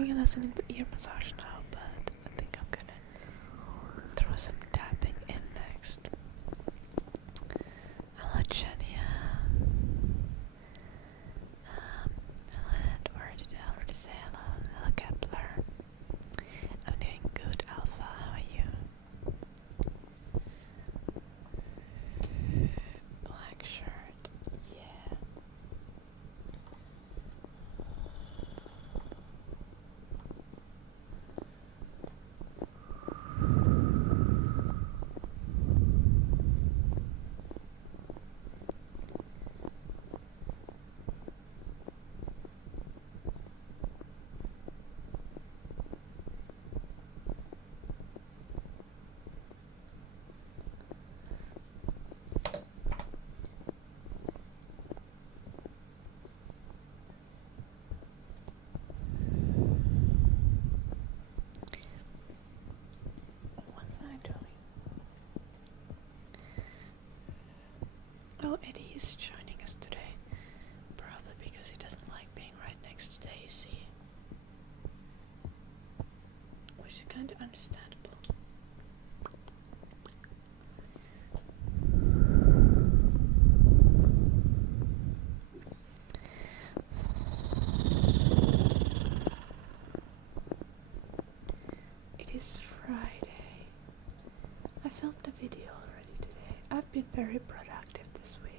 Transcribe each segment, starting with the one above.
think you're listening to ear massage now, but I think I'm gonna throw some tapping in next. Hello, Chenia. Where did I already say hello? Hello, Kepler. I'm doing good, Alpha. How are you? Black shirt. Yeah. What's I doing? Oh, Eddie is joining us today. Probably because he doesn't like being right next to Daisy. Which is kind of understandable. It is Friday. I filmed a video already today. I've been very productive this week.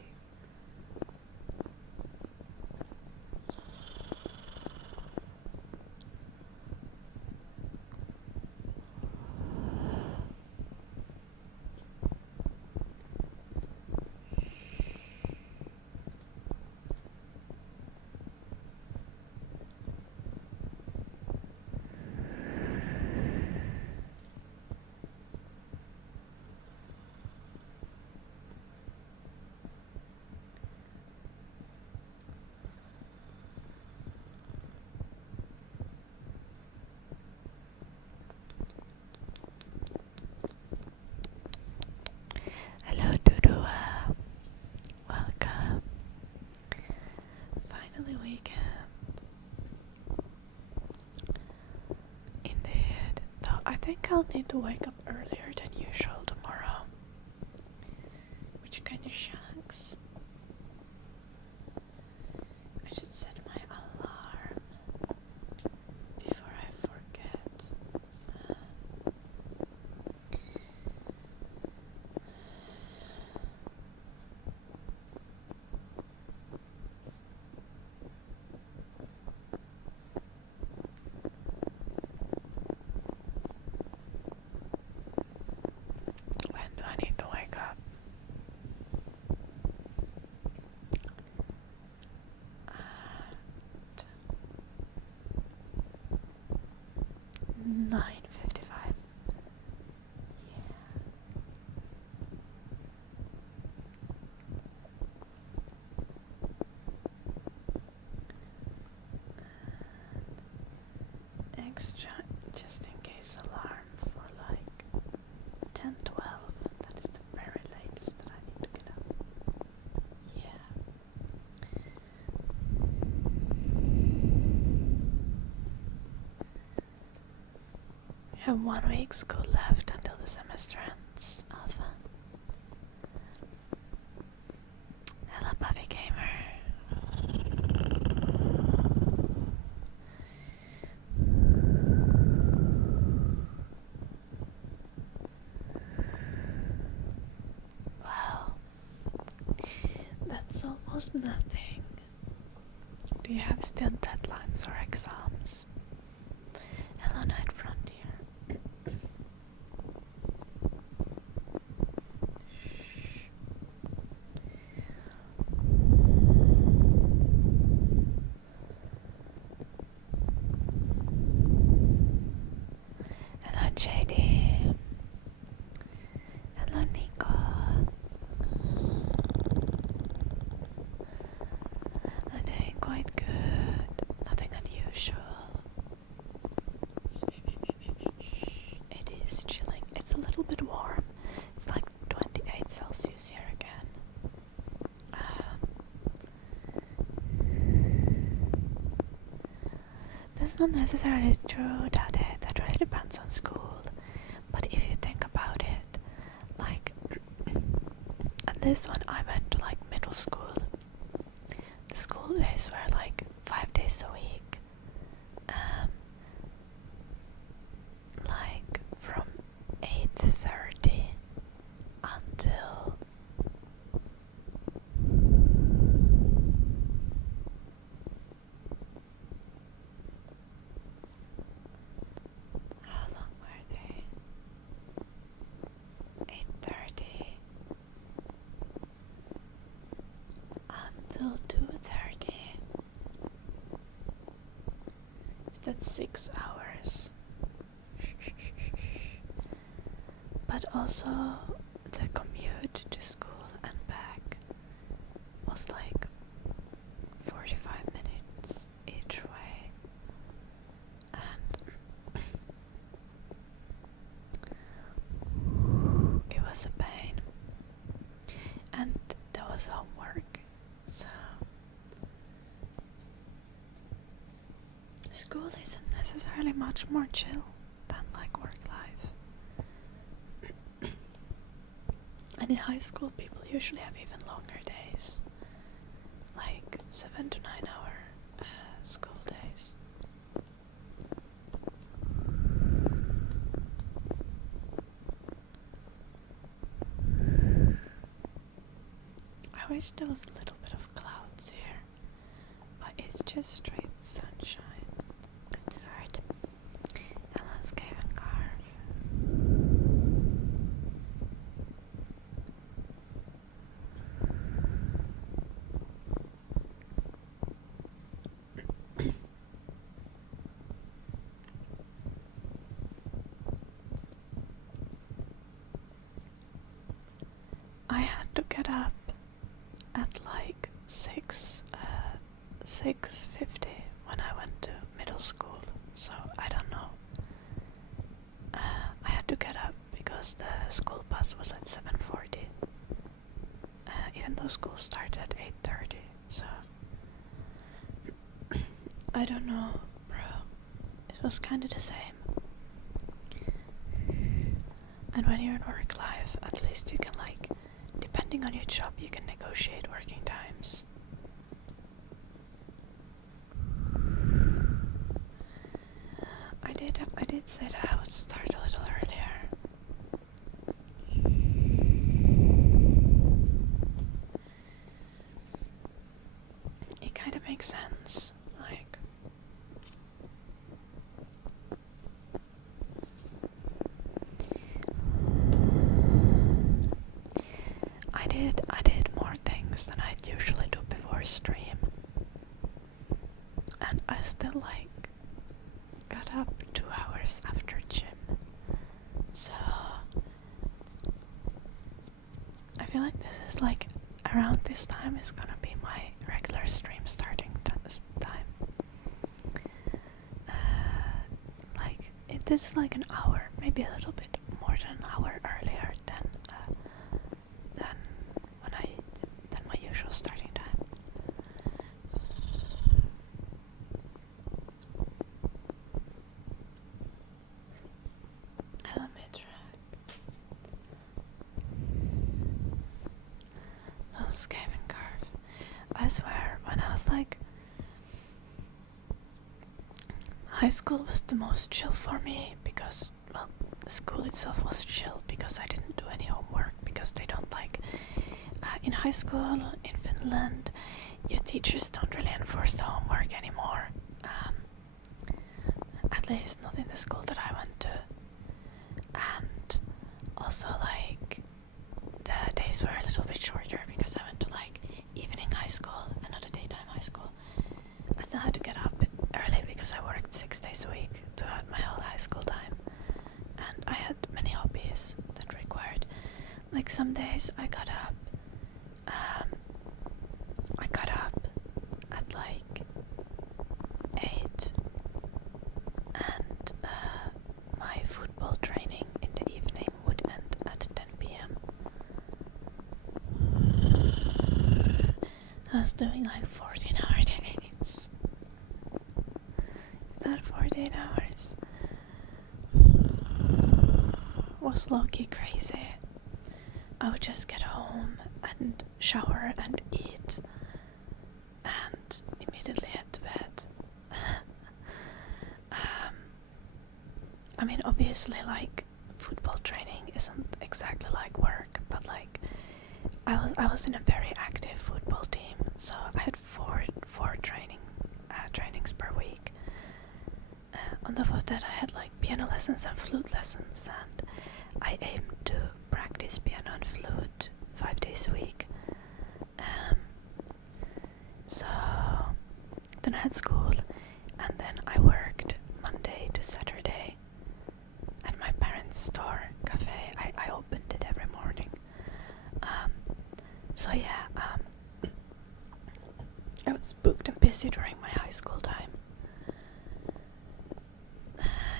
Hello, Dudua. Welcome. Finally weekend. Indeed. Though I think I'll need to wake up earlier than usual tomorrow. Which kind of shucks. I should set my alarm before I forget. When do I need to wake up? At 9:55. Yeah. Extra just in case alarm for like 10:12. That is the very latest that I need to get up. Yeah. We have 1 week school left until the semester ends, Alpha. Hello, Puppy Gamer. Well, that's almost nothing. Do you have still deadlines or exams? Hello, Night Frontier. Hello, JD. Hello, Nico. I'm doing quite good. Nothing unusual. It is chilling. It's a little bit warm. It's like 28 Celsius here again. That's not necessarily true, that really depends on school. But if you think about it, like, at least when I went to like middle school, the school days were like 5 days a week. Like from 8:30 until how long were they? 8:30 until 2:30. Is that 6 hours? But also the commute to school and back was like 45 minutes each way, and it was a pain, and there was homework, so school isn't necessarily much more chill than like work life. And in high school people usually have even longer days, like 7 to 9 hour school days. I wish there was a little bit of clouds here, but it's just straight sunshine. Alright, and let's cave and carve. I had to get up at like 6:50 when I went to middle school, so I don't know. I had to get up because the school bus was at 7:40, even though school started at 8:30, so I don't know, bro. It was kind of the same. And when you're in work life, at least you can like, depending on your job, you can negotiate working times. I did say that I would start a little earlier. It kind of makes sense, like. I did more things than I'd usually do before stream, and I still like got up 2 hours after gym, so I feel like this is like around this time is gonna be my regular stream starting time. This is like an hour, maybe a little bit more than an hour earlier than my usual starting time. Let me try. Little cave and carve. I swear, when I was like, high school was the most chill for me because, well, school itself was chill because I didn't do any homework, because they don't like, in high school in Finland, your teachers don't really enforce the homework anymore. At least not in the school that I went to. And also like, the days were a little bit shorter because I went to like evening high school and not a daytime high school. I still had to get up early because I worked 6 days a week throughout my whole high school time, and I had many hobbies that required, like some days I got up at like 8, and my football training in the evening would end at 10 p.m. I was doing like 14-hour days. that 48 hours was low-key crazy. I would just get home and shower and eat and immediately head to bed. I mean, obviously, like, football training isn't exactly like work, but like, I was in a very active football team, so I had four trainings per week. On top of that, I had like piano lessons and flute lessons, and I aimed to practice piano and flute 5 days a week. So then I had school, and then I worked Monday to Saturday at my parents' store cafe. I opened it every morning. So yeah, I was booked and busy during my high school time.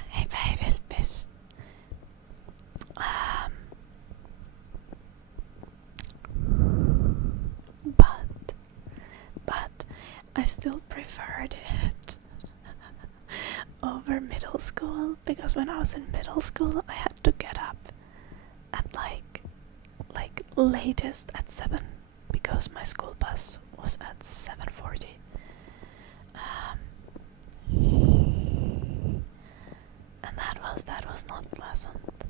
Hej Vilpis. But I still preferred it over middle school, because when I was in middle school I had to get up at like latest at 7, because my school bus was at 7:40. And that was not pleasant.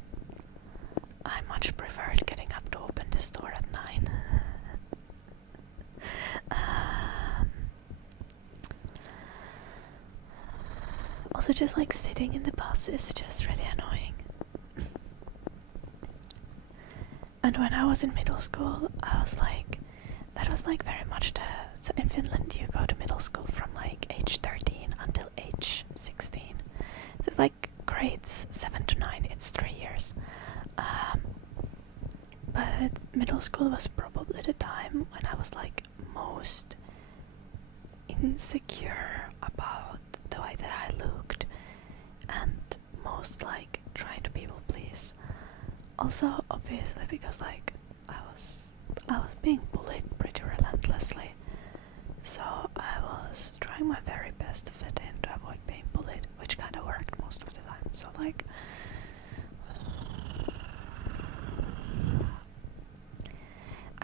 I much preferred getting up to open the store at 9. Also, just like sitting in the bus is just really annoying. And when I was in middle school, that was like very much so in Finland you go to middle school from like age 13 until age 16. So it's like grades 7 to 9, it's 3 years. But middle school was probably the time when I was like most insecure about the way that I looked, and most like trying to people please. Also, obviously, because like I was being bullied pretty relentlessly, so I was trying my very best to fit in to avoid being bullied, which kind of worked most of the time. So like,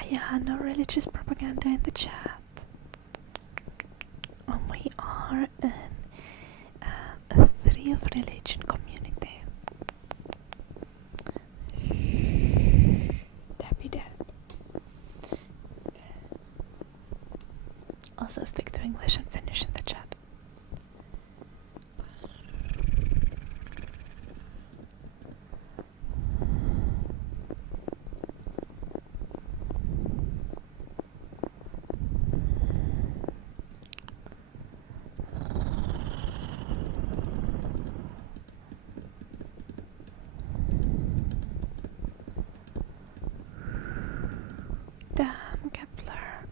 yeah, no religious propaganda in the chat. We are a free of religion community. Dappy dab. Also stick to English and Finnish in the chat. Damn, Kepler.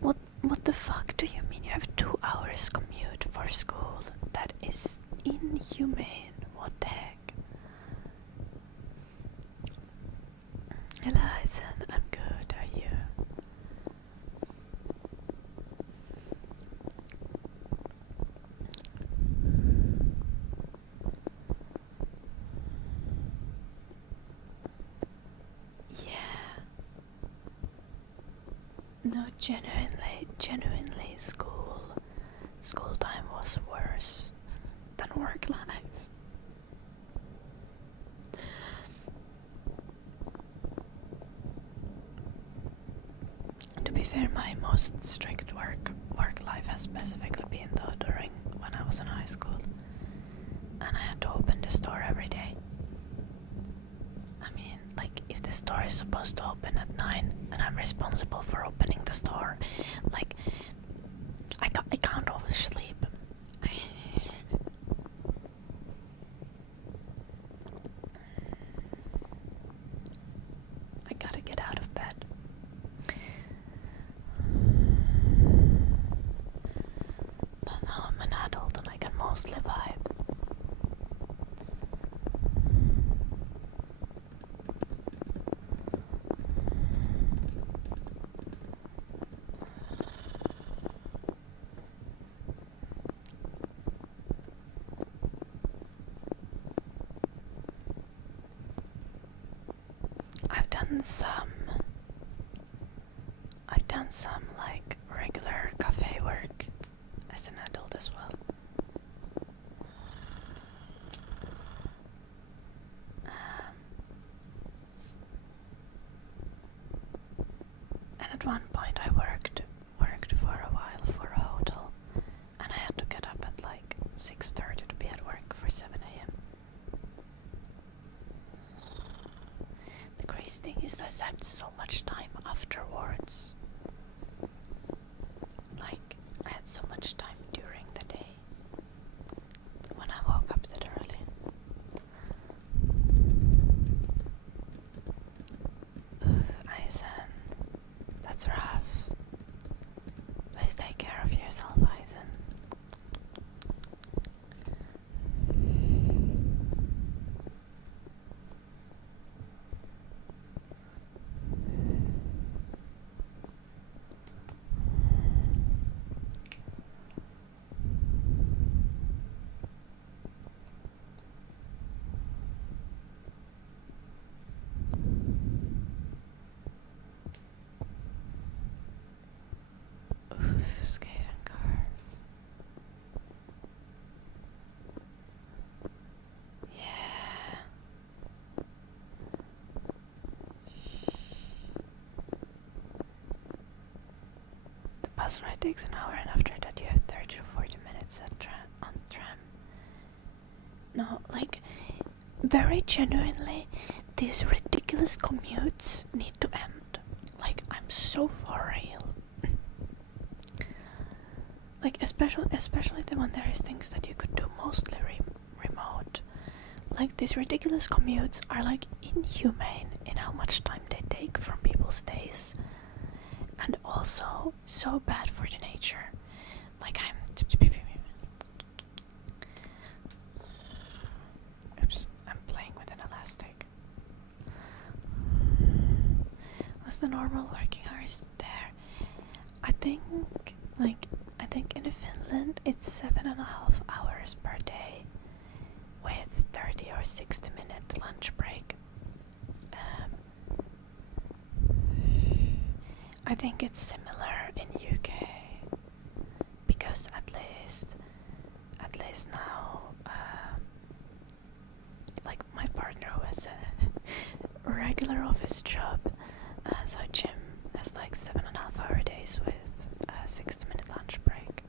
What the fuck do you mean you have 2 hours commute for school? That is inhumane. What the heck? Hello, Eisen. I'm good. How are you? Yeah. No, genuinely, school time was worse than work life. To be fair, my most strict work life has specifically been though during when I was in high school, and I had to open the store every day. I mean, like, if the store is supposed to open at 9 and I'm responsible for opening the store, like, I can't always sleep. I gotta get out of bed. But now I'm an adult and I can mostly vibe. done some like regular cafe work as an adult as well. And at one point I worked for a while for a hotel, and I had to get up at like 6:30 to be at work for 7 a.m. The crazy thing is I had so much time afterwards. Like, I had so much time during the day when I woke up that early. Eisen, that's rough. Please take care of yourself, Eisen. Skaven carve. Yeah. The bus ride takes an hour, and after that you have 30 to 40 minutes on tram. No, like, very genuinely, these ridiculous commutes need to end. Like, I'm so for real. Like, especially when there is things that you could do mostly remote. Like, these ridiculous commutes are like inhumane in how much time they take from people's days, and also so bad for the nature. Like, oops, I'm playing with an elastic. What's the normal working hours there? I think in Finland it's 7.5 hours per day with 30 or 60-minute lunch break. I think it's similar in UK, because at least now, like, my partner who has a regular office job, so Jim has like 7.5 hour days with a 60-minute lunch break.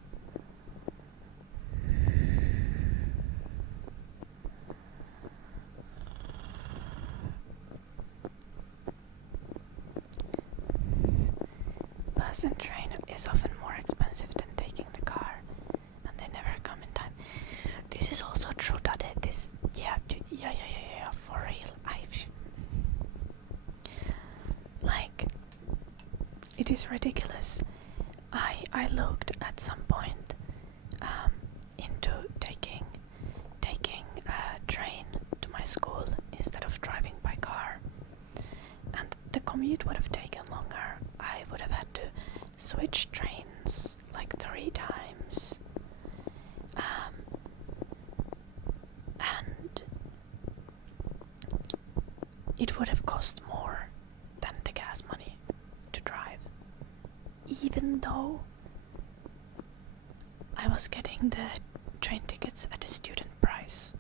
Bus and train is often more expensive than taking the car, and they never come in time. This is also true that yeah, for real. Like, it is ridiculous. I looked at some point into taking a train to my school instead of driving by car, and the commute would have taken longer. I would have had to switch trains like 3 times, and it would have cost more than the gas money to drive, even though I was getting the train tickets at a student price.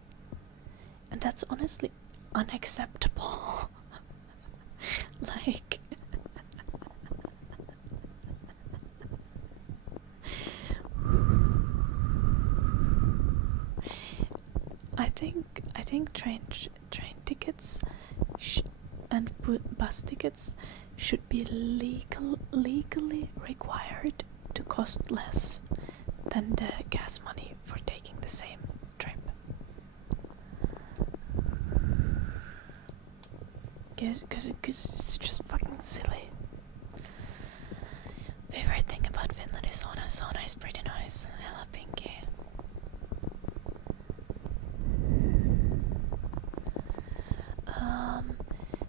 And that's honestly unacceptable. Like, I think train tickets and bus tickets should be legally required to cost less than the gas money for taking the same trip. Because it's just fucking silly. Favorite thing about Finland is sauna. Sauna is pretty nice. I love Pinky.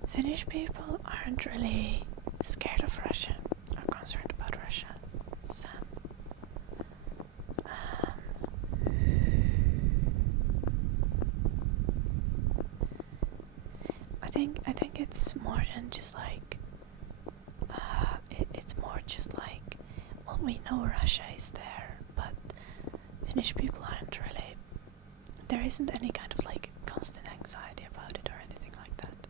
Finnish people aren't really scared of Russia or concerned about Russia. So, I think it's more than just like it's more just like, well, we know Russia is there, but Finnish people aren't really. There isn't any kind of like constant anxiety about it or anything like that.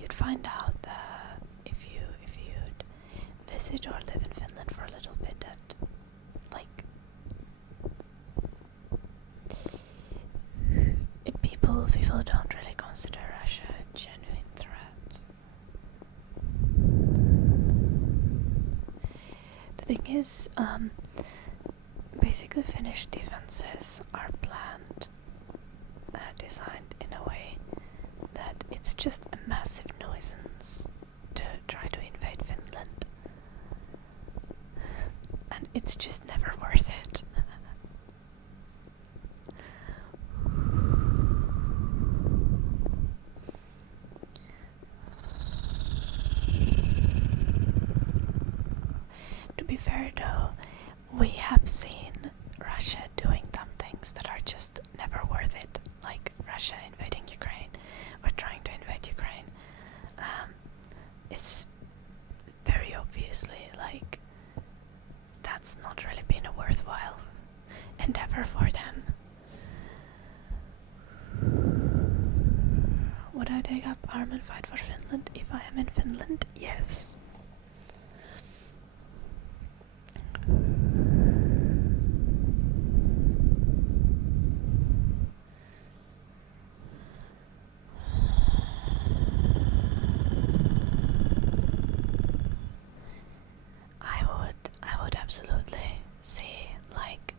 You'd find out if you'd visit or live in Finland for a little bit that like people don't really consider Russia a genuine threat. The thing is, basically Finnish defenses are planned, designed in a way that it's just a massive nuisance to try to invade Finland. And it's just never worth it. To be fair though, we have seen Russia doing dumb things that are just never worth it, like Russia invading Ukraine or trying to invade Ukraine. It's very obviously like that's not really been a worthwhile endeavor for them. Would I take up arm and fight for Finland if I am in Finland? Yes. I would absolutely see like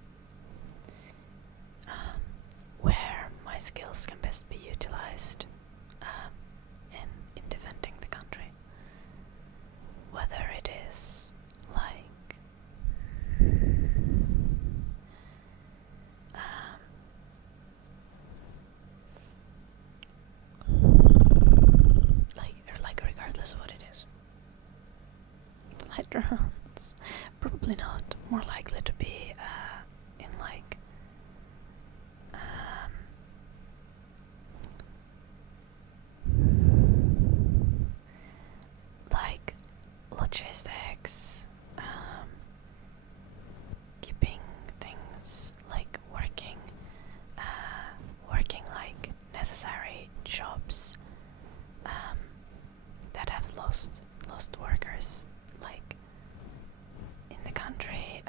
where my skills can best be utilized in defending the country. Whether it is like like regardless of what it is. Light rounds. Probably not. More likely to be in like logistics, keeping things like working like necessary jobs that have lost workers like in the country.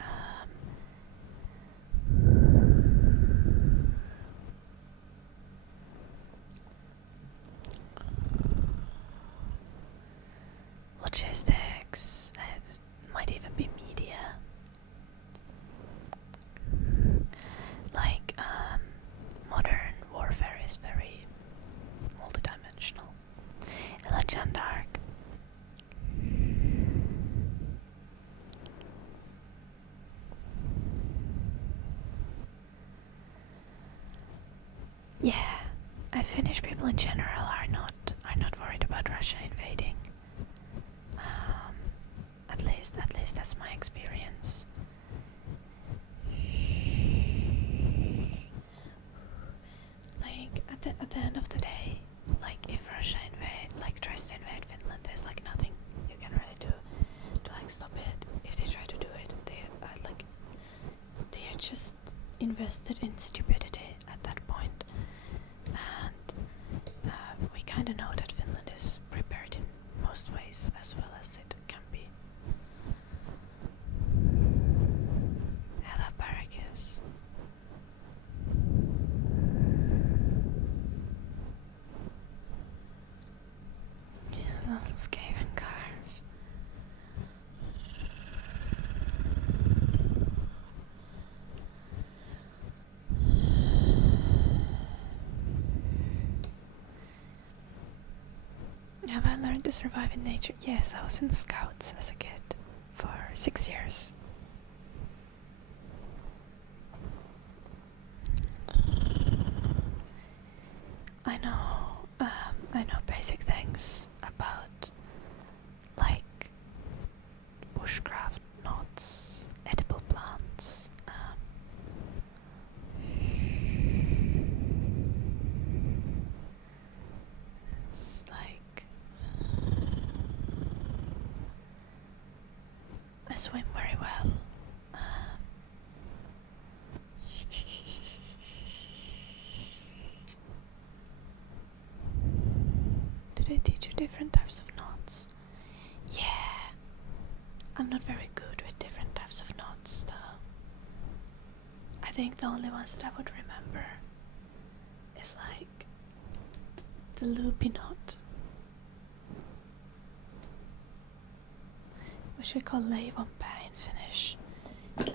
Logistics, it might even be media. Like, modern warfare is very multidimensional. Like Jeanne d'Arc. Yeah, Finnish people in general are not worried about Russia invading. At least that's my experience. Like at the end of the day, like if Russia tries to invade Finland, there's like nothing you can really do to like stop it. If they try to do it, they are just invested in stupidity at that point. And we kind of know that Finland is prepared in most ways as well as it can be. Hello, Paracus. Little Skaven carve. Have I learned to survive in nature? Yes, I was in Scouts as a kid for 6 years. I know basic things about like bushcraft knots, edible plants. different types of knots. Yeah, I'm not very good with different types of knots though. I think the only ones that I would remember is like the loopy knot, which we call leivonpää in Finnish. And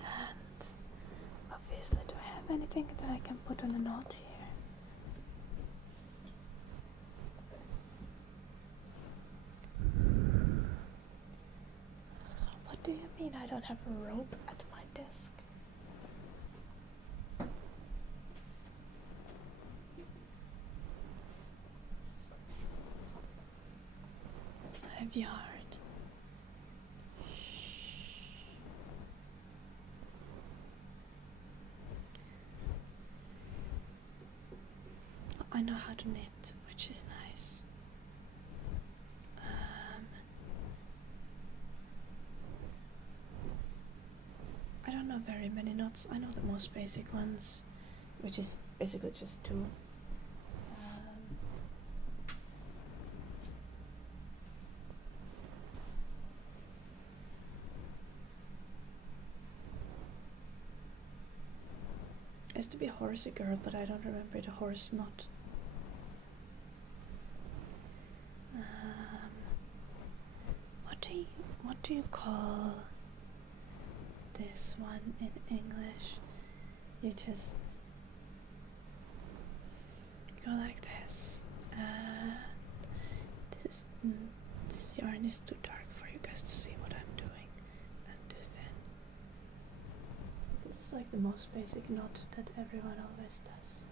obviously, do I have anything that I can put on a knot here? What do you mean I don't have a rope at my desk? I have yarn. I know how to knit, which is nice. I don't know very many knots. I know the most basic ones, which is basically just two. I used to be a horsey girl, but I don't remember the horse knot. What do you call this one in English? You just go like this. This yarn is too dark for you guys to see what I'm doing, and too thin. This is like the most basic knot that everyone always does.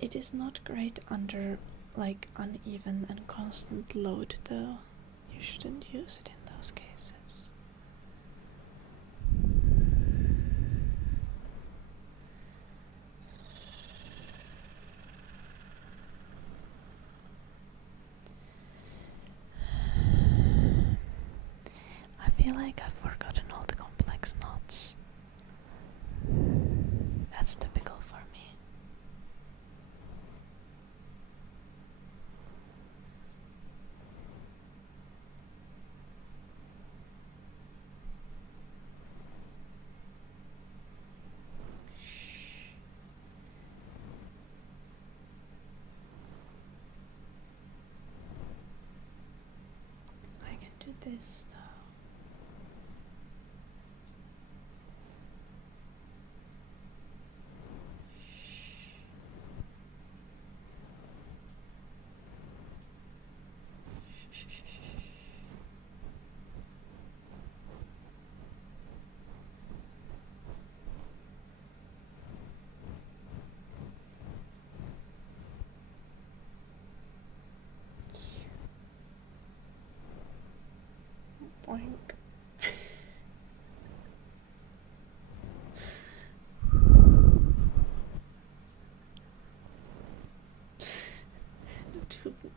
It is not great under like uneven and constant load though. You shouldn't use it in those cases. I feel like I've forgotten all the complex knots. That's typical for me. I can do this though. Boink.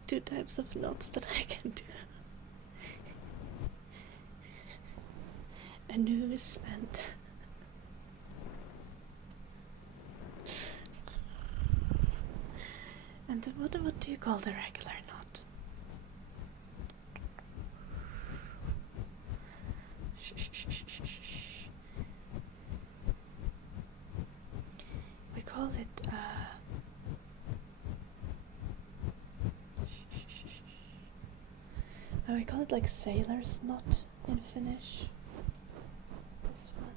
Two types of knots that I can do. A noose and what do you call the regular knot? We call it we call it like sailor's knot in Finnish. This one.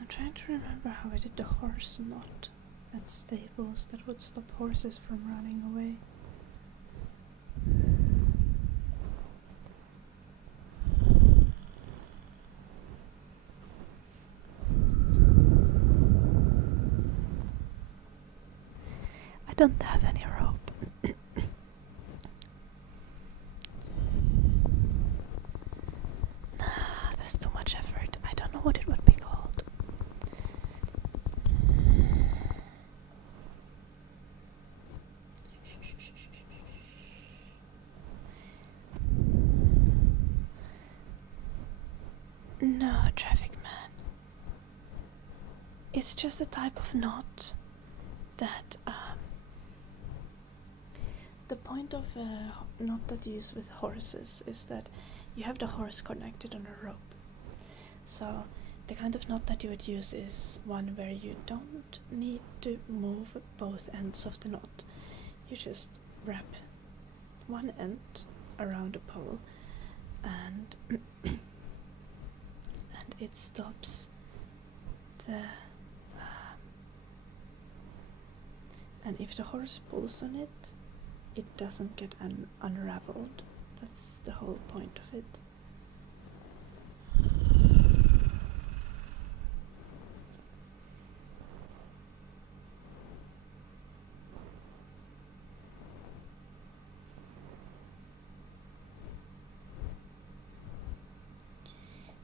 I'm trying to remember how I did the horse knot at stables that would stop horses from running away. I don't have any rope. Nah, that's too much effort. I don't know what it would be called. No, traffic man. It's just a type of knot that the point of a knot that you use with horses is that you have the horse connected on a rope. So the kind of knot that you would use is one where you don't need to move both ends of the knot. You just wrap one end around a pole and and it stops the and if the horse pulls on it, it doesn't get unraveled. That's the whole point of it.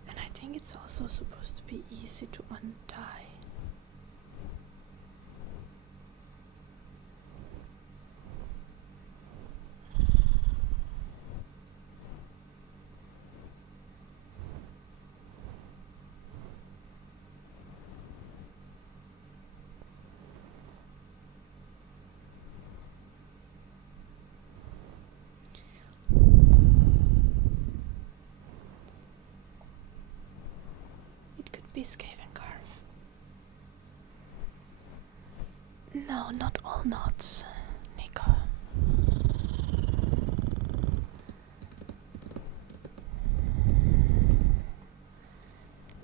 And I think it's also supposed to be easy to untie. Scave and carve. No, not all knots, Nico.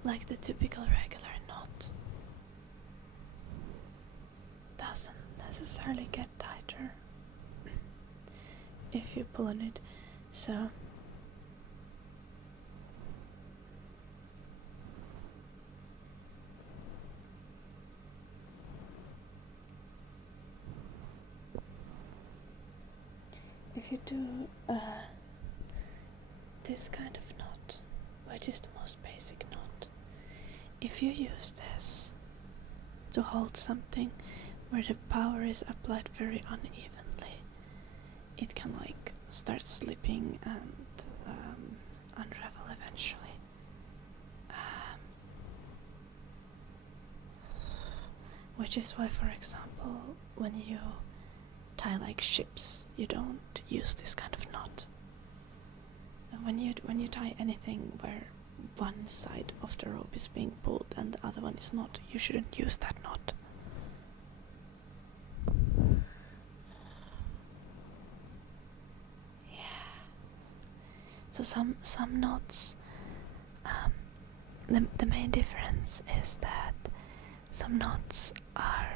Like the typical regular knot doesn't necessarily get tighter if you pull on it. So if you do this kind of knot, which is the most basic knot, if you use this to hold something where the power is applied very unevenly, it can like start slipping and unravel eventually. Which is why, for example, when you tie like ships, you don't use this kind of knot. And when you tie anything where one side of the rope is being pulled and the other one is not, you shouldn't use that knot. Yeah. So some knots, the main difference is that some knots are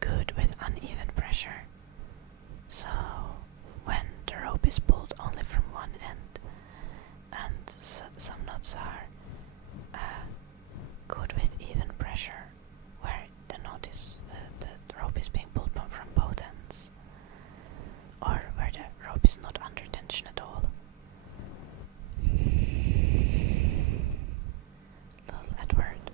good with uneven pressure. So when the rope is pulled only from one end, and some knots are good with even pressure, where the knot is the rope is being pulled from both ends, or where the rope is not under tension at all. Little Edward.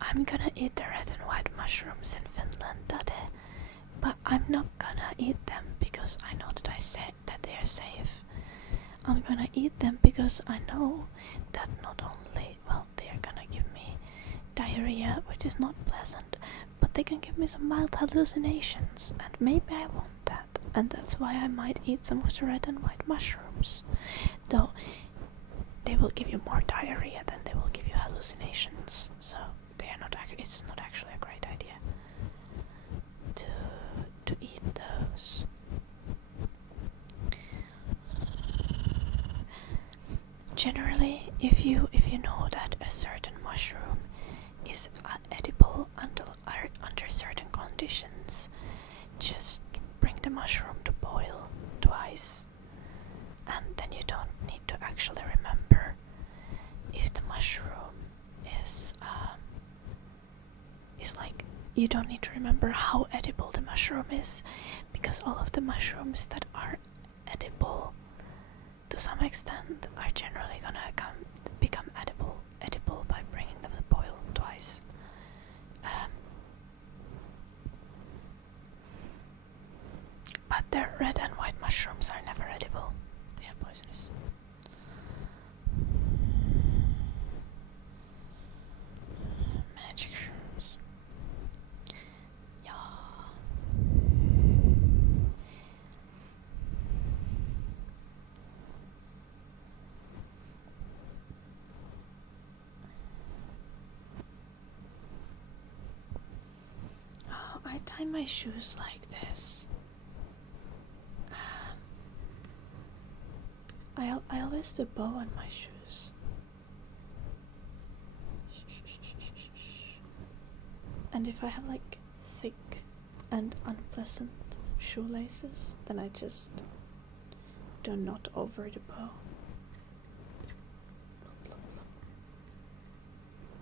I'm gonna eat the red and white mushrooms in Finland today, but I'm not gonna eat them because I know that they are safe. I'm gonna eat them because I know that not only, well, they are gonna give me diarrhea, which is not pleasant, but they can give me some mild hallucinations, and maybe I want that, and that's why I might eat some of the red and white mushrooms. Though they will give you more diarrhea than they will give you hallucinations, so it's not actually a great idea to eat those. Generally, if you know that a certain mushroom is edible under certain conditions, just bring the mushroom to boil twice, and then you don't need to actually remember if the mushroom is like, you don't need to remember how edible the mushroom is, because all of the mushrooms that are edible to some extent are generally gonna become edible by bringing them to boil twice. But the red and white mushrooms are never edible. They are poisonous. Magic shrooms. Yeah. Oh, I tie my shoes like this. I always do bow on my shoes. And if I have like thick and unpleasant shoelaces, then I just do not over the bow.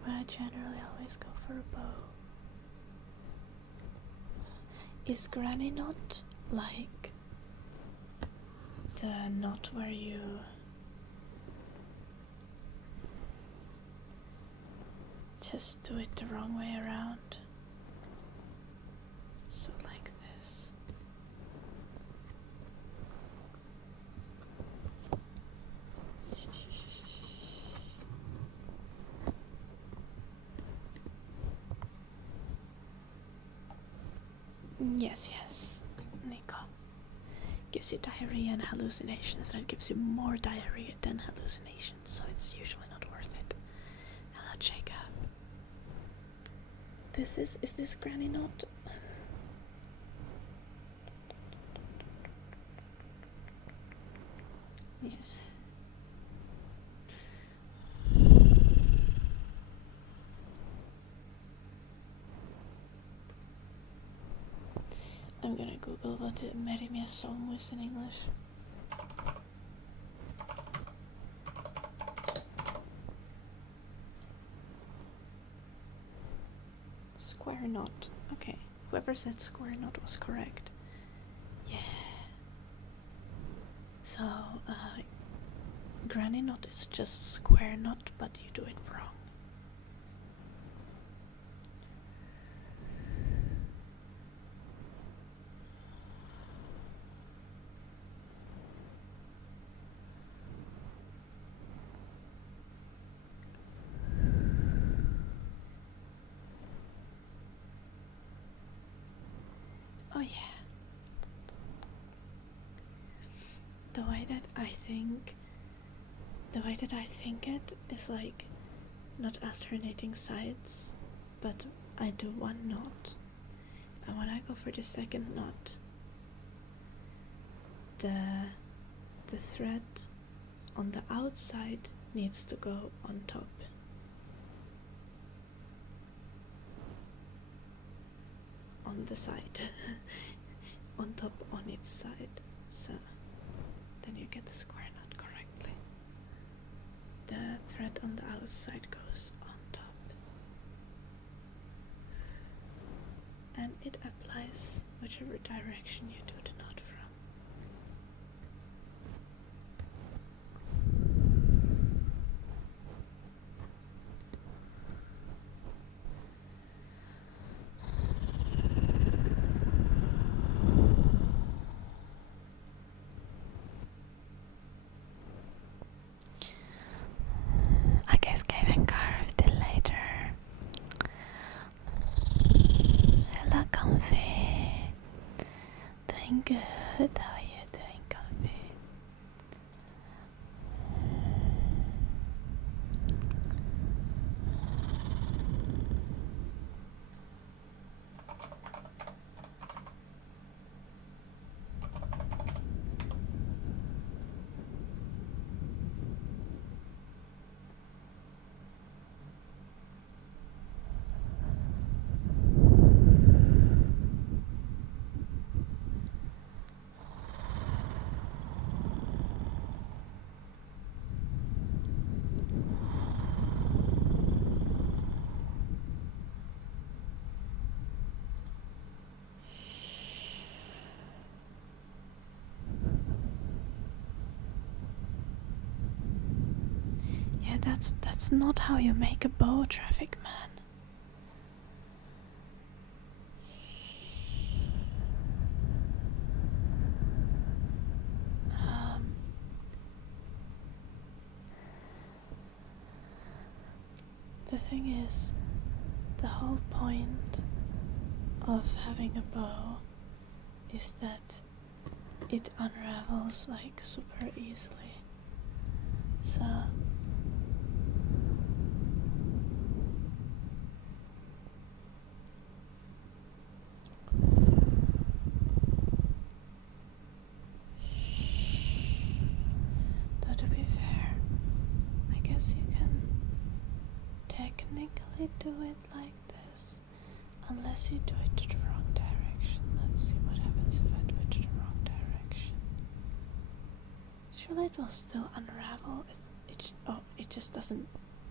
But I generally always go for a bow. Is granny knot like the knot where you just do it the wrong way around? So like this. Yes, Nico. Gives you diarrhea and hallucinations, and it gives you more diarrhea than hallucinations, so it's usually not worth it. Hello, Jacob. Is this granny knot? Yeah. I'm gonna Google what Mary Mia song was in English. Square knot. Okay, whoever said square knot was correct. Yeah. So, granny knot is just square knot, but you do it wrong. Oh yeah. The way that I think it is like not alternating sides, but I do one knot, and when I go for the second knot, the thread on the outside needs to go on top. On the side. On top on its side. So then you get the square knot correctly. The thread on the outside goes on top. And it applies whichever direction you do the knot from. I guess Kevin carved it later. Hello, Comfy. Doing good. How are you doing, Comfy? That's not how you make a bow, traffic man. The thing is, the whole point of having a bow is that it unravels like super easily. So though to be fair, I guess you can technically do it like this, unless you do it to the wrong direction. Let's see what happens if I do it to the wrong direction. Surely it will still unravel. It just doesn't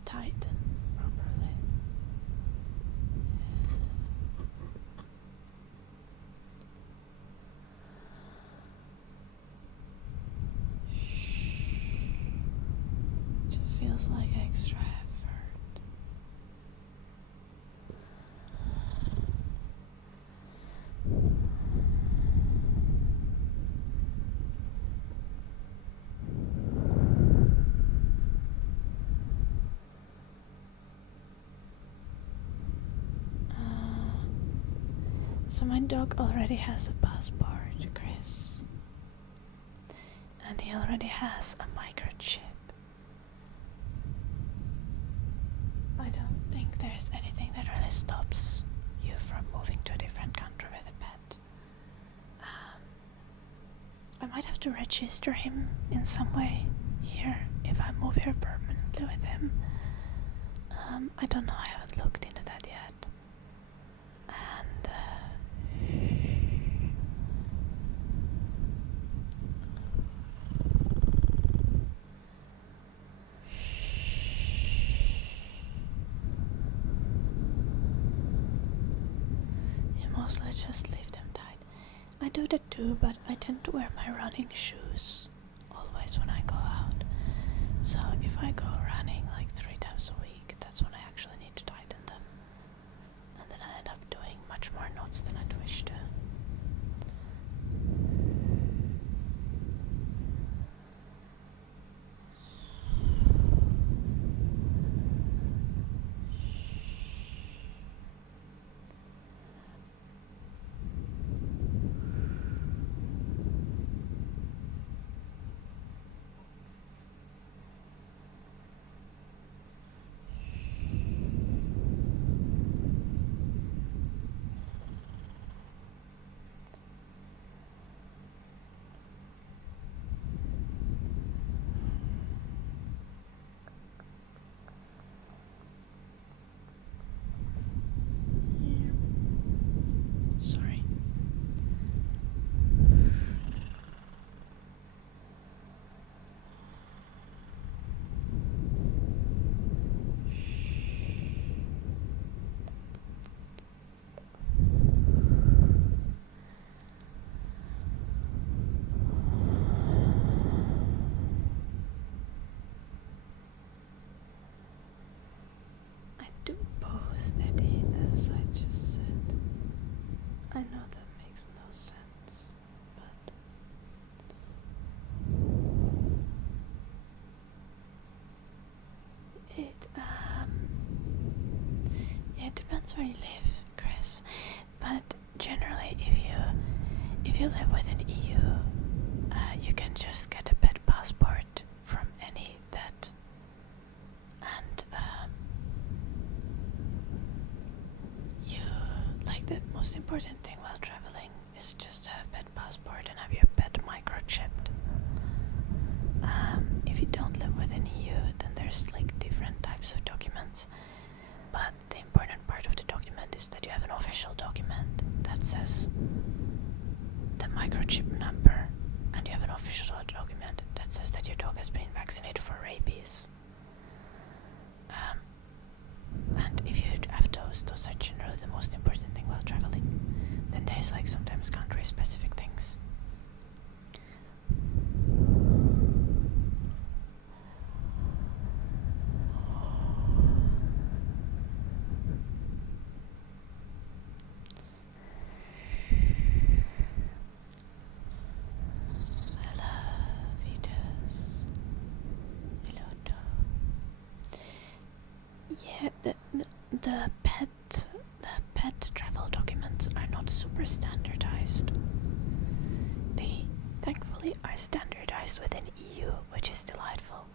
tighten properly. It just feels like extra effort. So my dog already has a passport, Chris. And he already has a microchip. I don't think there's anything that really stops you from moving to a different country with a pet. I might have to register him in some way here if I move here permanently with him. I don't know, I haven't looked into that yet. And you mostly just leave them tied. I do that too, but I tend to wear my running shoes always when I go out. So if I go running like 3 times a week, that's when I actually need to tighten them. And then I end up doing much more knots than I'd wish to. Sorry. I do both, Eddie, as I just said. I know that makes no sense, but it depends where you live, Chris. But generally, if you live within EU, you can just get a pet passport from any vet, and you like the most important thing while traveling is just to have a pet passport and have your pet microchipped. If you don't live within EU, then there's like different types of documents, but the important part of the document is that you have an official document that says the microchip number, and you have an official document that says that your dog has been vaccinated for rabies. And if you have those are generally the most important thing while traveling. Then there's like sometimes country-specific things. the pet travel documents are not super standardized. They thankfully are standardized within EU, which is delightful.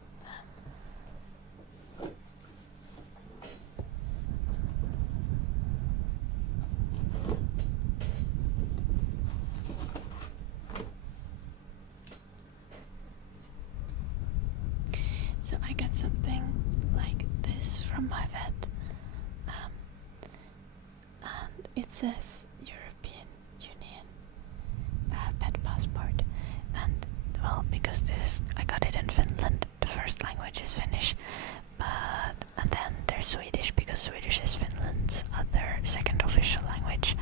So I got something like this from my vet, and it says European Union pet passport. And well, because I got it in Finland, the first language is Finnish, and then there's Swedish, because Swedish is Finland's other second official language,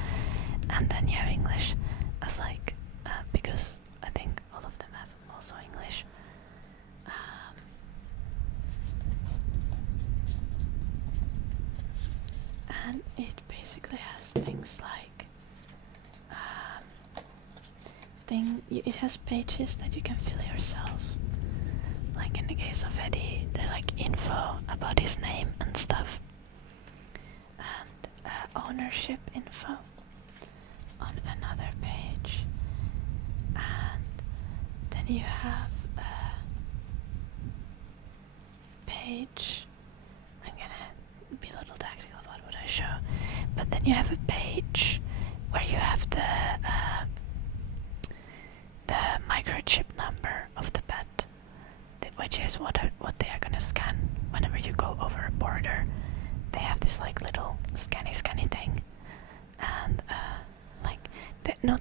and then you have English as because I think all of them have also English. And it basically has things like it has pages that you can fill yourself. Like in the case of Eddie, they're like info about his name and stuff, and ownership info on another page, and then you have a page. I'm gonna be a little tactical about what I show, but then you have a page where you have the microchip number of the pet, which is what they are gonna scan whenever you go over a border. They have this like little scanny thing, and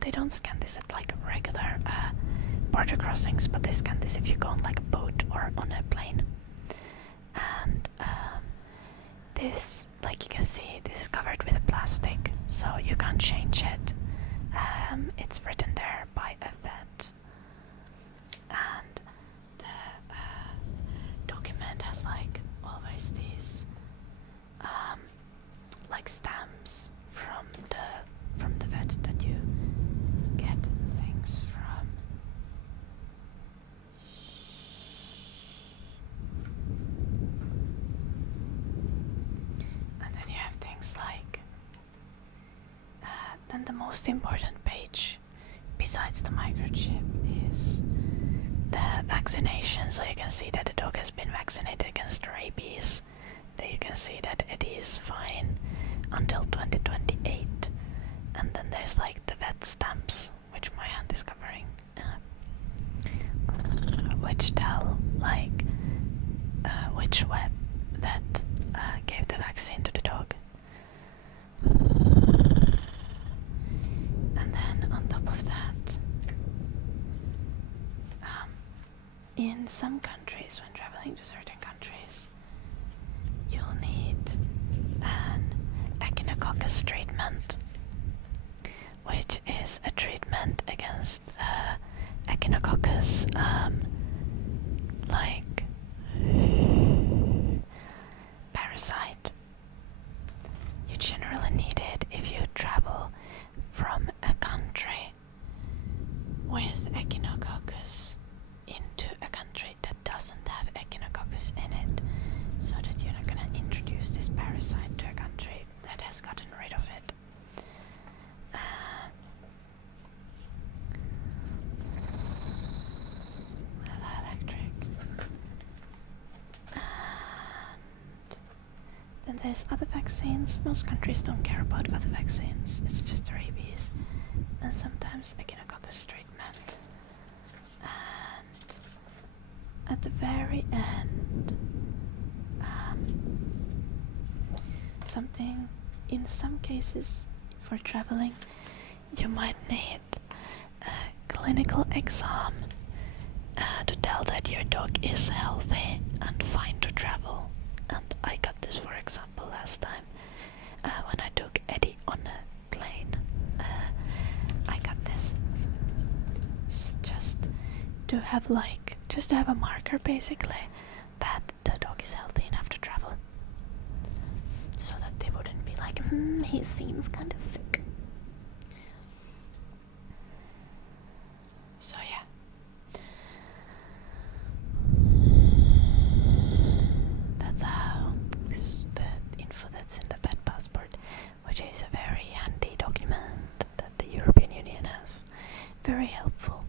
they don't scan this at like regular border crossings, but they scan this if you go on like a boat or on a plane. And this, like you can see, this is covered with a plastic, so you can't change it. It's written there by a vet, and the document has like always these like stamps from the vet that you get things from. And then you have things like then the most important page besides the microchip is the vaccination. So you can see that the dog has been vaccinated against rabies. There you can see that Eddie is fine until 2028. And then there's like the vet stamps, which my hand is covering, which tell like which vet gave the vaccine to the dog. And then on top of that, in some countries, when traveling to certain countries, you'll need an echinococcus treatment, which is a treatment against echinococcus parasite. You generally need it if you travel from a country with echinococcus into a country that doesn't have echinococcus in it, so that you're not going to introduce this parasite to a country that has gotten rid of it. Electric. And then there's other vaccines. Most countries don't care about other vaccines. It's just rabies and sometimes echinococcus treatment. And at the very end, something, in some cases for traveling, you might need a clinical exam to tell that your dog is healthy and fine to travel. And I got this, for example, last time when I took Eddie on a plane. I got this just to have a marker basically that the dog is healthy enough to travel, so that they wouldn't be like, he seems kind of sick. So yeah, that's how the info that's in the pet was very helpful.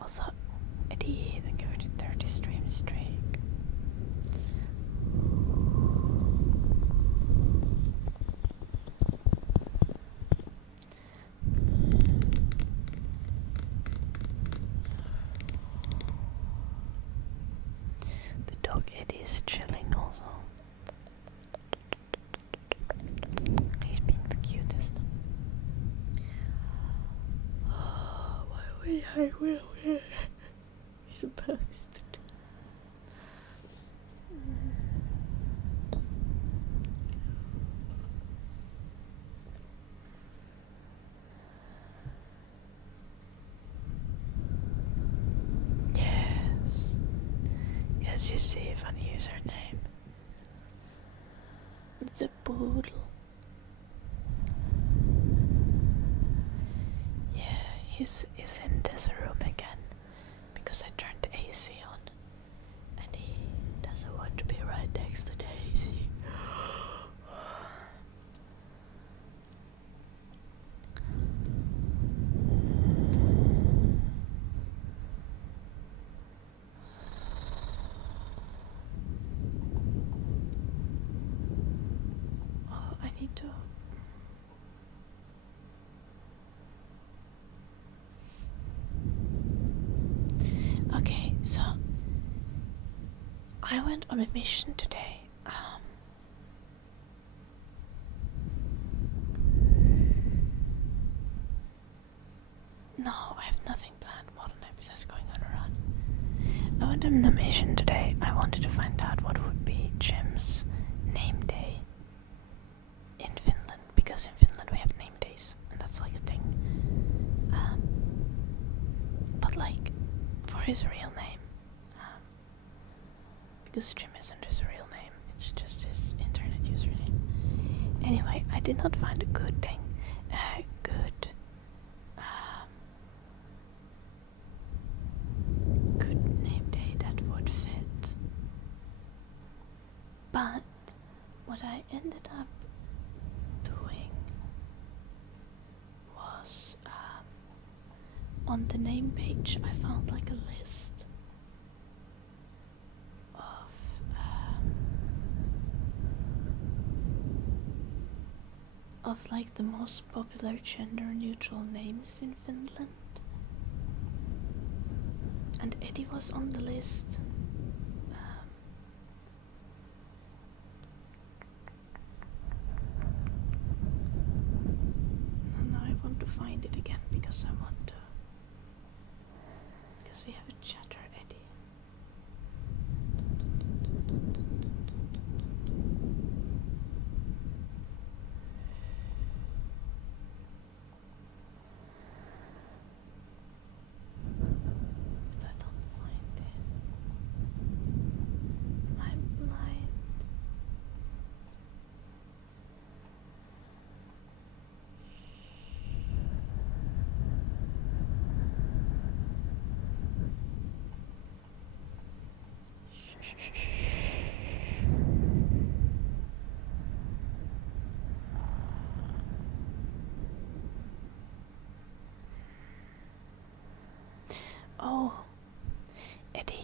Also, Eddie, thank you for the 30 stream streak. The dog Eddie is chilling also. He's being the cutest. Why we I will we're supposed to do. Yes. Yes, you see a funny username. It's a poodle. Yeah, he's in this room again because I turned the AC on and he doesn't want to be right next to the AC. Oh, I need to. Okay, so I went on a mission today. No, I have nothing planned more than episodes going on around. I went on a mission today. I wanted to find out what would be Jim's name day in Finland, because in Finland we have name days, and that's like a thing. But like, for his real name, because Jim isn't his real name, it's just his internet username. Anyway, I did not find a good thing, good name day that would fit. But what I ended up doing was, on the name page I found like a list of like the most popular gender neutral names in Finland, and Eddie was on the list. Now I want to find it again because I want to, because we have a chatter Eddie. But I don't find it. I'm blind. Oh, Eddie.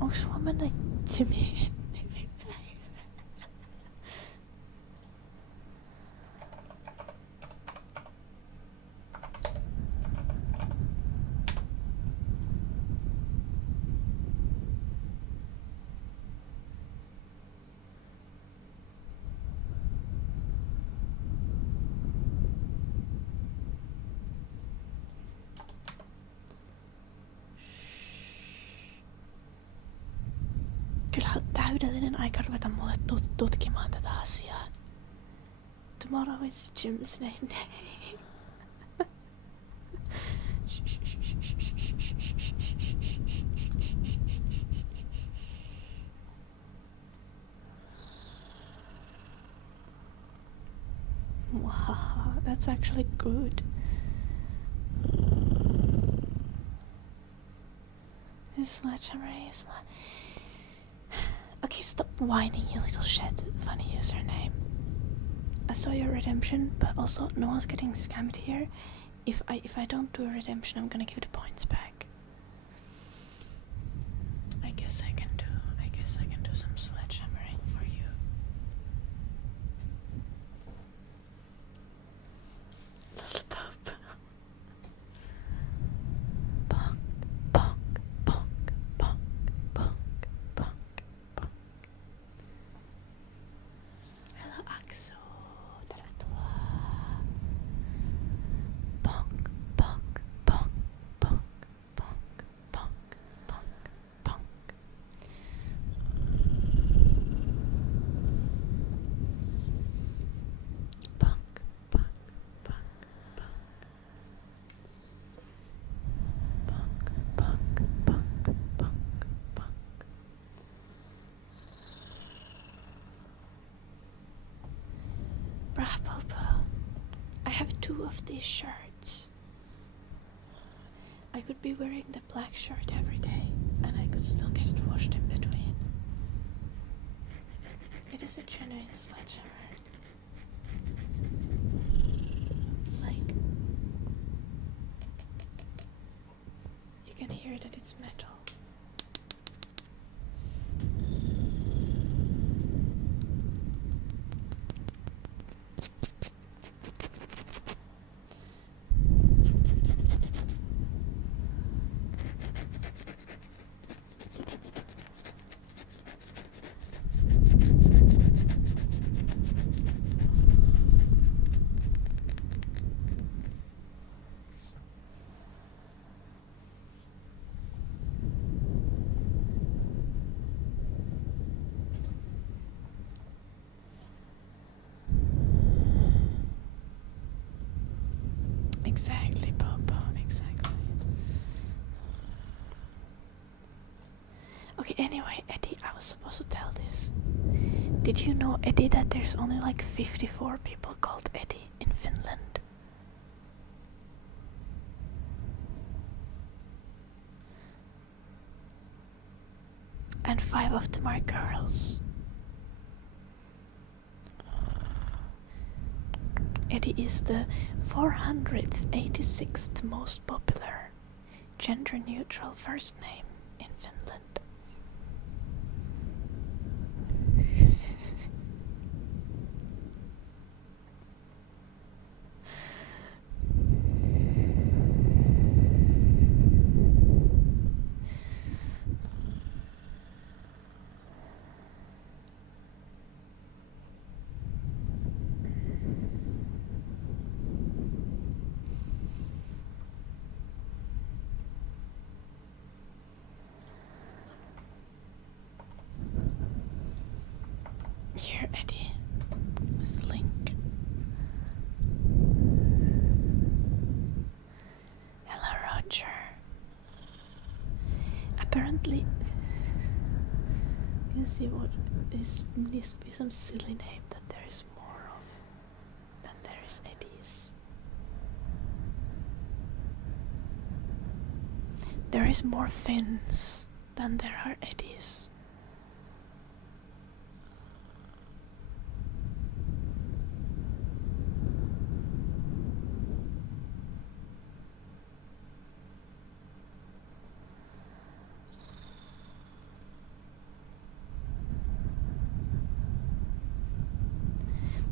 Onks vad man inte med Kyllähän täydellinen aika ruveta mulle tutkimaan tätä asiaa. Tomorrow is Jim's name day. Wow, that's actually good. This sledgehammer is my... Okay, stop whining, you little shit. Funny username. I saw your redemption, but also no one's getting scammed here. If I don't do a redemption, I'm gonna give the points back. I guess I can do some sledgehammering for you. Little poop. Bonk, bonk, bonk, bonk, bonk, bonk, bonk. Hello, Aksu. Tervetuloa. Bonk, bonk, bonk, bonk, bonk, bonk, bonk, bonk. Bonk, bonk, bonk, bonk. Bonk, bonk, bonk, bonk, bonk. Brah, Popo. I have 2 of these shirts. I could be wearing the black shirt every day, and I could still get it washed in between. It is a genuine sledgehammer. Like, you can hear that it's metal. Exactly, Popo, exactly. Okay, anyway, Eddie, I was supposed to tell this. Did you know, Eddie, that there's only like 54 people called Eddie in Finland? And 5 of them are girls. Eddie is the 486th most popular gender-neutral first name in Finland. Here, Eddie, is the link. Hello, Roger. Apparently, you see what is needs to be some silly name that there is more of than there is Eddies. There is more Finns than there are Eddies.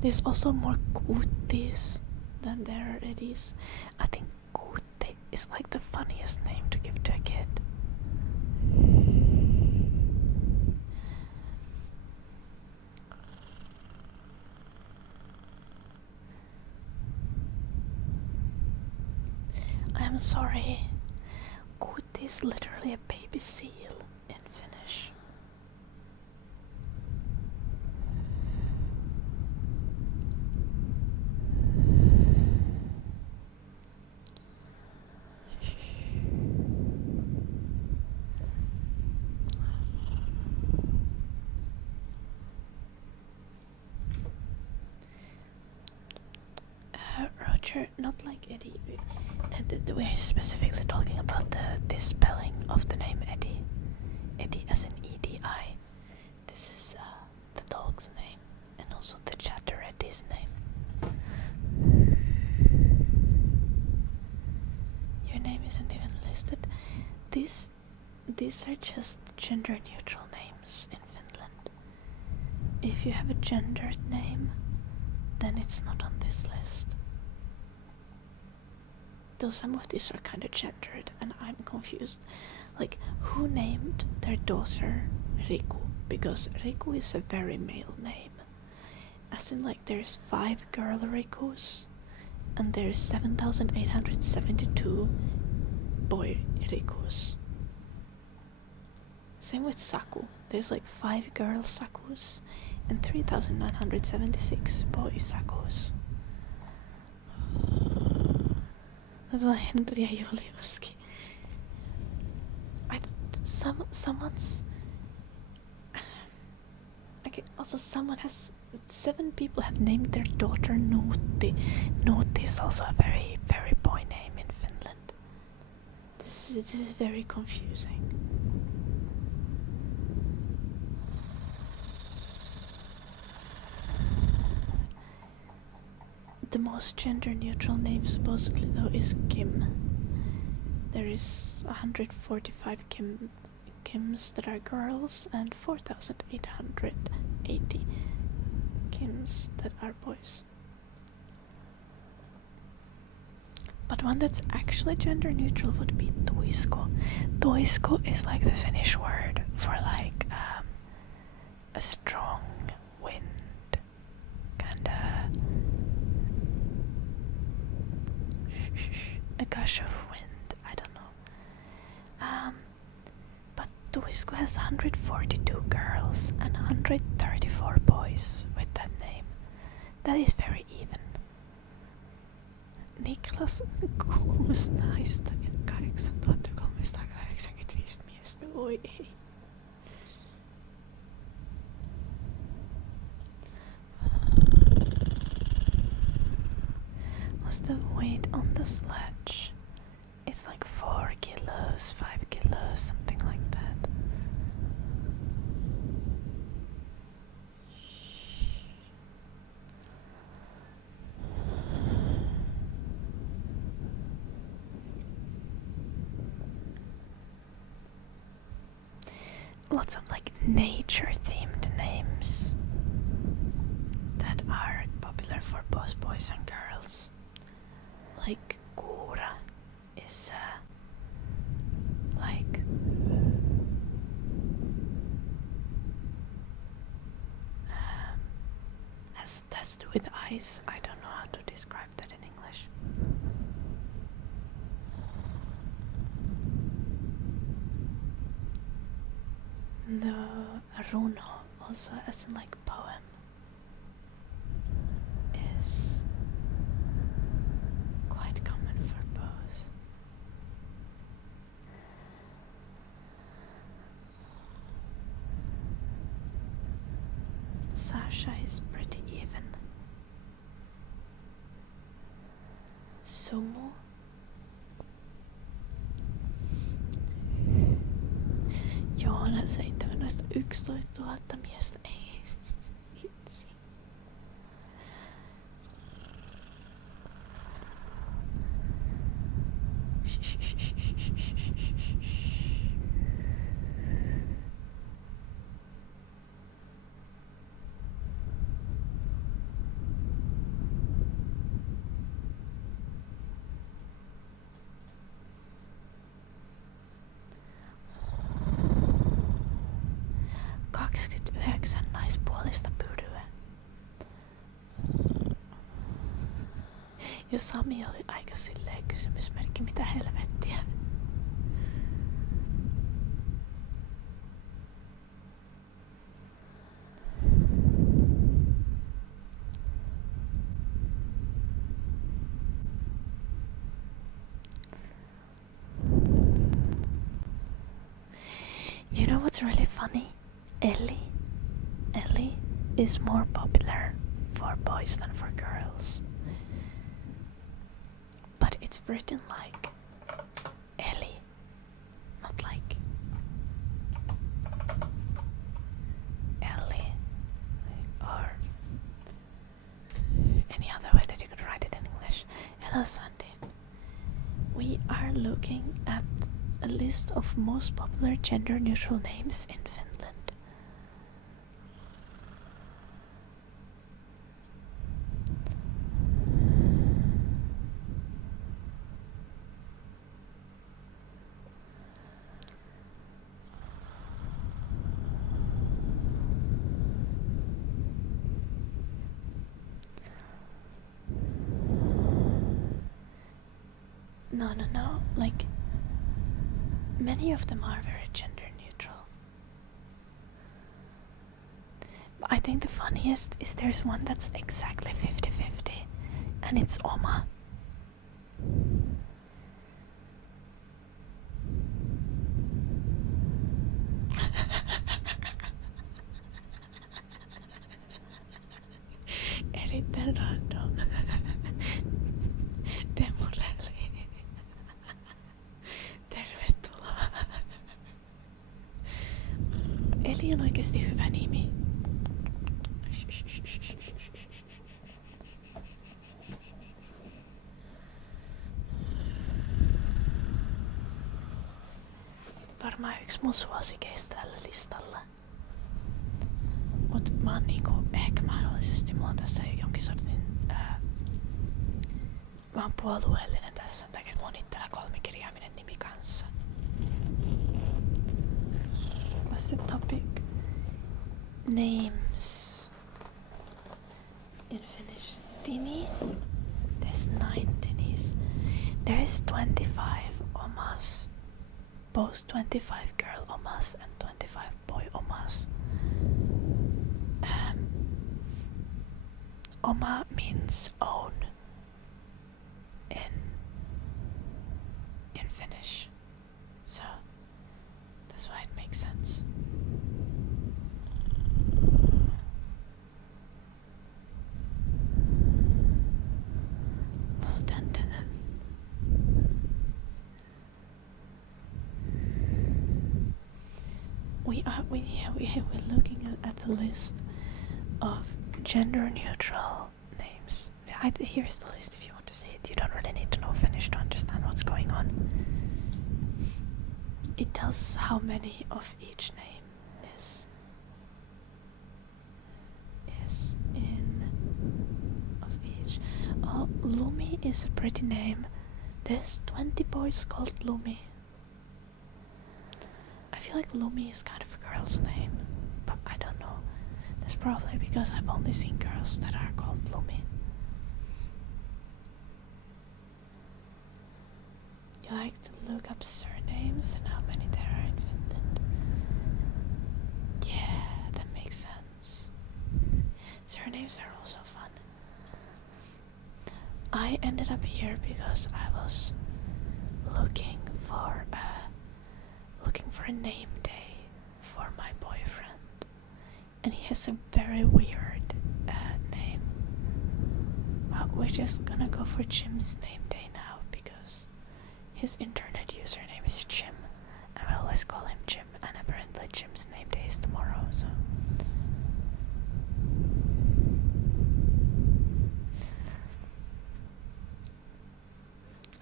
There's also more Kuuttis than there are Eddies. I think Kuutti is like the funniest name to give to a kid. I'm sorry. Kuutti is literally a baby seal in Finnish. not like Eddie. We're specifically talking about the spelling of the name Eddie. Eddie as in E-D-I. This is the dog's name, and also the chatter Eddie's name. Your name isn't even listed. These are just gender neutral names in Finland. If you have a gendered name, then it's not on this list. Though some of these are kind of gendered, and I'm confused. Like, who named their daughter Riku? Because Riku is a very male name. As in, like, there's 5 girl Rikus, and there's 7,872 boy Rikus. Same with Saku. There's like 5 girl Sakus, and 3,976 boy Sakus. Henry ja Juliuski. Someone's... Okay, also someone has... 7 people have named their daughter Nuutti. Nuutti is also a very, very boy name in Finland. This is very confusing. The most gender-neutral name supposedly though is Kim. There is 145 Kims that are girls and 4,880 Kims that are boys. But one that's actually gender-neutral would be Tuisko. Tuisko is like the Finnish word for like a strong wind, kinda a gush of wind, I don't know. But Tuisko has 142 girls and 134 boys with that name. That is very even. Niklas 600 8385 miestä, voi ei. What's the weight on the sledge? It's like 4 kilos, 5 kilos, something like that. Lots of like nature themed names that are popular for both boys and girls. Like Kura is like has to do with ice. I don't know how to describe that in English. The runo, also as in like poem, is quite common for both. Sasha is pretty even. Sumo. Joona 711 000 miestä. Ei. Vitsi. Naispuolista pyryä. Ja Sami oli aika silleen kysymysmerkki, mitä helvettiä. You know what's really funny? Ellie is more popular for boys than for girls. written like Ellie, not like Ellie, or any other way that you could write it in English. Hello Sandy. We are looking at a list of most popular gender neutral names in Finland. No, like many of them are very gender neutral. But I think the funniest is there's one that's exactly 50-50 and it's Oma. Erittäin random. Demorelli. Tervetuloa. Eli on oikeesti hyvä nimi. Varmaan yksi mun suosikeista tällä listalla. Mut mä oon niinku ehkä mahdollisesti mulla on tässä jonkin sortin mä oon puolueellinen tässä sen takia, että mun itsellä kolmikirjaiminen nimi kanssa. What's the topic? Names in Finnish. Tini? There's 9 tinis. There's 25 omas. Both 25 girl omas and 25 boy omas. Oma means own in Finnish, so that's why it makes sense. We're looking at the list of gender neutral names. Here's the list if you want to see it. You don't really need to know Finnish to understand what's going on. It tells how many of each name is in of each. Oh, Lumi is a pretty name. There's 20 boys called Lumi. I feel like Lumi is kind of a girl's name, but I don't know. That's probably because I've only seen girls that are called Lumi. You like to look up surnames and how many there are in Finland? Yeah, that makes sense. Surnames are also fun. I ended up here because I was looking for a name day for my boyfriend, and he has a very weird name. Well, we're just gonna go for Jim's name day now because his internet username is Jim, and we always call him Jim, and apparently Jim's name day is tomorrow, so.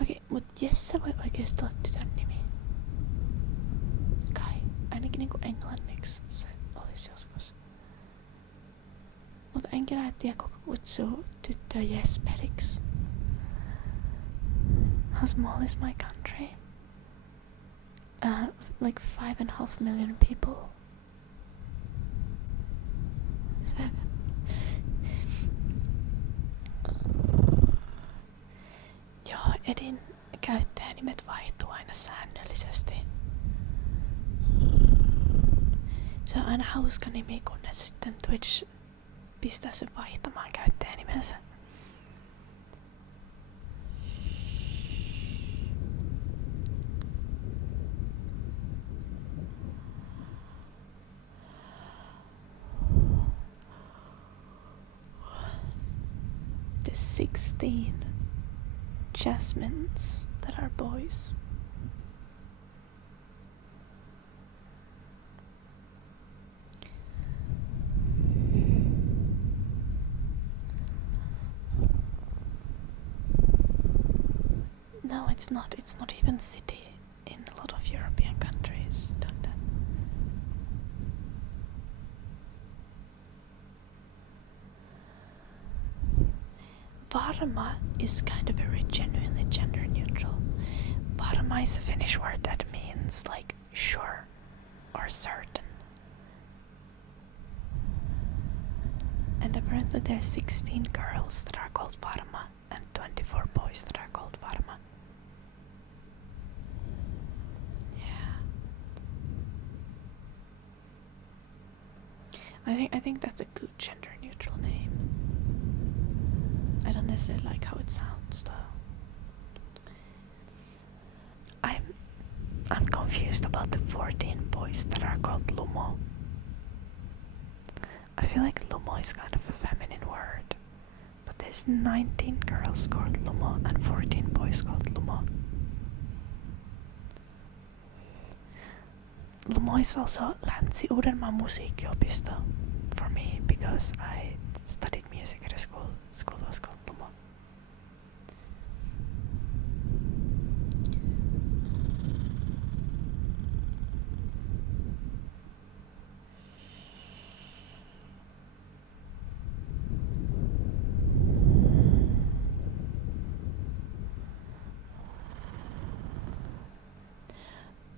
Okei, mut Jesse voi oikeesti olla tytön nimi. Kai, ainakin niinku englanniksi se olisi joskus. Mutta enkä lähtiä koko kutsuu tyttöä Jesperiksi. How small is my country? Like 5.5 million people. Joo, Edin käyttäjänimet vaihtuu aina säännöllisesti. Se on aina hauska nimi, kunnes sitten Twitch pistää sen vaihtamaan käyttäjänimensä. The 16 jasmines that are boys. No, it's not. It's not even city in a lot of European countries. Don't it? Varma is kind of very genuinely gender neutral. Varma is a Finnish word that means like sure or certain. And apparently there's 16 girls that are called Varma and 24 boys that are called Varma. I think that's a good gender neutral name. I don't necessarily like how it sounds though. I'm confused about the 14 boys that are called Lumo. I feel like Lumo is kind of a feminine word, but there's 19 girls called Lumo and 14 boys called Lumo. Lumo is also Länsi-Uudenmaan musiikkiopisto for me because I studied music at a school. School was called Lumo.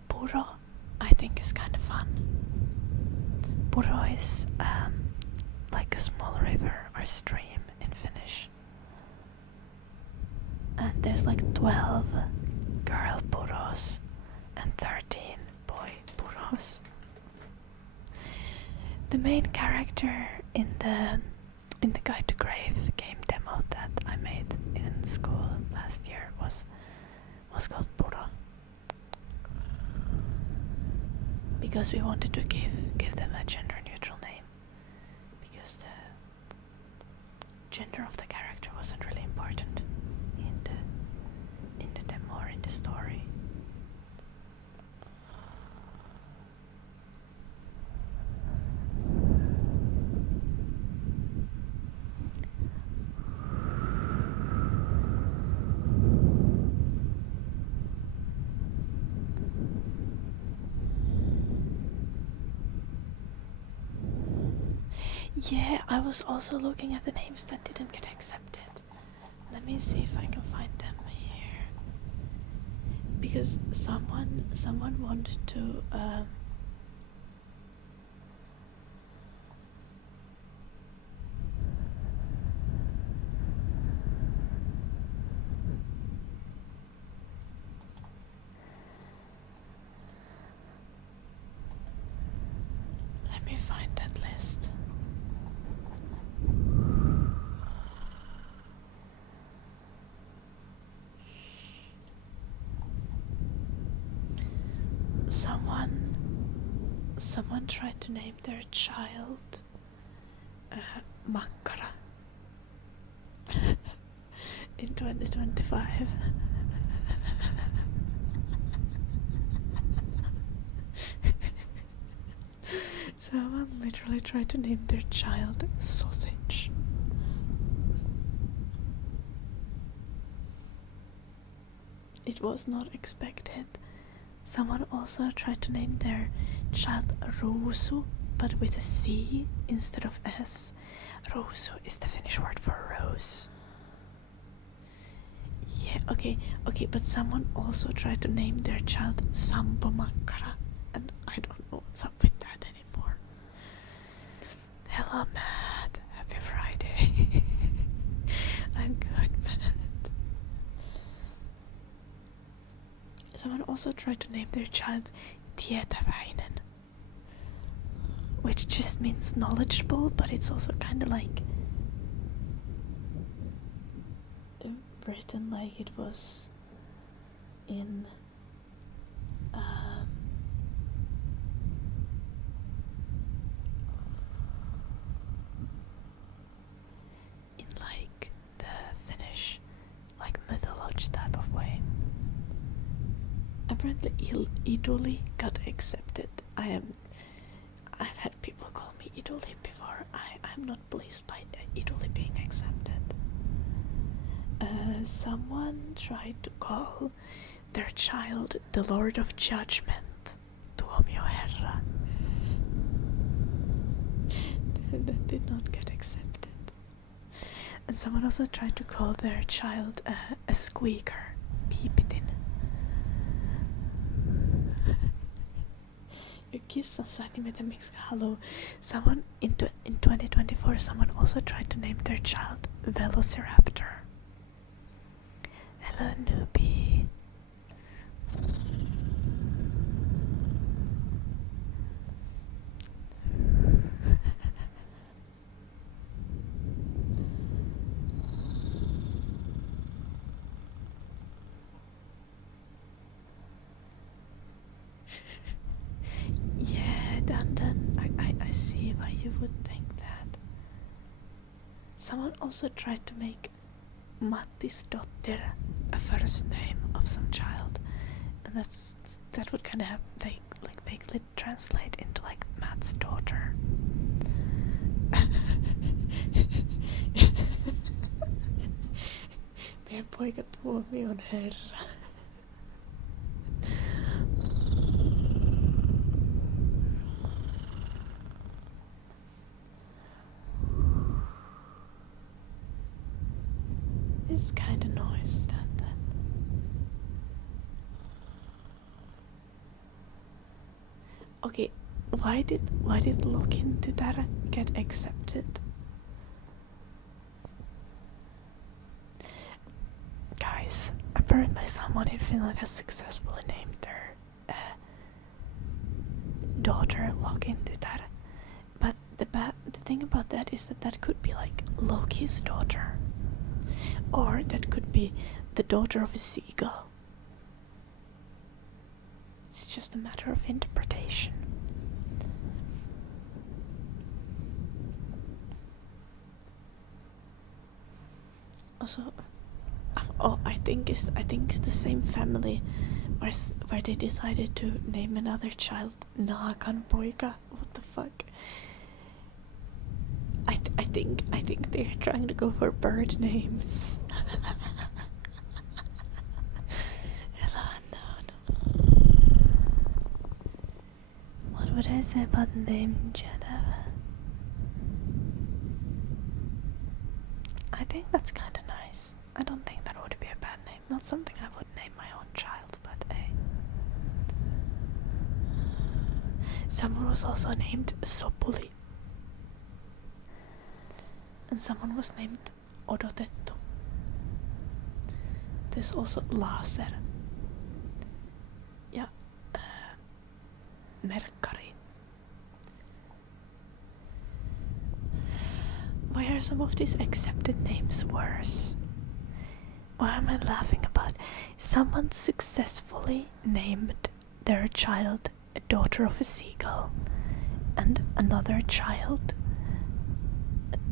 Puro, I think, is kind of fun. Puro is like a small river or stream in Finnish. And there's like 12 girl puros and 13 boy puros. The main character in the Guide to Grave game demo that I made in school last year was called Puro. Because we wanted to give them a gender neutral name. Because the gender of the character wasn't really important in the demo or in the story. Yeah, I was also looking at the names that didn't get accepted. Let me see if I can find them here. Because someone wanted to let me find that list. Someone tried to name their child Makkara in 2025. Someone literally tried to name their child Sausage. It was not expected. Someone also tried to name their child Ruusu, but with a C instead of S. Ruusu is the Finnish word for rose. Yeah, okay, but someone also tried to name their child Sampo Makkara, and I don't know what's up with that anymore. Hello, Matt. Happy Friday. I'm good, Matt. Someone also tried to name their child Tietäväinen, which just means knowledgeable, but it's also kind of like written like it was in like the Finnish like mythology Idoli got accepted. I've had people call me Idoli before. I'm not pleased by Idoli being accepted. Someone tried to call their child the Lord of Judgment, Tuomio Herra. That did not get accepted. And someone also tried to call their child a squeaker, Piipitin. Kissan saa nimetä miksi haluaa. Someone in 2024, someone also tried to name their child Velociraptor. Hello, newbie. Yeah, Dandan, I see why you would think that. Someone also tried to make Mattis dotter a first name of some child, and that would kind of have like vaguely translate into like Matt's daughter. Meidän poika Tuomion herra. It's kind of noise then. Okay, why did look into that get accepted? Guys, apparently someone in Finland has successfully named their daughter Loki into that. But the thing about that is that could be like Loki's daughter. Or that could be the daughter of a seagull. It's just a matter of interpretation. Also, I think it's the same family where they decided to name another child Naakan poika. What the fuck? I think they're trying to go for bird names. Hello, unknown. What would I say about the name Geneva? I think that's kind of nice. I don't think that would be a bad name. Not something I would name my own child, but hey. Someone was also named Sopuli. And someone was named Odotettu. There's also Laser. Yeah. Merkari. Why are some of these accepted names worse? What am I laughing about? Someone successfully named their child a daughter of a seagull, and another child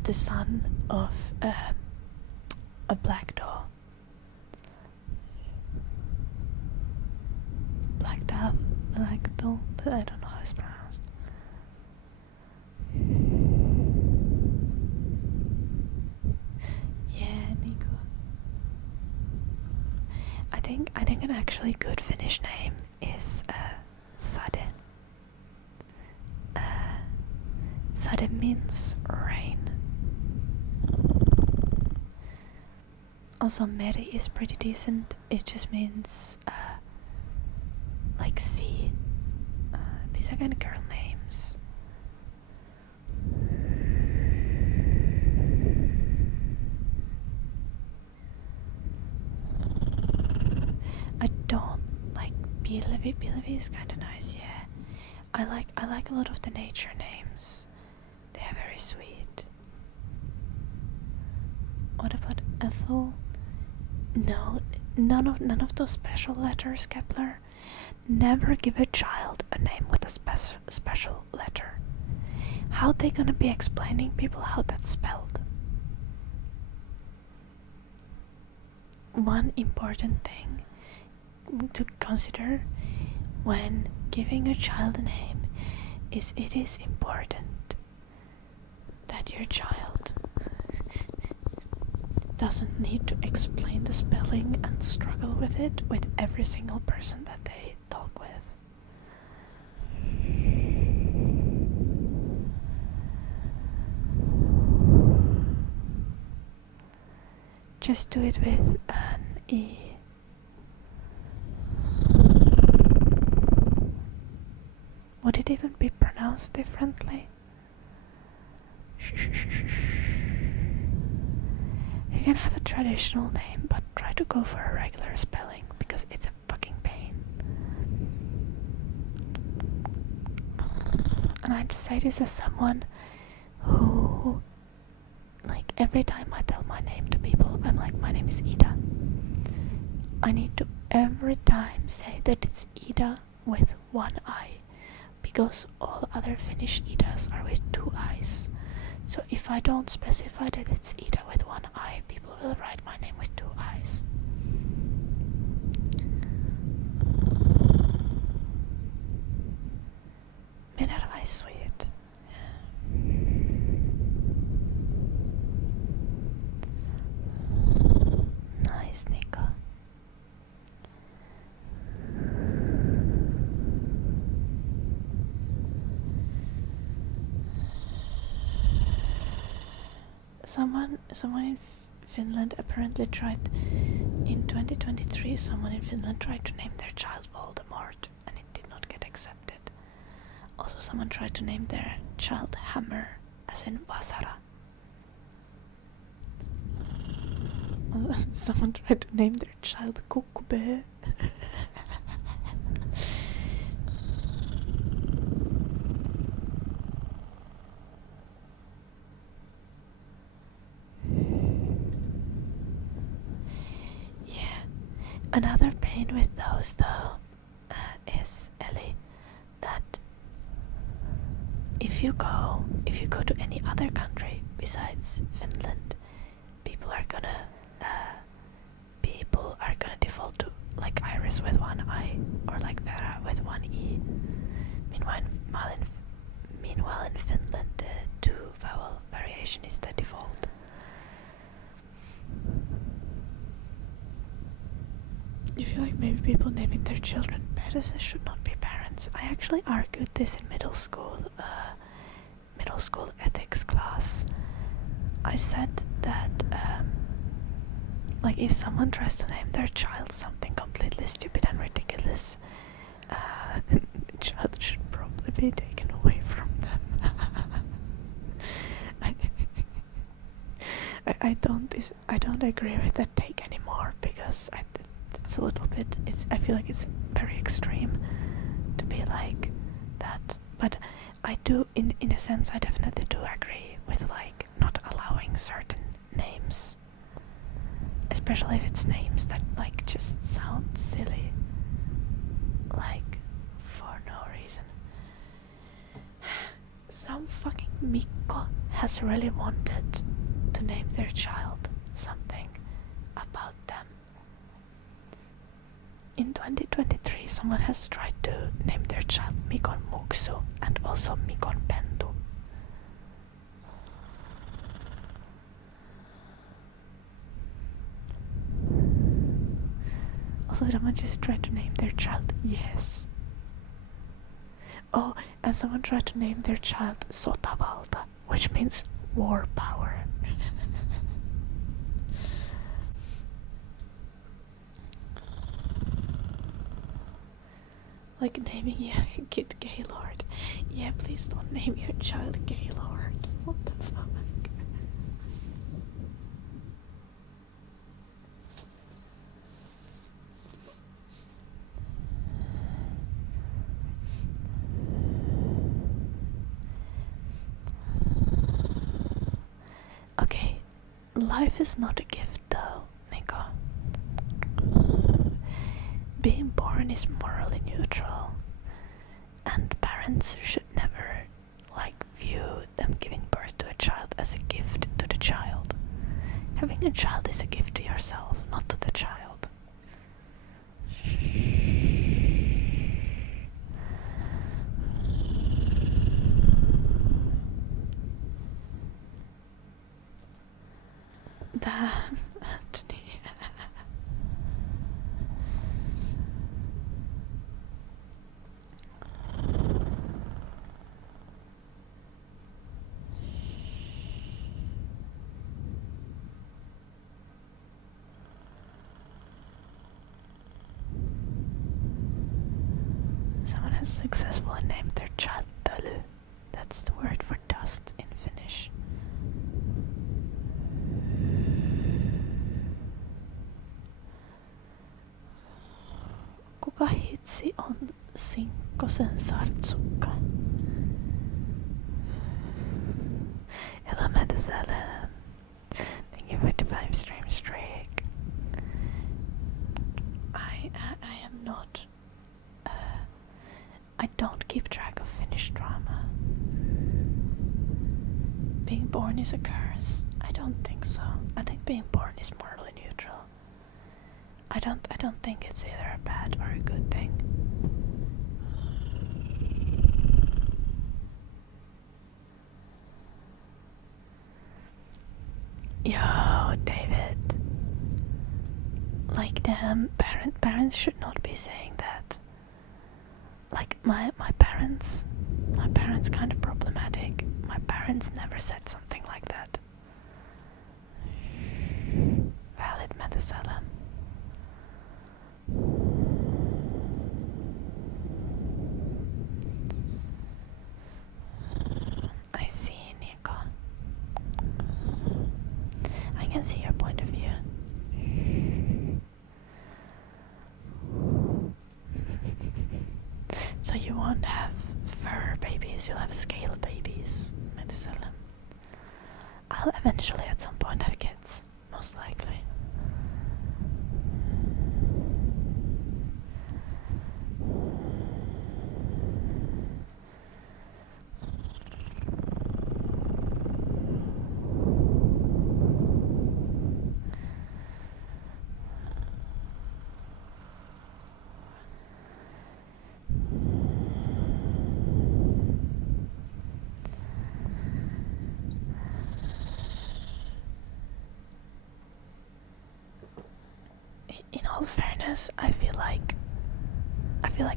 the son of a black dove. Black dove, black dove, but I don't know how it's pronounced. Yeah, Nico. I think an actually good Finnish name is Sade. Sade means rain. Also, Meri is pretty decent. It just means like sea. These are kind of girl names. I don't like Pilevi. Pilevi is kind of nice, yeah. I like a lot of the nature names. They are very sweet. What about Ethel? No, none of those special letters, Kepler. Never give a child a name with a special letter. How they gonna be explaining people how that's spelled? One important thing to consider when giving a child a name is it is important that your child doesn't need to explain the spelling and struggle with it with every single person that they talk with. Just do it with an E. Would it even be pronounced differently? You can have a traditional name, but try to go for a regular spelling because it's a fucking pain. And I'd say this as someone who, like, every time I tell my name to people, I'm like, my name is Ida. I need to every time say that it's Ida with one I, because all other Finnish Idas are with two I's. So if I don't specify that it's Ida with one I, people will write my name with two I's. Minerva is sweet. Nice, Nico. Someone in Finland apparently tried, in 2023, someone in Finland tried to name their child Voldemort, and it did not get accepted. Also, someone tried to name their child Hammer, as in Vasara. Someone tried to name their child Kukkubö. Another pain with those, though, is, Ellie, that if you go to any other country besides Finland, people are gonna default to like Iris with one I or like Vera with one E. Meanwhile in Finland, the two vowel variation is the default. I feel like maybe people naming their children Peres should not be parents. I actually argued this in middle school ethics class. I said that like if someone tries to name their child something completely stupid and ridiculous, the child should probably be taken away from them. I don't agree with that take anymore, because it's a little bit, I feel like it's very extreme to be like that. But I do, in a sense, I definitely do agree with like not allowing certain names, especially if it's names that like just sound silly, like for no reason. Some fucking Mikko has really wanted to name their child something about them. In 2023, someone has tried to name their child Mikon Muksu and also Mikon Pentu. Also, someone just tried to name their child Yes. Oh, and someone tried to name their child Sotavalta, which means war power. Like naming your kid Gaylord. Yeah, please don't name your child Gaylord. What the fuck? Okay, life is not a gift though, Nico. Being born is morally neutral, and parents should never view them giving birth to a child as a gift to the child. Having a child is a gift to yourself, not to the child. Damn, Anthony. Someone has successfully named their child Pöly. That's the word for dust in Finnish. Kuka hitsi on Sinkkosen sartsukka? Hello, Methuselah. Thank you for the 5 stream streak. I am not. I don't keep track of Finnish drama. Being born is a curse. I don't think so. I think being born is morally neutral. I don't think it's either a bad or a good thing. Yo, David. Like, damn, parents should not be saying that. Like, my parents kind of problematic. My parents never said something like that. Valid, Methuselah. I see, Nico. I can see your point of view. So you won't have fur babies, you'll have scale babies, Methuselah. I'll eventually at some point have kids, most likely. In all fairness, I feel like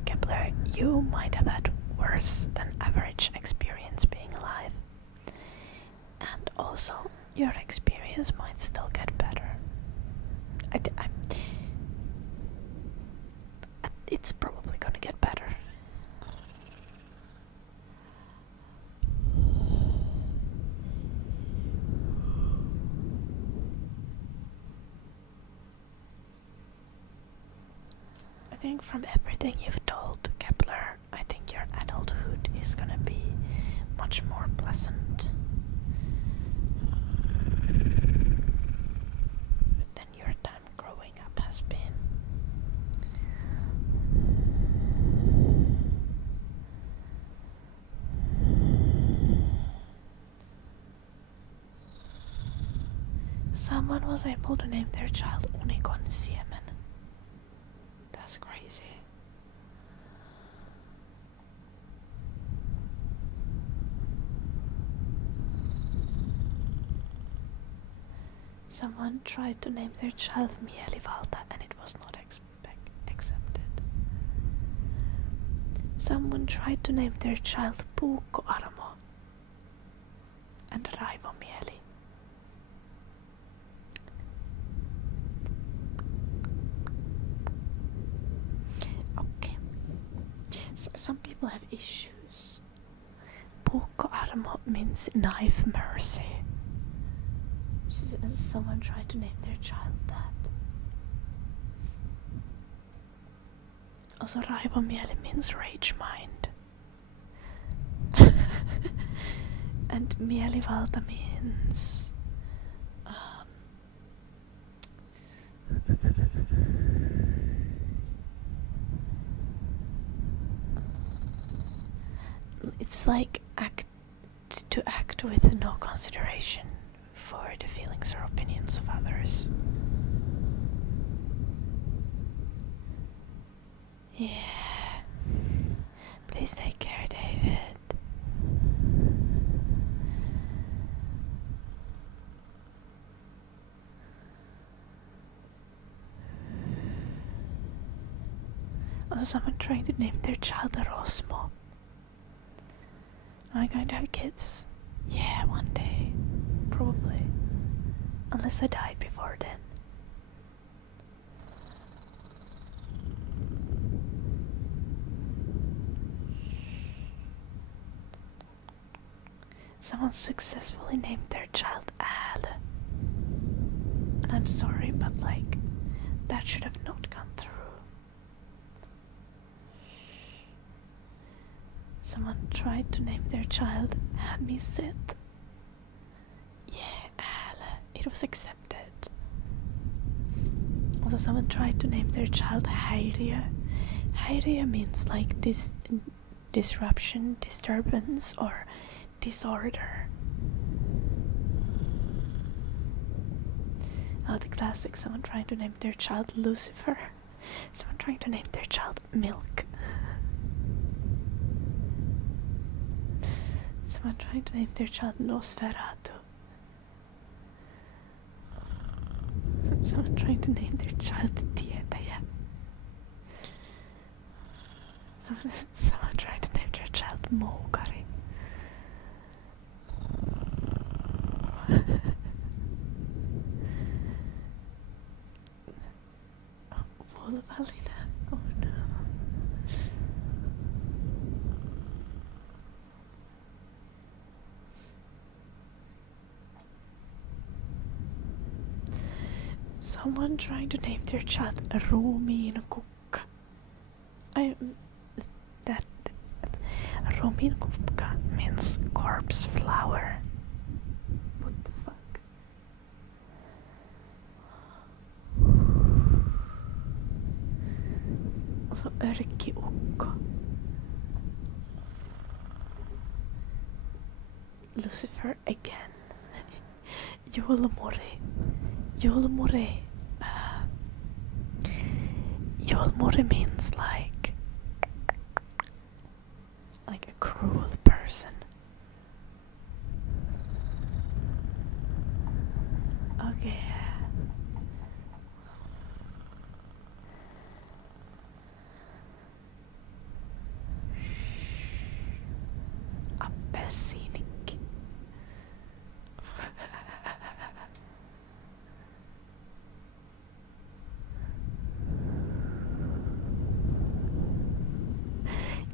Kepler, you might have had worse than average experience being alive. And also, your experience might still get better. It's probably gonna get better. I think from everything you've told, Kepler, I think your adulthood is gonna be much more pleasant than your time growing up has been. Someone was able to name their child Unicorn Siemen. That's crazy. Someone tried to name their child Mielivalta and it was not accepted. Someone tried to name their child Puukko Armo and Raivo Mieli. Okay. So some people have issues. Puukko Armo means knife mercy. Someone tried to name their child that. Also, Raivo Mieli means rage mind. And Mielivalta means it's like to act with no consideration for the feelings or opinions of others. Yeah. Please take care, David. Also, someone trying to name their child Rosmo. Am I going to have kids? Yeah, one day. Probably. Unless I died before then. Someone successfully named their child Al. And I'm sorry, but like, that should have not gone through. Someone tried to name their child Hamiset. Yeah, Al. It was accepted. Also, someone tried to name their child Heiria. Heiria means like disruption, disturbance, or disorder. Oh, the classic, someone trying to name their child Lucifer. Someone trying to name their child Milk. Someone trying to name their child Nosferatu. Someone trying to name their child Tietäjä. Someone trying to name their child Moukari. Wolvalina. Oh no. Someone trying to name their child Ruumiin Kukka. That Ruumiin Kukka means corpse flower. What the fuck? Also Örkkiukko. Lucifer again. Julmuri. Julmuri means like a cruel person. Okay. Appelsinik.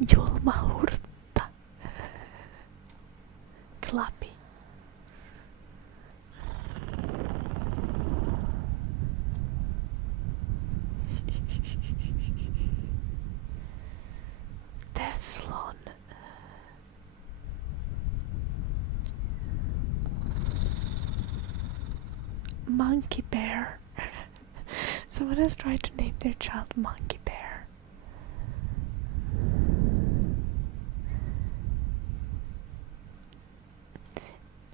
Julmahurta. Klapi. Teflon. Monkey bear. Someone has tried to name their child Monkey Bear.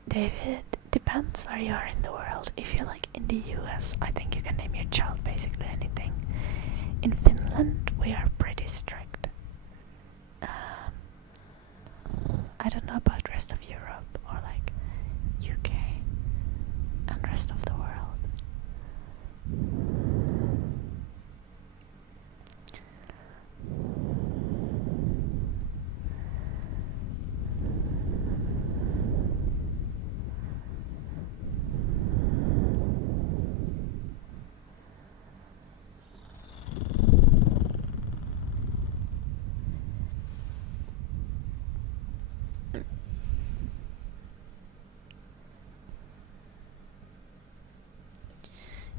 David, depends where you are in the world. If you're like in the US, I think you can name your child basically anything. In Finland, we are pretty strict. I don't know about rest of Europe or like UK and rest of the world.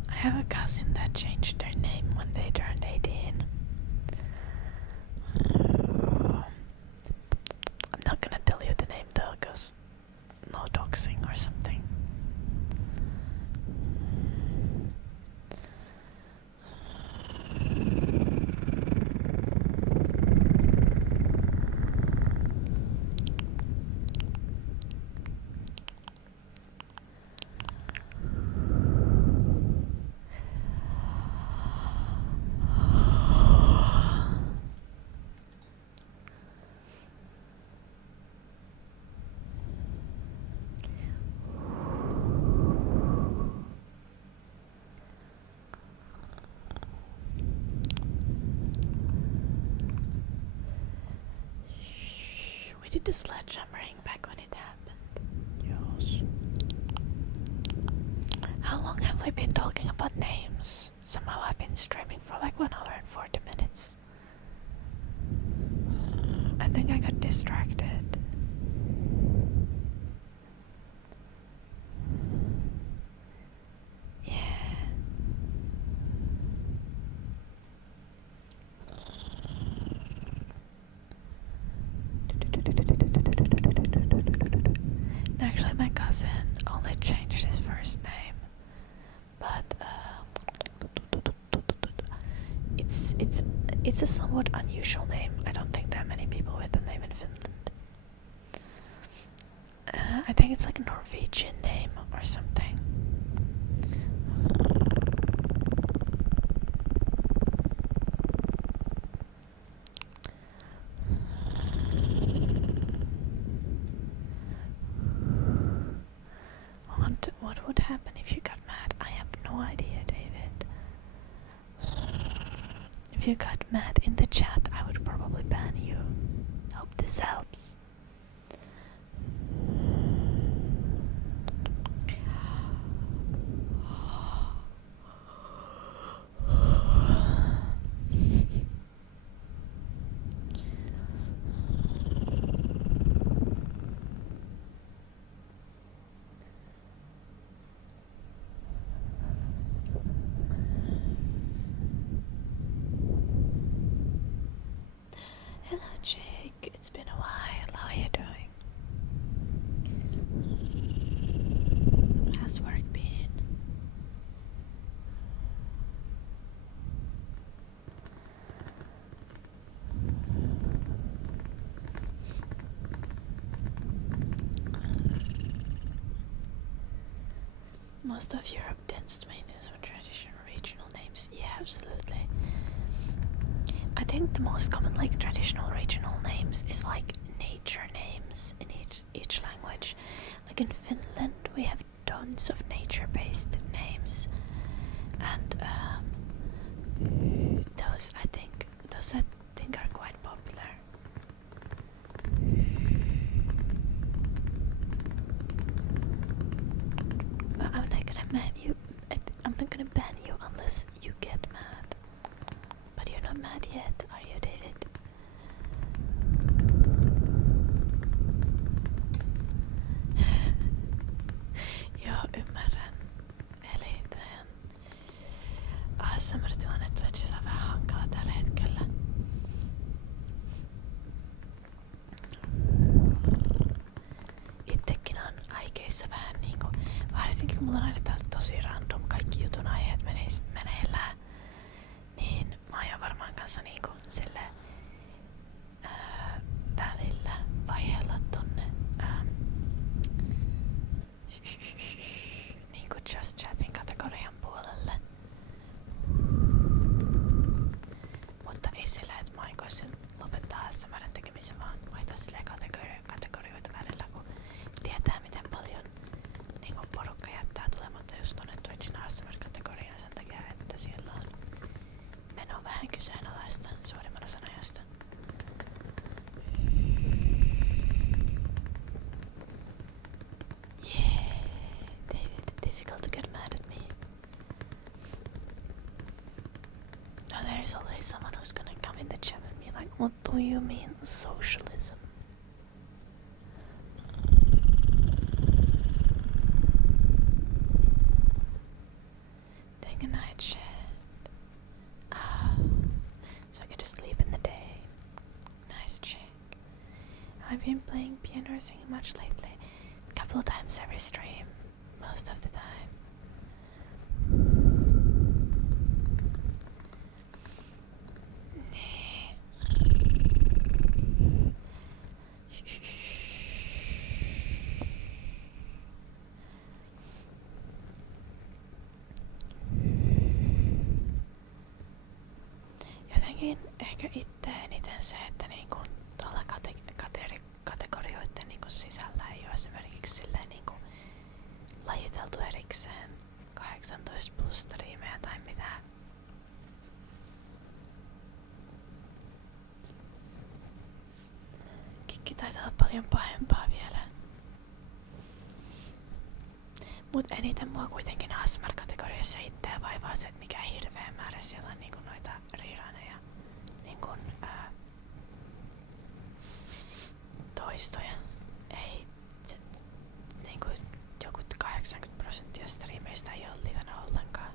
I have a cousin that changed their name when they turned 18. I'm not gonna tell you the name though, cause no doxing or something. did the sledgehammering back when it happened. Yes. How long have we been talking about names? Somehow I've been streaming for like 1 hour and 40 minutes. I think I got distracted. Yeah. Actually, my cousin only changed his first name, but it's a somewhat unusual name. I don't think there are many people with the name in Finland. I think it's like a Norwegian name or something. What would happen if you got mad? I have no idea, David. If you got mad in the chat, I would probably ban you. Hope this helps. Hello, Jake. It's been a while. How are you doing? How's work been? Most of Europe tends to maintain some traditional regional names. Yeah, absolutely. I think the most common like traditional regional names is like nature names in each language. Like in Finland we have tons of nature-based names, and those I think are quite popular. But I'm not gonna ban you. I'm not gonna ban you unless you get mad. But you're not mad yet, are you, David? Joo, ymmärrän. Eli tämän ASMR-tilanne Twitchissä on vähän hankala tällä hetkellä. Itsekin on aikeissa vähän niinku, varsinkin kun mulla on aina täältä tosi random kaikki jutun aiheet meneillään, niin mä aion varmaan kanssa niinku silleen välillä vaiheella tonne niinku just chatting kategorian puolelle. Mutta ei sillä, että mä aikoisin lopettaa ASMR:n tekemisen, vaan vaihtaa silleen kategorioita välillä, kun tietää miten paljon niinku porukka jättää tulematta just tonne Twitchin ASMR-kategoriaan sen takia, että siellä on meno vähän kyseenalaista suurimman osan ajasta. Yeah, David, difficult to get mad at me. Oh, there is always someone who's gonna come in the chat and be like, what do you mean socialism? Take a night shift. So I get to sleep in the day. Nice chick. I've been playing piano or singing much lately. A couple of times every stream. Most of the time. Jotenkin ehkä itse eniten se, että niinku tuolla kategorioiden niinku sisällä ei ole esimerkiksi silleen niinku lajiteltu erikseen 18 plus striimejä tai mitään. Kikki taitaa olla paljon pahempaa vielä. Mut eniten mua kuitenkin ASMR-kategoriassa itseä vaivaa se, että mikä hirveä määrä siellä on niinku noita riiraneja niinku, toistoja. Ei, se, niinku joku 80% striimeistä ei ole livenä ollenkaan.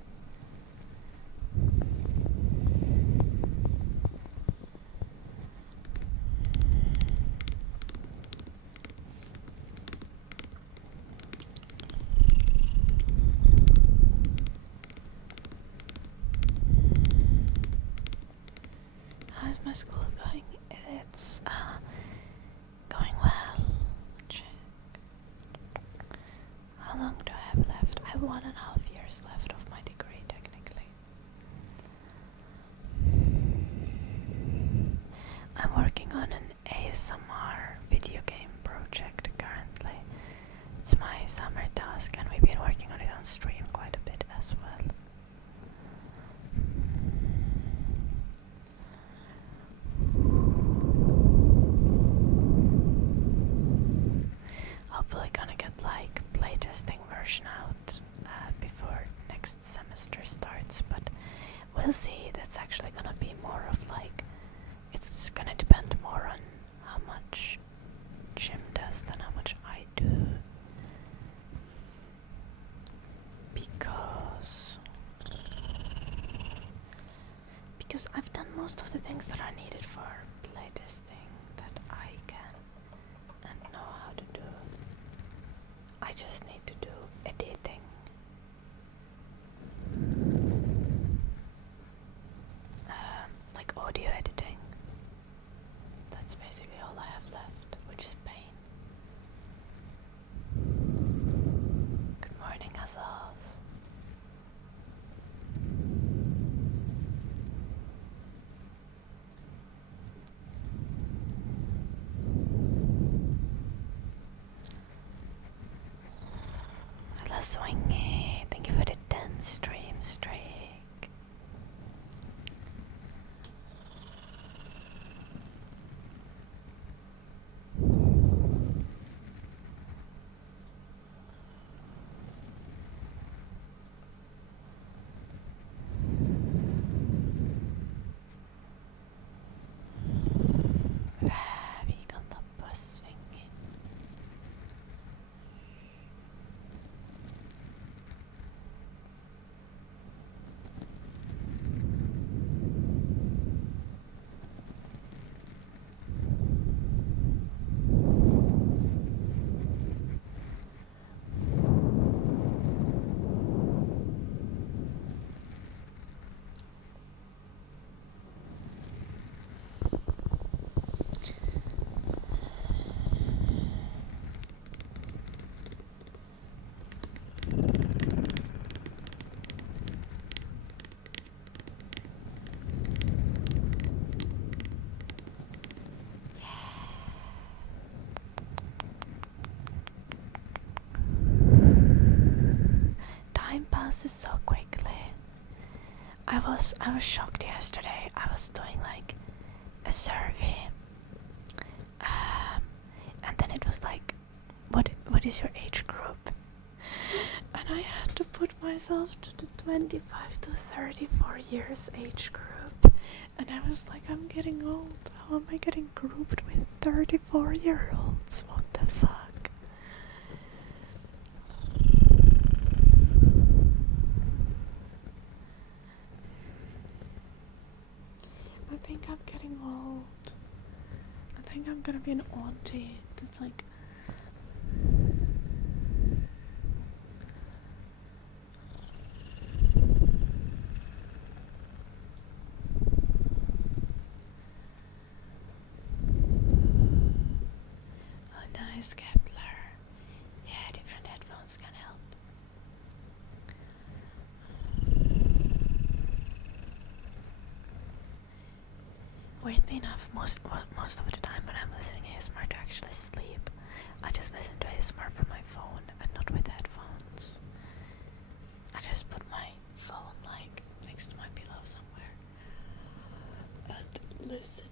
How's my school going? It's going well. Check. How long do I have left? I have 1.5 years left of my degree, technically. I'm working on an ASMR video game project currently. It's my summer task, and we've been working on it on stream quite a bit as well. Hopefully gonna get like playtesting version out before next semester starts, but we'll see. That's actually gonna be more of like, it's gonna depend more on how much Jim does than how much I do, because I've done most of the things that are needed for playtesting that I can and know how to do. I just need to do editing. Like audio editing. That's basically all I have left, which is pain. Good morning, Azov. Hello, Swingy. Thank you for the 10 stream streak. Viikon loppua Swingy. Time passes so quickly. I was shocked yesterday. I was doing like a survey, and then it was like, what is your age group? And I had to put myself to the 25 to 34 years age group, and I was like, I'm getting old. How am I getting grouped with 34-year-olds? What the fuck? I think I'm getting old. I think I'm gonna be an auntie that's like... Oh, nice, Kepler. Yeah, different headphones can help. Weirdly enough, most of the time when I'm listening to ASMR to actually sleep, I just listen to ASMR from my phone and not with headphones. I just put my phone like next to my pillow somewhere and listen.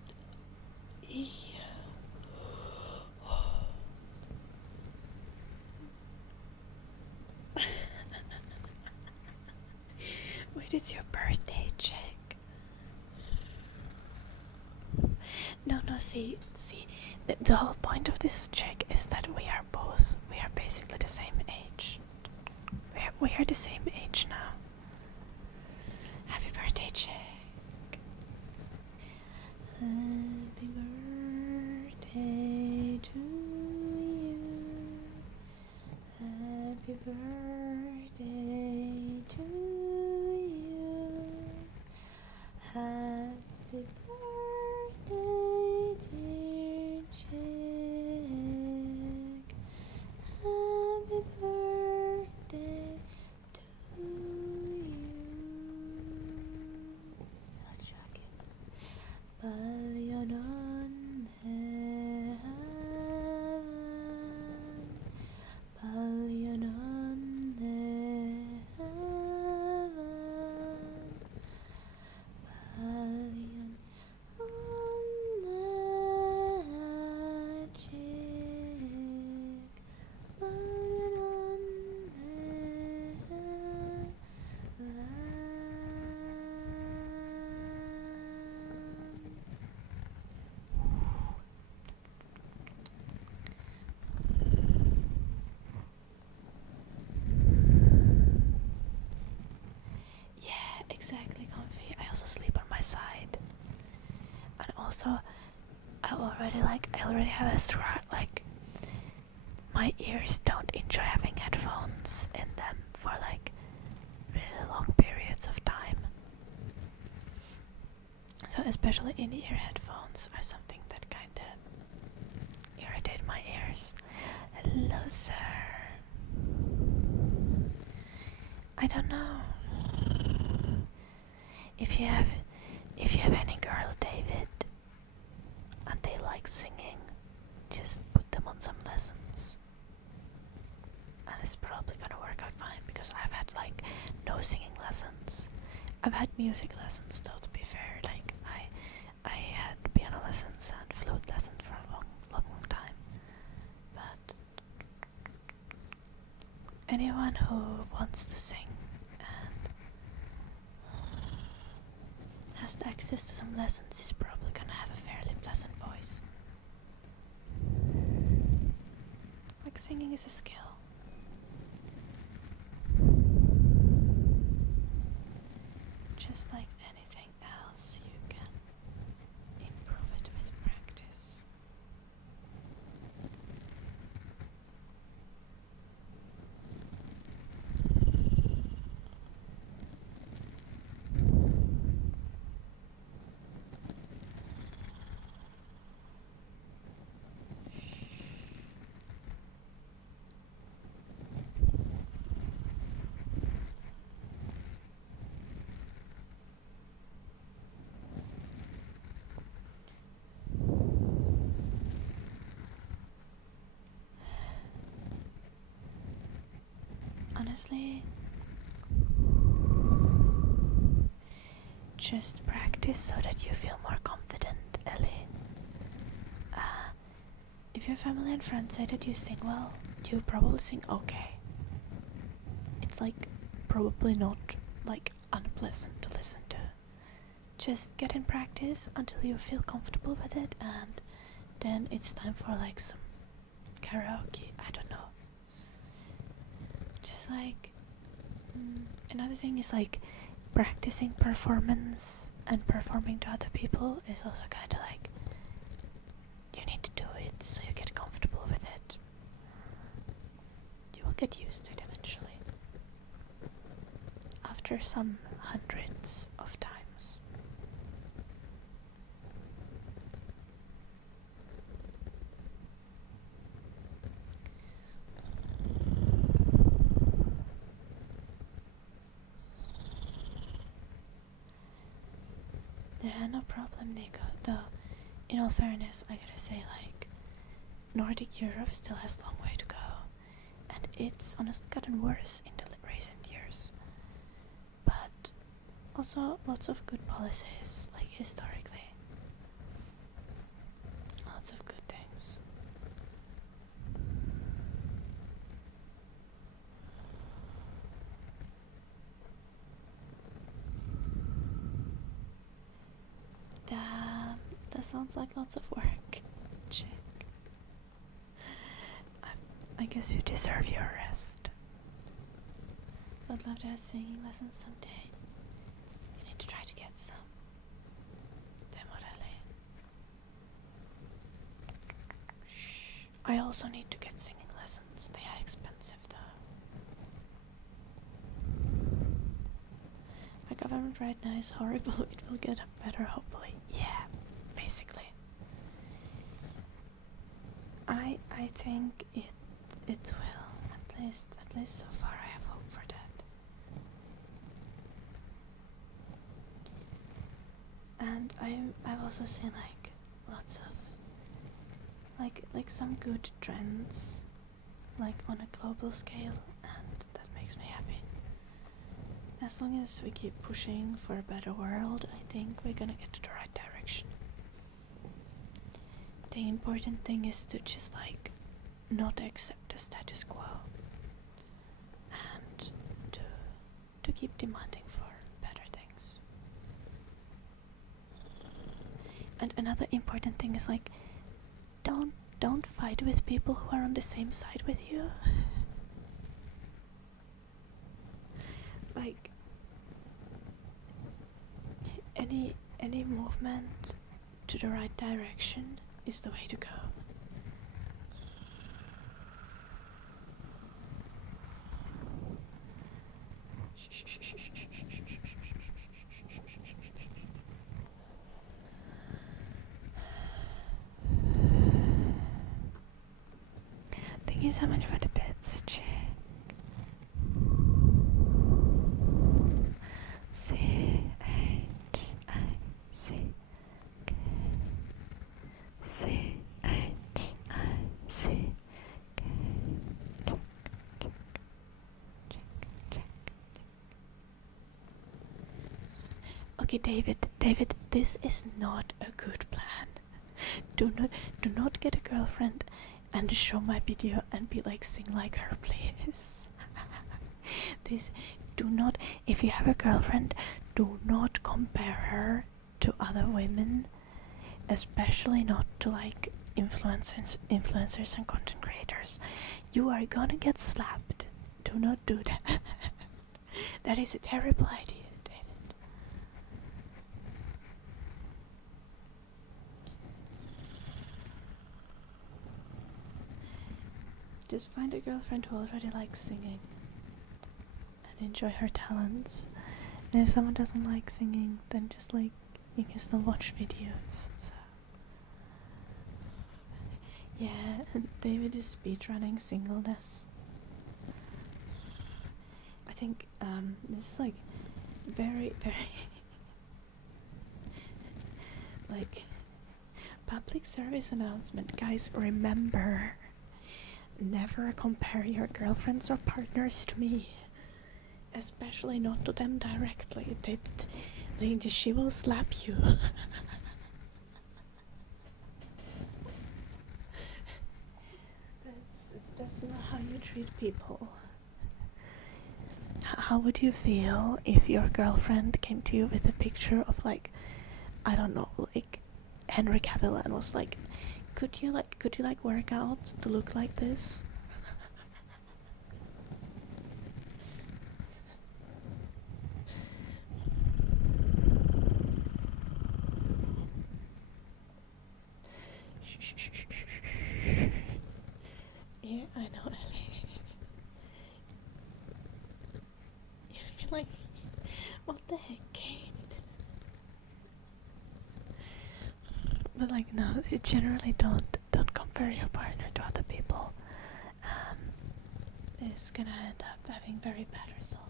it's your birthday, chick. No, see, the whole point of this chick is that we are basically the same age. We are the same age now. Happy birthday, chick. Happy birthday to you. Happy birthday to you. Happy birthday, dear chick. Happy birthday to you. I'll check it. Palyanon heaven, palyanon heaven, palyanon magic, palyanon heaven. Yeah, exactly, comfy. I also sleep on my side. And also, I already have a throat, like, my ears don't enjoy having headphones in them for like really long periods of time. So especially in-ear headphones are something that kinda irritate my ears. Hello, sir. I don't know. If you have any girl, David, and they like singing, just put them on some lessons. And it's probably gonna work out fine, because I've had like no singing lessons. I've had music lessons though, to be fair. Like I had piano lessons and flute lessons for a long time. But anyone who wants to sing and has the access to some lessons is probably gonna have a fairly pleasant voice. Like, singing is a skill. Just like anything else, you can improve it with practice. Honestly, just practice so that you feel more confident, Ellie. If your family and friends say that you sing well, you probably sing okay. It's like probably not like unpleasant to listen to. Just get in practice until you feel comfortable with it, and then it's time for like some karaoke. I don't know. Just like another thing is like practicing performance and performing to other people is also kind of like you need to do it so you get comfortable with it. You will get used to it eventually after some hundreds of times. Yeah, no problem, Nico. Though, in all fairness, I gotta say, like, Nordic Europe still has a long way to go, and it's honestly gotten worse in the recent years. But also lots of good policies, like historically. Lots of good things. sounds like lots of work. Check. I guess you deserve your rest. I'd love to have singing lessons someday. You need to try to get some. I also need to get singing lessons. They are expensive though. My government right now is horrible. It will get better hopefully. Yeah, basically. I think it will. At least so far I have hope for that. And I've also seen like lots of like some good trends, like on a global scale, and that makes me happy. As long as we keep pushing for a better world, I think we're gonna get to the right direction. The important thing is to just like not accept the status quo and to keep demanding for better things. And another important thing is like don't fight with people who are on the same side with you. Like any movement to the right direction is the way to go. Thank you so much for the bits, check. Okay, David, this is not a good plan. Do not get a girlfriend and show my video and be like, sing like her, please. Do not, if you have a girlfriend, do not compare her to other women, especially not to like influencers and content creators. You are gonna get slapped. Do not do that. That is a terrible idea. Just find a girlfriend who already likes singing and enjoy her talents. And if someone doesn't like singing, then just like you can still watch videos. So yeah, and David is speedrunning singleness. I think this is like very like public service announcement, guys. Remember, never compare your girlfriends or partners to me, especially not to them directly. She will slap you. That's not how you treat people. How would you feel if your girlfriend came to you with a picture of like, I don't know, like Henry Cavill, and was like, could you work out to look like this? Yeah, I know, Ellie. You'd be like, what the heck, Kate? But like, no, you generally don't compare your partner to other people. It's gonna end up having very bad results.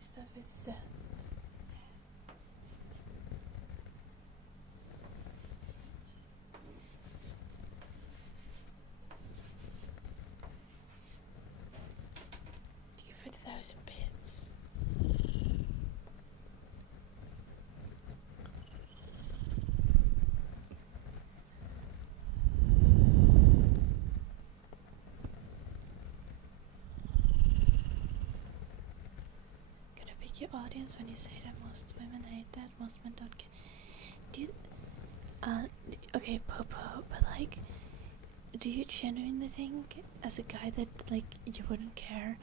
Is that what it said? Thank you for the 1,000 bits. your audience when you say that most women hate that, most men don't care. Do you, okay, Popo, but like, do you genuinely think, as a guy, that like you wouldn't care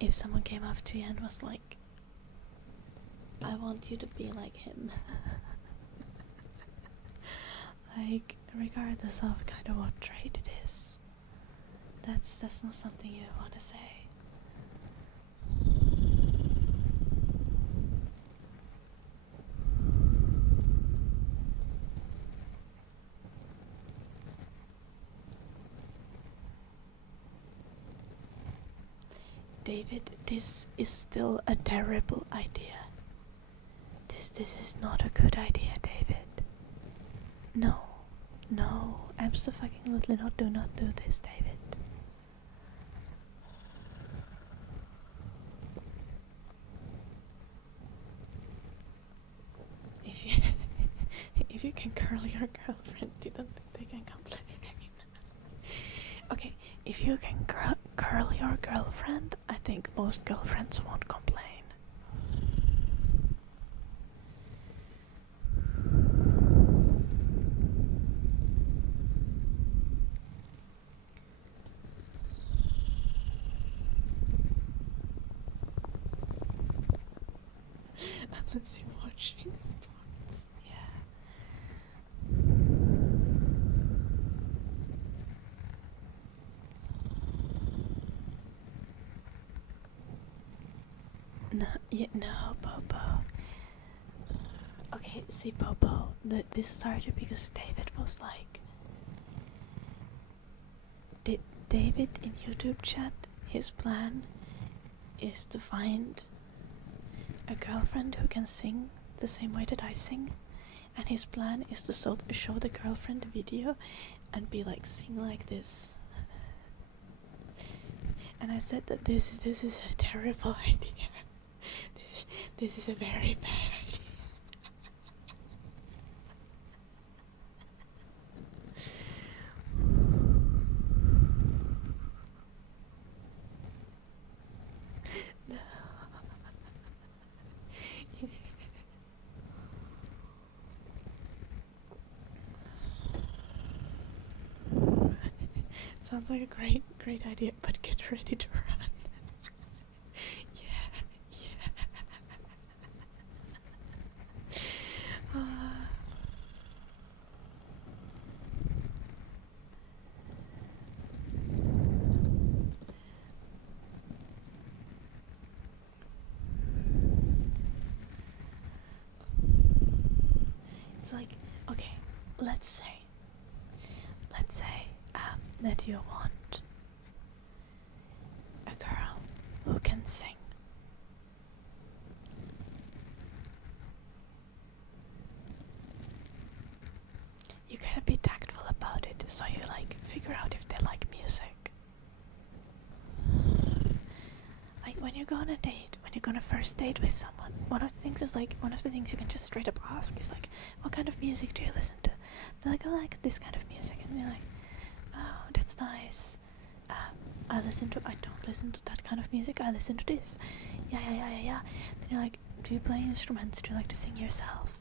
if someone came up to you and was like, I want you to be like him? Like, regardless of kind of what trait it is, that's not something you want to say. David, this is still a terrible idea. This is not a good idea, David. No, absolutely not. Do not do this, David. If you can curl your girlfriend, you don't think they can complain? Okay, if you can curl your girlfriend, I think most girlfriends won't complain. Unless you're watching sports, yeah. No, Popo. Okay, see, Popo, this started because David was like... David in YouTube chat, his plan is to find a girlfriend who can sing the same way that I sing, and his plan is to show the girlfriend a video and be like, sing like this. And I said that this is a terrible idea. This is a very bad idea. No. Sounds like a great idea, but get ready to run. It's like, okay, let's say that you want a girl who can sing. You gotta be tactful about it, so you like figure out if they like music. Like when you go on a date, when you go on a first date with someone, one of the things you can just straight up ask is like, what kind of music do you listen to? They're like, I like this kind of music, and you're like, oh, that's nice. I don't listen to that kind of music, I listen to this. Yeah. Then you're like, do you play instruments? Do you like to sing yourself?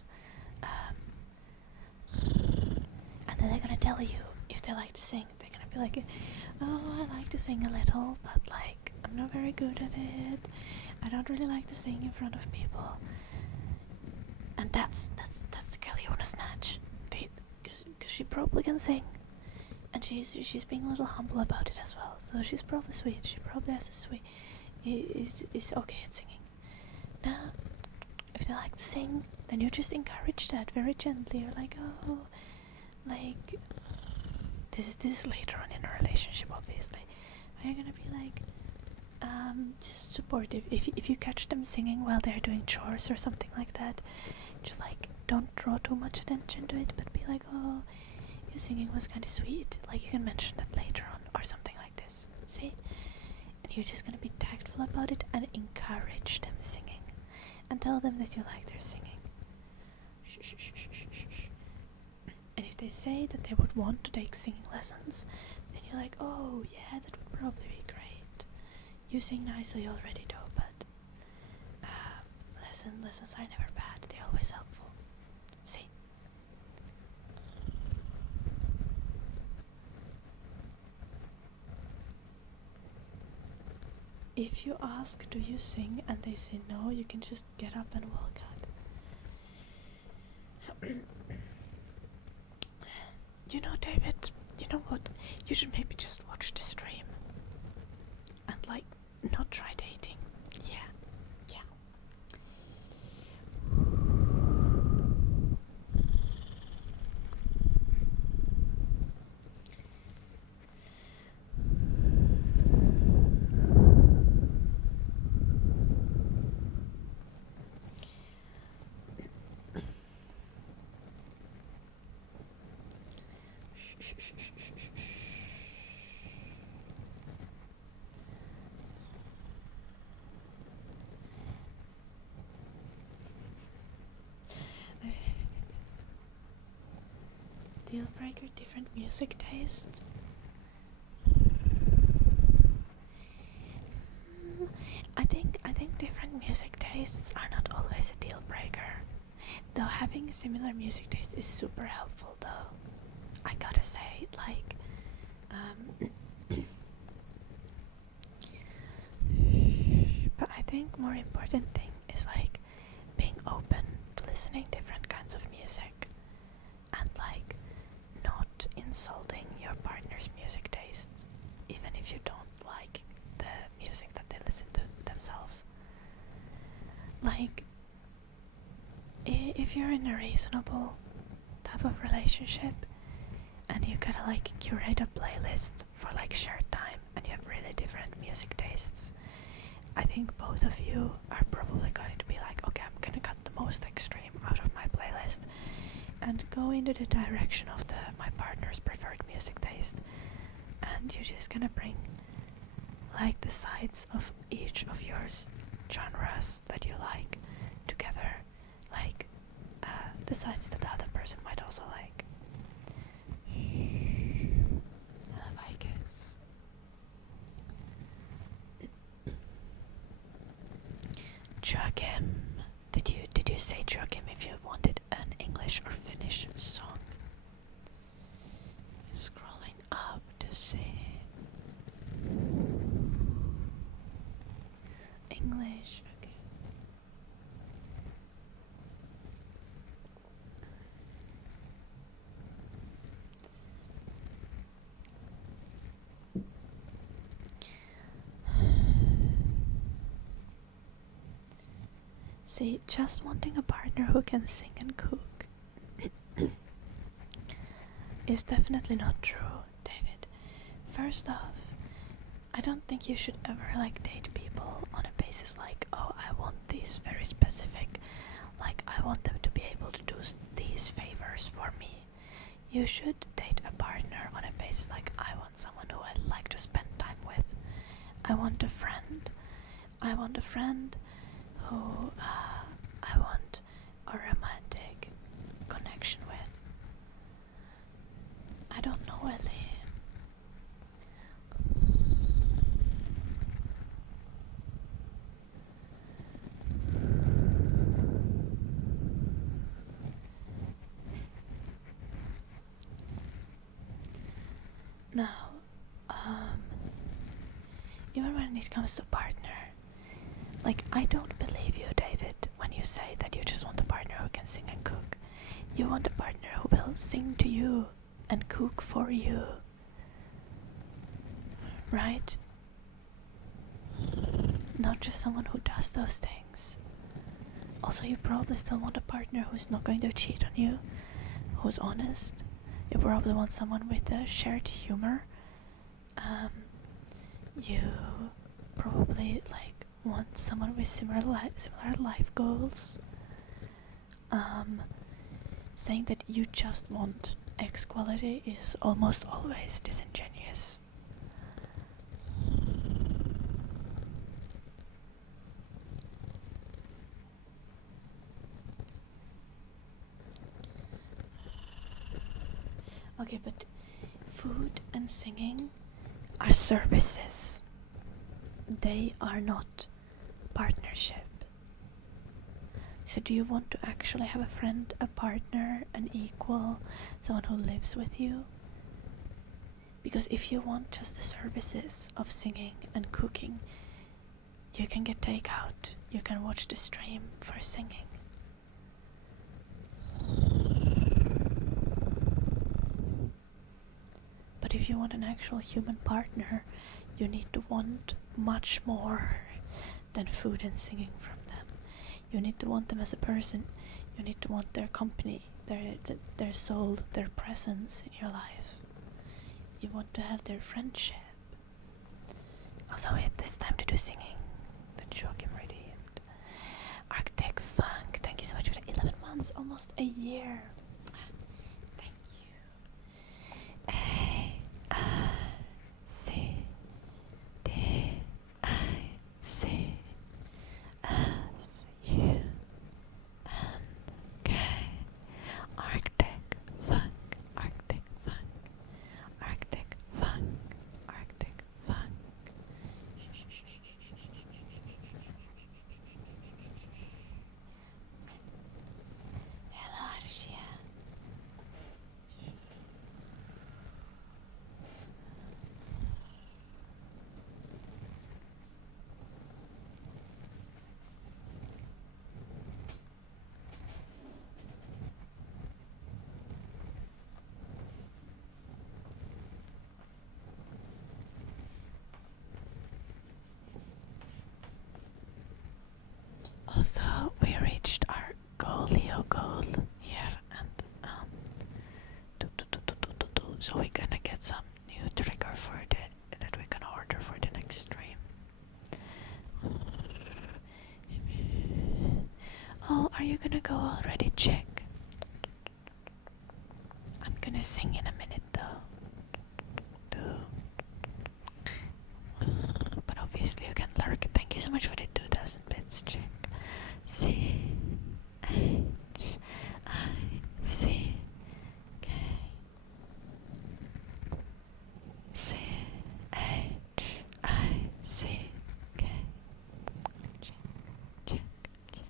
And then they're gonna tell you if they like to sing. They're gonna be like, oh, I like to sing a little, but like, I'm not very good at it. I don't really like to sing in front of people. And that's the girl you wanna snatch. Because she probably can sing. And she's being a little humble about it as well. So she's probably sweet. She probably has a sweet... is okay at singing. Now, if they like to sing, then you just encourage that very gently. You're like, oh, like... This is later on in a relationship, obviously. Are you gonna be like... just supportive. If you catch them singing while they're doing chores or something like that, just like, don't draw too much attention to it, but be like, oh... your singing was kind of sweet, like you can mention that later on or something like this, see? And you're just gonna be tactful about it and encourage them singing and tell them that you like their singing. And if they say that they would want to take singing lessons, then you're like, oh yeah, that would probably be great. You sing nicely already though, but lessons are never bad, they're always helpful. See? If you ask, do you sing, and they say no, you can just get up and walk out. You know, David, you know what? You should maybe just watch the stream. And, like, not try dating. Yeah. Deal breaker, different music taste. I think different music tastes are not always a deal breaker. Though having similar music taste is super helpful though. I gotta say, like, but I think more important thing is like being open to listening different kinds of music and like not insulting your partner's music tastes, even if you don't like the music that they listen to themselves. Like, if you're in a reasonable type of relationship and you gotta like curate a playlist for like shared time and you have really different music tastes, I think both of you are probably going to be like, okay, I'm gonna cut the most extreme out of my playlist and go into the direction of my partner's preferred music taste, and you're just gonna bring like the sides of each of your genres that you like together, like the sides that the other person might also like. I guess. Joachim, did you say, Joachim, if you wanted an English or Finnish song? Scrolling up to see English. Okay. See, just wanting a partner who can sing and cook is definitely not true, David. First off, I don't think you should ever like date people on a basis like, oh, I want these very specific, like I want them to be able to do these favors for me. You should date a partner on a basis like, I want someone who I like to spend time with. I want a friend who I want a romantic connection with. I don't know, Ellie. Now, even when it comes to partner, like, I don't believe you, David, when you say that you just want a partner who can sing and cook. You want a partner who will sing to you and cook for you. Right? Not just someone who does those things. Also, you probably still want a partner who's not going to cheat on you, who's honest. You probably want someone with a shared humor. You probably want someone with similar life goals. Saying that you just want X quality is almost always disingenuous. Okay, but food and singing are services. They are not partnership. So do you want to actually have a friend, a partner, an equal, someone who lives with you? Because if you want just the services of singing and cooking, you can get takeout. You can watch the stream for singing. But if you want an actual human partner, you need to want much more than food and singing from them. You need to want them as a person. You need to want their company, their soul, their presence in your life. You want to have their friendship. Also, it's time to do singing. That's Joachim ready. Arctic Funk, thank you so much for the 11 months, almost a year. Thank you. A-C-D-I-C-F-U-N-K. Arctic Funk, Arctic Funk, Arctic Funk, Arctic Funk. Hello, Arshia. Also, we reached our Leo goal here, and so we're gonna get some new trigger for that we can order for the next stream. Oh, are you gonna go already? Check. I'm gonna sing in a minute though. But obviously you can lurk. Thank you so much for the 2000 bits. Check. C-H-I-C-K. C-H-I-C-K. Check, check, check.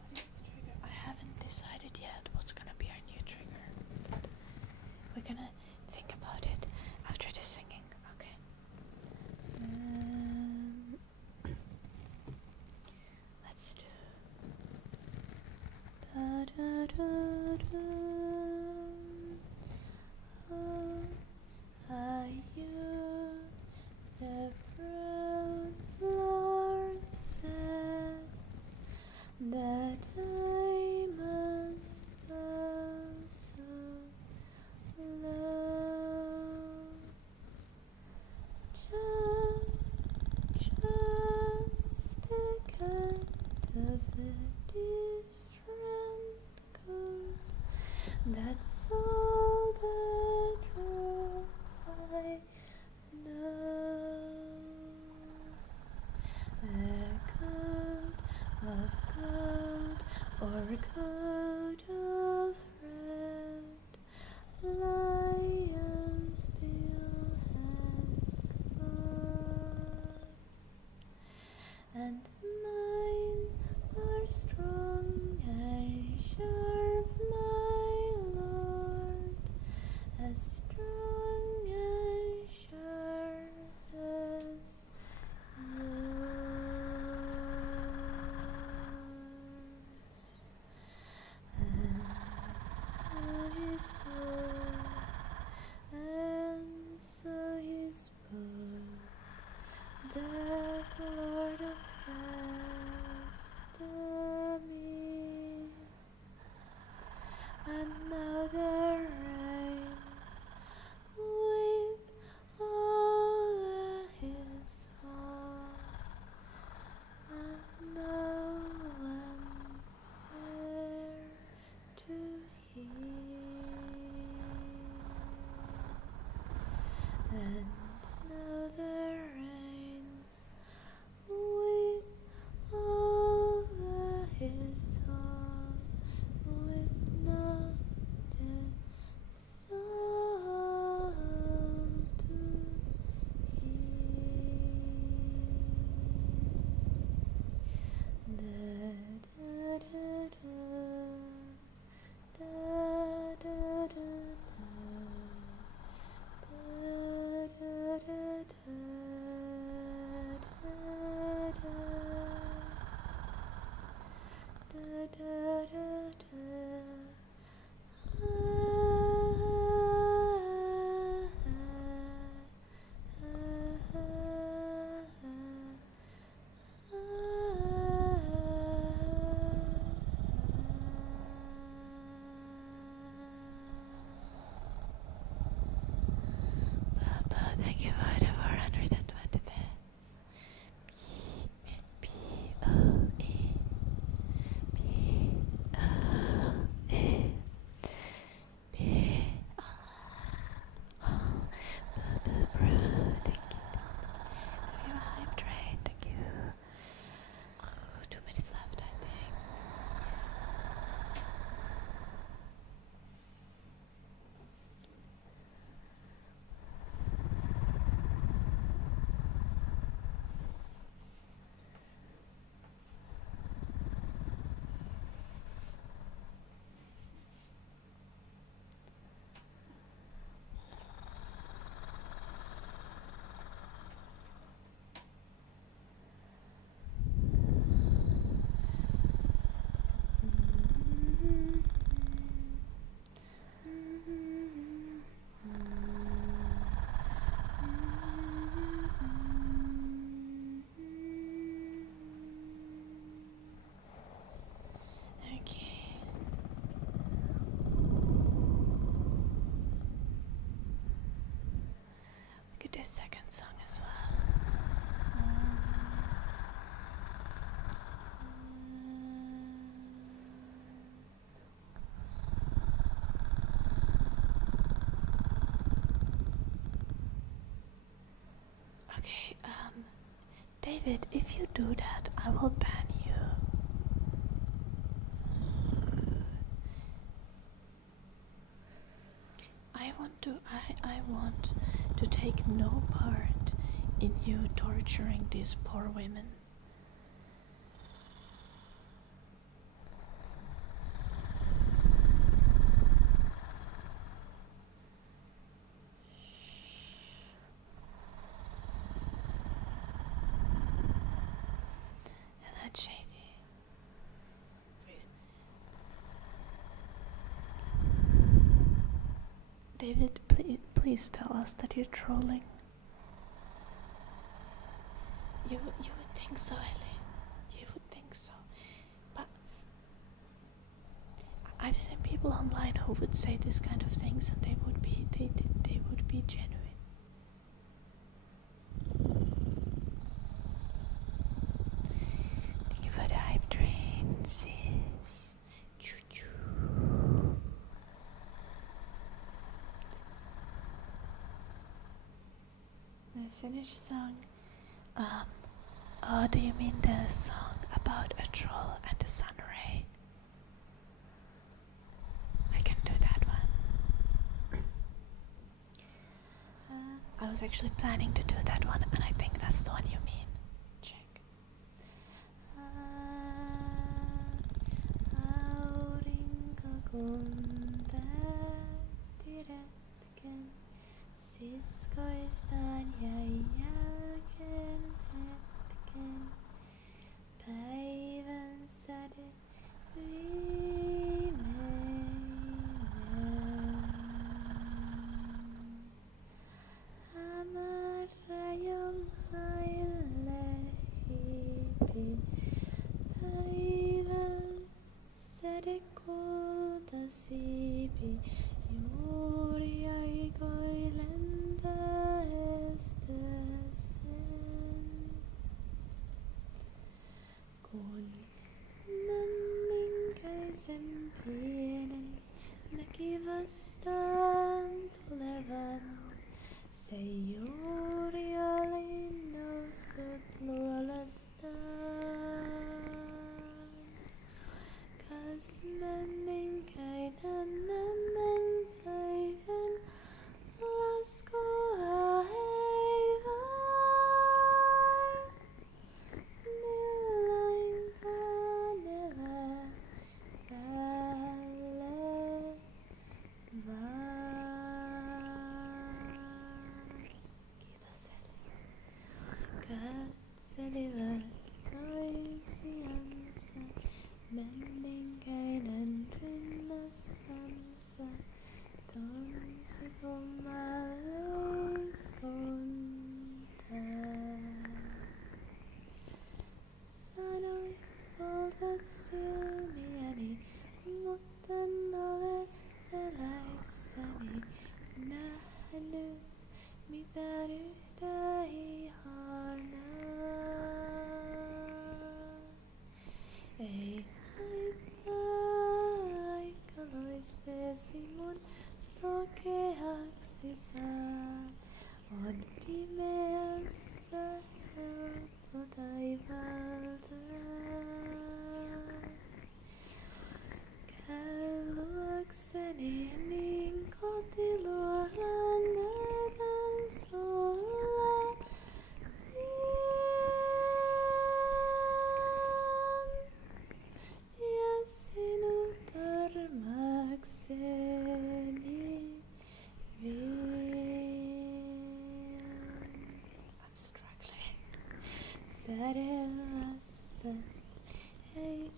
What is the trigger? I haven't decided yet what's gonna be our new trigger. We're gonna think about it after the singing, okay? Let's do da da da da. Are you the proud Lord said that I must bow so low? Just a cat of a different coat. That's all that I know. A coat of gold or a coat of red. Lion still has claws, and mine are strong and sharp, my lord, as strong and sharp as yours. And so he spoke, the Lord of West, David, if you do that, I will ban you. I want to take no part in you torturing these poor women. Hello, JD. David, please tell us that you're trolling. You would think so, Ellie. You would think so. But I've seen people online who would say this kind of things, and they would be genuine. Thank you for the hype train, sis. Choo choo. The finished song. Oh, do you mean the song about a troll and the sun ray? I can do that one. I was actually planning to do that one, and I think that's the one you mean. Check. Sibi Juri ai koilenda estesen Kun minkäisen pienen näki vastaan tulevan Se juuri oli noussut luolastaan Kas menninkäinen ennen päivän laskua heivaa. Milloin elää päälle vaan. Kiitos Eli. Katselivat toisiansa. Menninkäinen rinnassansa tunsi kummalliskuntaa. Sanoi, poltat silmiäni, mutten ole eläissäni nähnyt mitään yhtä ihanaa. Ei aika loisteesi mun sokeaksi saa. On pimeässä helppo taivaalta. Käy luokseni niin kotiluolan näytän sulla. Ja sinut armakseni vien. I'm struggling. Säde vastas, hei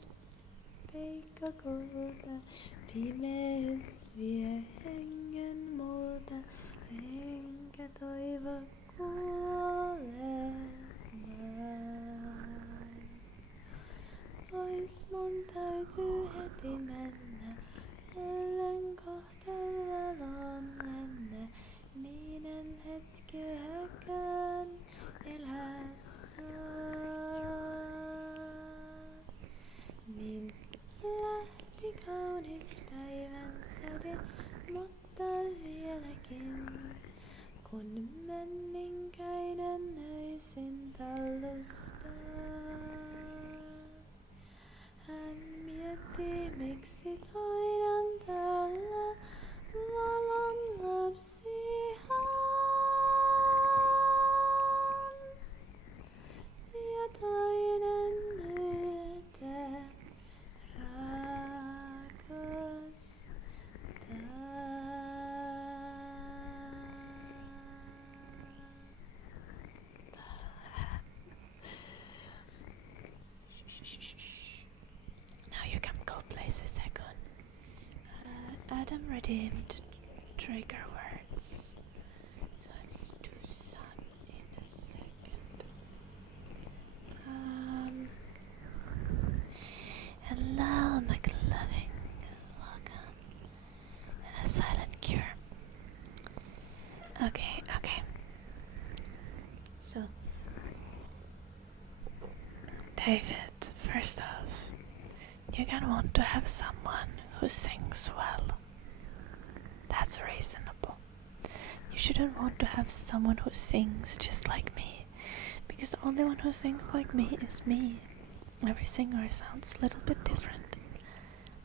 peikka kulta. Pimeys vie hengen multa, enkä toivo kuolemaan. Pois mun täytyy heti mennä, ellen kohta valon lennä. Niin en hetkeäkään elää saa. Niin lähti kaunis päivän säde, mutta vieläkin. Kun menninkäinen öisin tallusta. Miksi toinen tällä valon lapsihan ja toinen nyötä Now you can go places, second. Adam redeemed trigger words. So let's do some in a second. Hello, McLoving. Welcome. And a silent cure. Okay. So, David, first off, you're gonna want to have someone who sings well. That's reasonable. You shouldn't want to have someone who sings just like me, because the only one who sings like me is me. Every singer sounds a little bit different.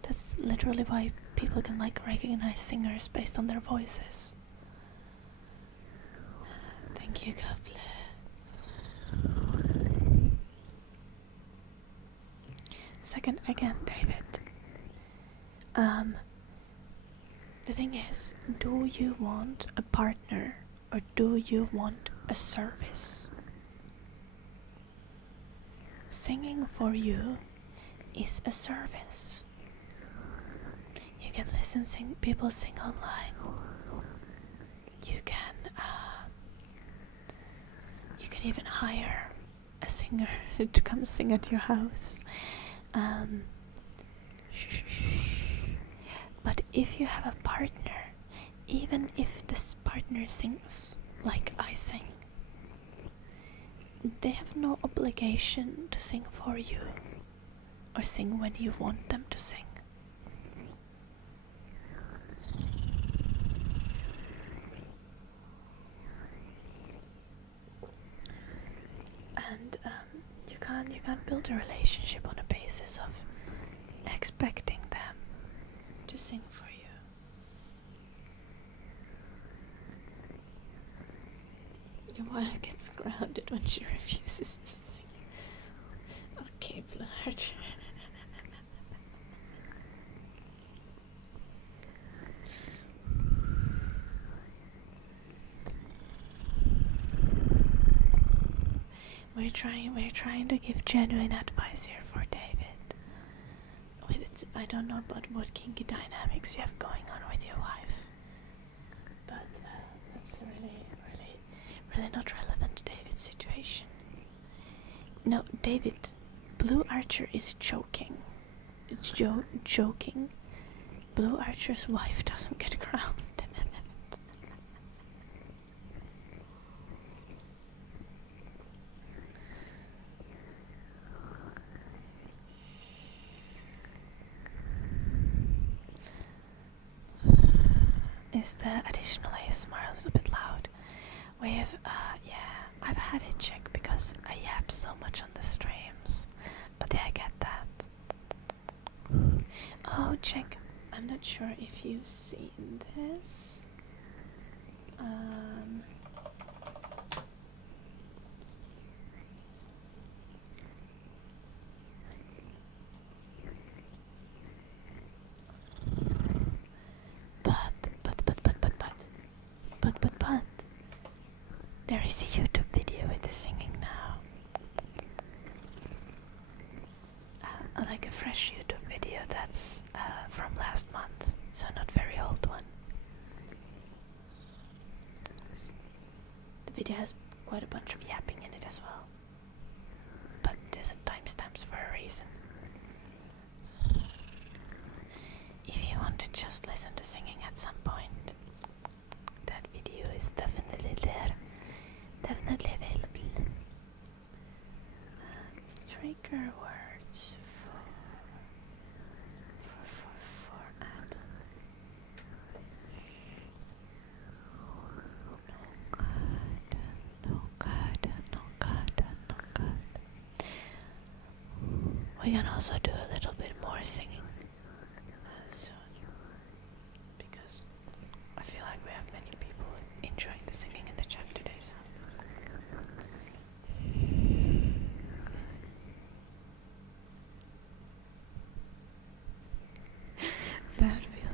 That's literally why people can recognize singers based on their voices. Thank you, Couple. Second, again, David. The thing is, do you want a partner or do you want a service? Singing for you is a service. You can people sing online. You can even hire a singer to come sing at your house. But if you have a partner, even if this partner sings like I sing, they have no obligation to sing for you or sing when you want them to sing. And you can't build a relationship on a basis of expecting them to sing for you. Your wife gets grounded when she refuses to sing. Okay, Blood. We're trying to give genuine advice here for David. I don't know about what kinky dynamics you have going on with your wife, but that's really not relevant to David's situation. No, David, Blue Archer is joking. It's joking. Blue Archer's wife doesn't get grounded. Is the additional ASMR a little bit loud? I've had it checked because I yap so much on the streams. But yeah, I get that. Oh, check. I'm not sure if you've seen this. But there is a YouTube video with the singing now. Like a fresh YouTube video that's from last month, so not very old one. The video has quite a bunch of yapping in it as well, but there's a timestamps for a reason. If you want to just listen to singing at some point, that video is definitely there, definitely available. Trigger words for Adam. No God. We can also do a little bit more singing.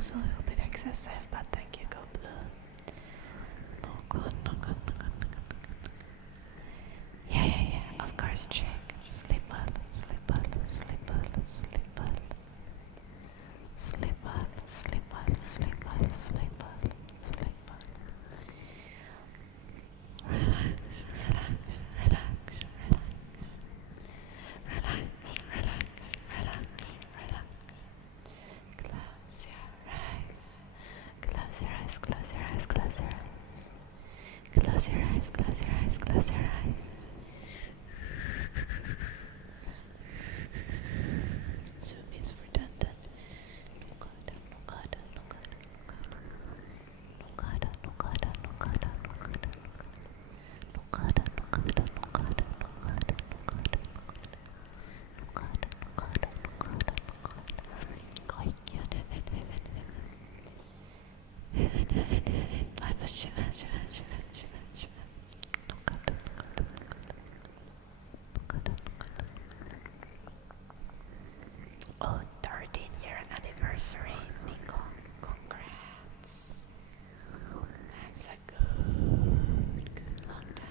was a little bit excessive, but thank you, Go Blue. No god, no god, no god, no god, no god. Yeah, of course, chick. Sleep well, sleep well, sleep well, sleep well. Sleep well, sleep well, sleep well, sleep well, sleep well. Relax, relax, relax, relax. Relax, relax, relax, relax. Close your eyes. Close your eyes, close your eyes, close your eyes. Close your eyes, close your eyes, close your eyes. Zoom is redundant. Oh, 13-year anniversary, Nico. Congrats. That's a good long time.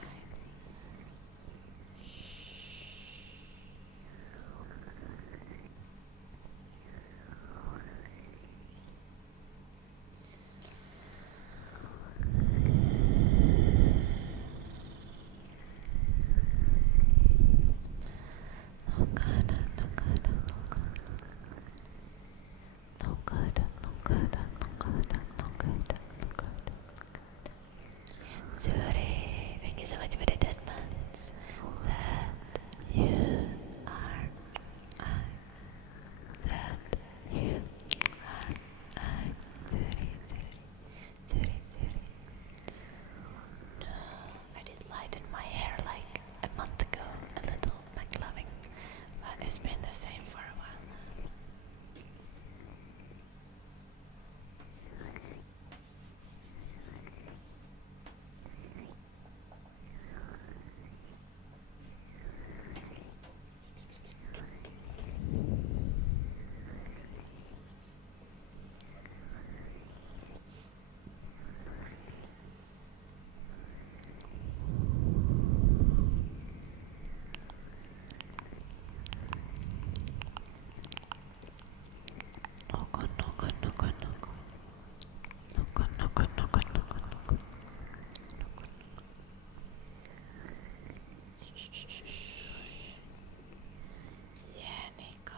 Zuri, thank you so much for the 10 months. That you are that you are Zuri. No, I did lighten my hair like a month ago, a little McLovin, but it's been the same for a while now. Yeah, Nico.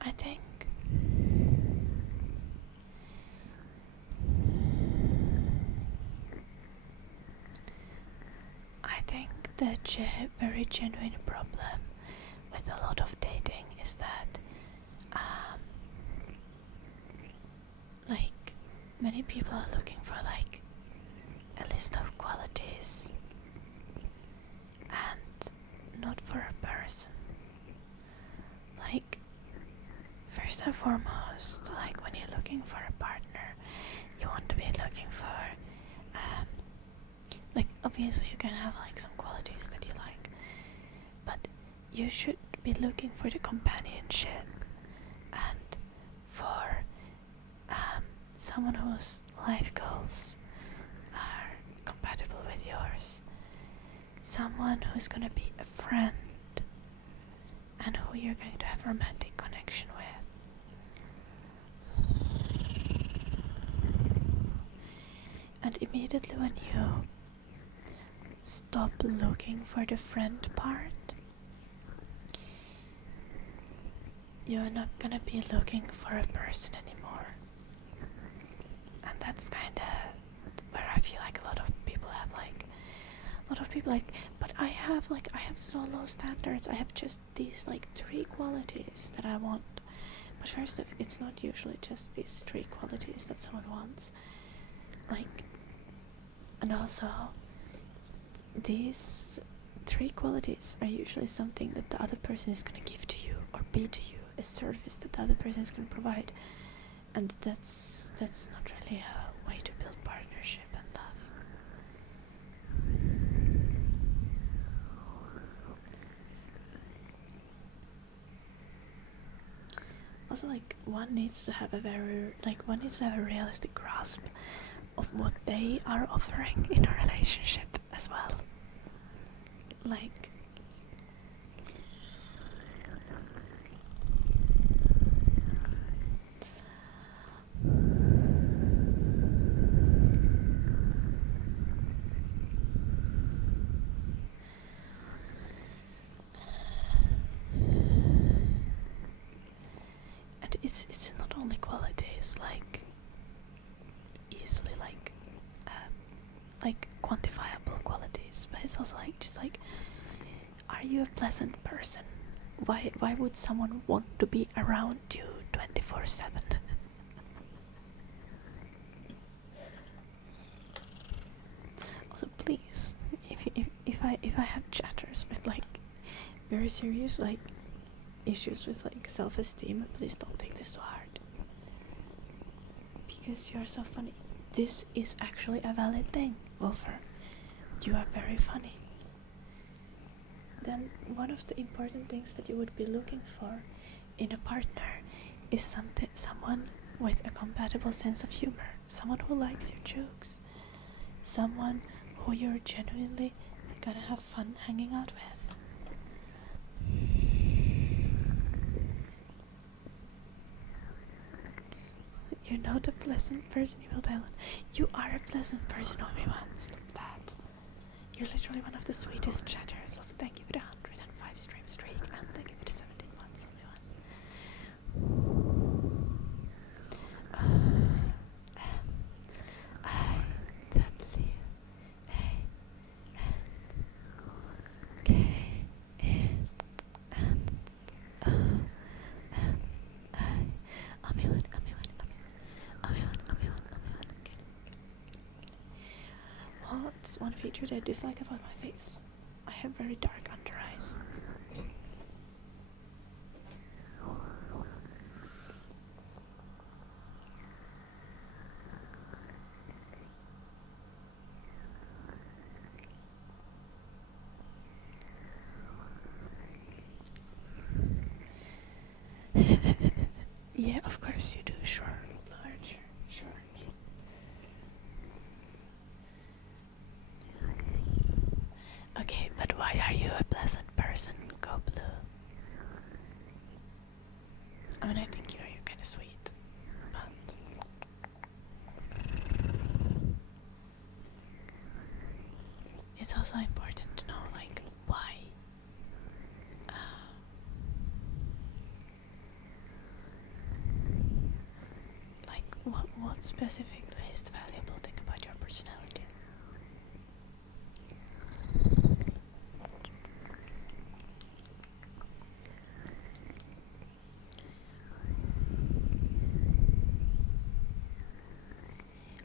I think the very genuine problem with a lot of dating is that like many people are looking for like a list of qualities and not for a person. Like first and foremost, like when you're looking for a partner, you want to be looking for like obviously you can have like some qualities that you like, but you should be looking for the companionship and for someone whose life goals are compatible with yours, someone who's gonna be a friend and who you're going to have a romantic connection with. And immediately when you stop looking for the friend part, you're not gonna be looking for a person anymore. And that's kinda where I feel like a lot of people like, but I have so low standards. I have just these like 3 qualities that I want. But first, it's not usually just these 3 qualities that someone wants. Like, and also, these 3 qualities are usually something that the other person is going to give to you or be to you, a service that the other person is going to provide. And that's not really a way to build partnership and love. Also, like, one needs to have a realistic grasp of what they are offering in a relationship as well. Like, and it's not only qualities, like easily like quantifiable qualities, but it's also like just like, are you a pleasant person? Why would someone want to be around you 24/7? Also, please, if I have chatters with like very serious like issues with like self-esteem, please don't take this too hard, because you're so funny. This is actually a valid thing, Wolfer. You are very funny. Then one of the important things that you would be looking for in a partner is someone with a compatible sense of humor, someone who likes your jokes, someone who you're genuinely gonna have fun hanging out with. You're not a pleasant person, you will tell. You are a pleasant person, Obi-Wan. Stop that. You're literally one of the sweetest chatters. Also, thank you for the 105 stream streak, and thank you for the 17 months, Obi-Wan. What's one feature that I dislike about my face? I have very dark under eyes. Yeah, of course you do, sure. Large, sure. Okay, but why are you a pleasant person, Go Blue? I mean, I think you're kind of sweet, but it's also important to know, like, why. Like, what specifically is the valuable thing about your personality?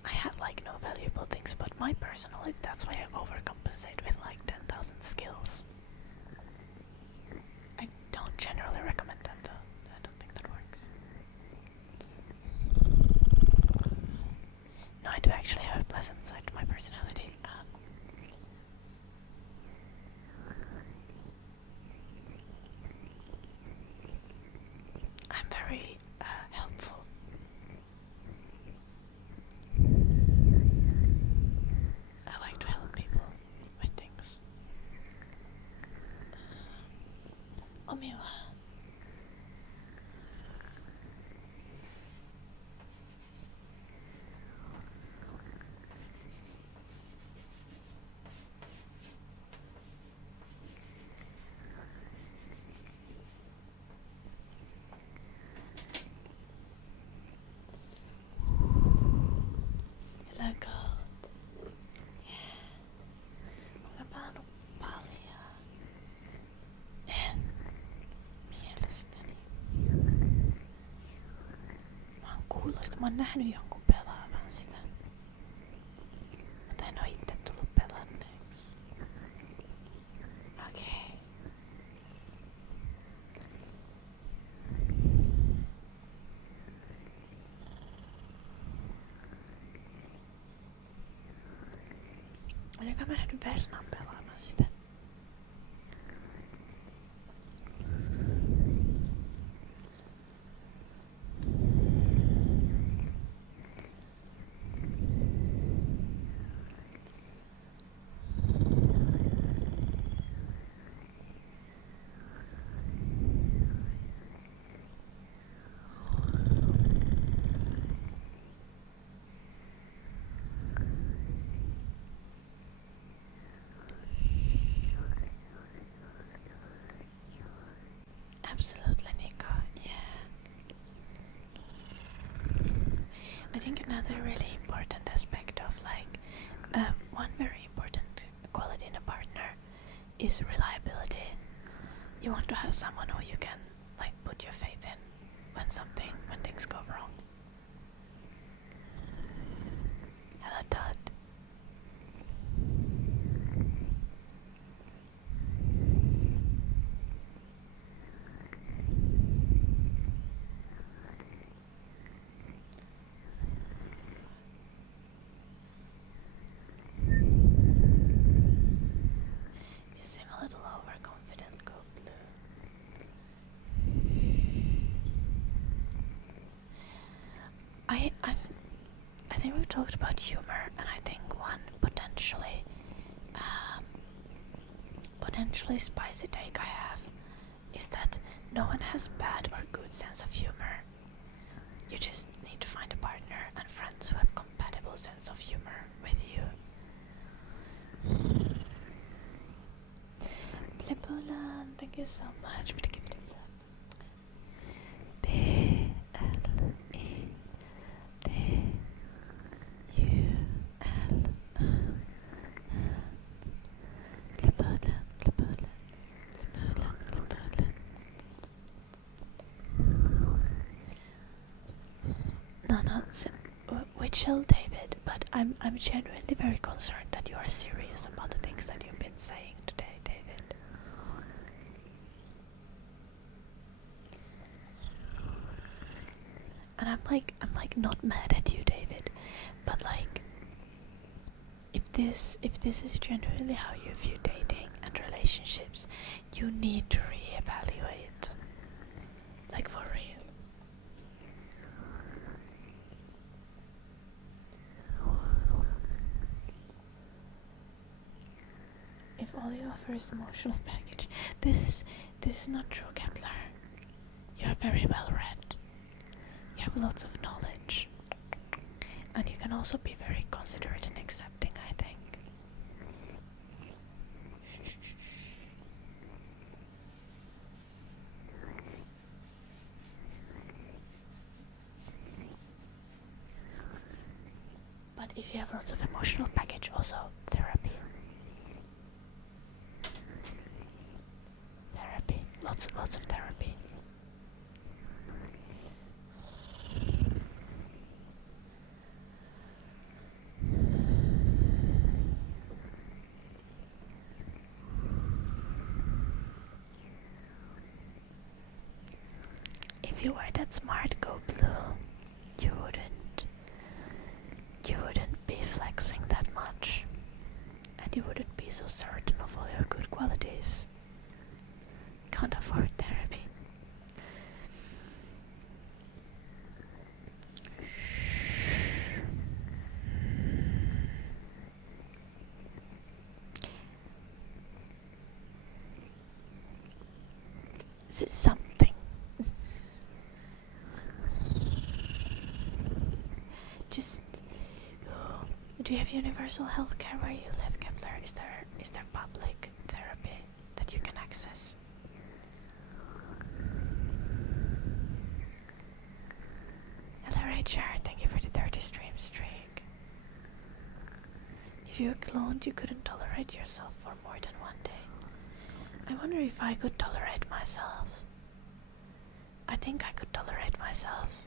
I have like no valuable things but my personality. That's why I overcompensate with like 10,000 skills. I don't generally recommend that though. I don't think that works. No, I do actually have a pleasant side to my personality. I'm very helpful. I like to help people with things. Omiwa. Hello, Gold. Yeah. Olen pelannut paljon. En mielestäni. Mä oon kuullut sitä. Mä oon nähnyt jonkun pelaavan sitä. Mutta en oo itse tullut pelanneeksi. Okei. Olenko mä nähnyt Vernan pelaamaan sitä? Absolutely, Nico. Yeah. I think another really important aspect of one very important quality in a partner is reliability. You want to have someone who you can put your faith in when things go wrong. Hello, Todd. You seem a little overconfident, Go Blue. I think we've talked about humor, and I think one potentially spicy take I have is that no one has bad or good sense of humor. You just need to find a partner and friends who have compatible sense of humor with you. Plibulan, thank you so much for the gifted sub. Chill, David, but I'm genuinely very concerned that you are serious about the things that you've been saying today, David. And I'm not mad at you, David, but if this is genuinely how you view dating and relationships, you need to reevaluate. For real. If all you offer is emotional baggage, this is not true, Kepler. You are very well read. You have lots of knowledge, and you can also be very considerate and accepting, I think. But if you have lots of emotional baggage, also therapy. Lots of therapy. If you were that smart, Go Blue, you wouldn't be flexing that much, and you wouldn't be so certain of all your good qualities. Can't afford therapy. This is something. Just do you have universal health care where you live, Kepler? Is there public therapy that you can access? Hello, Richard. Thank you for the 30 stream streak. If you were cloned, you couldn't tolerate yourself for more than one day. I wonder if I could tolerate myself. I think I could tolerate myself.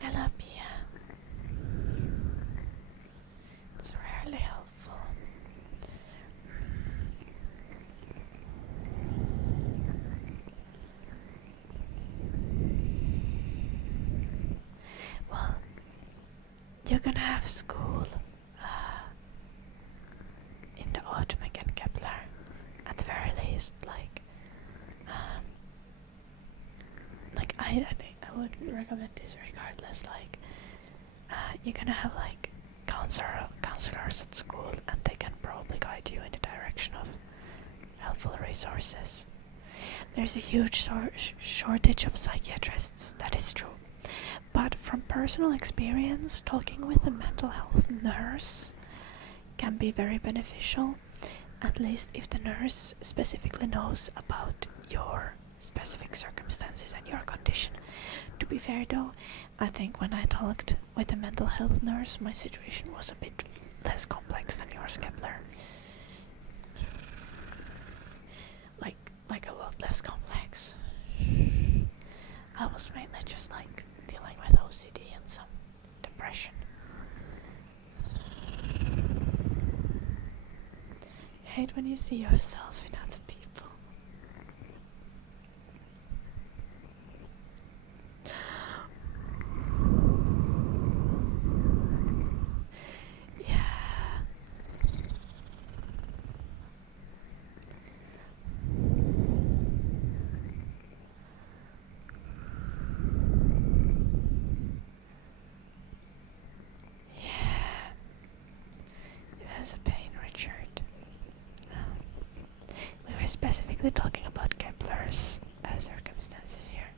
Hello, Pia. It's rarely helpful. Well, you're gonna have school in the autumn again, Kepler. At the very least, I think I would recommend this regardless. You're gonna have counselors at school, and they can probably guide you in the direction of helpful resources. There's a huge shortage of psychiatrists, that is true. But from personal experience, talking with a mental health nurse can be very beneficial, at least if the nurse specifically knows about your specific circumstances and your condition. To be fair though, I think when I talked with a mental health nurse, my situation was a bit less complex than yours, Kepler. Like a lot less complex. I was mainly just like dealing with OCD and some depression. I hate when you see yourself in other people. Yeah. That's a pain, Richard. We were specifically talking about Kepler's circumstances here.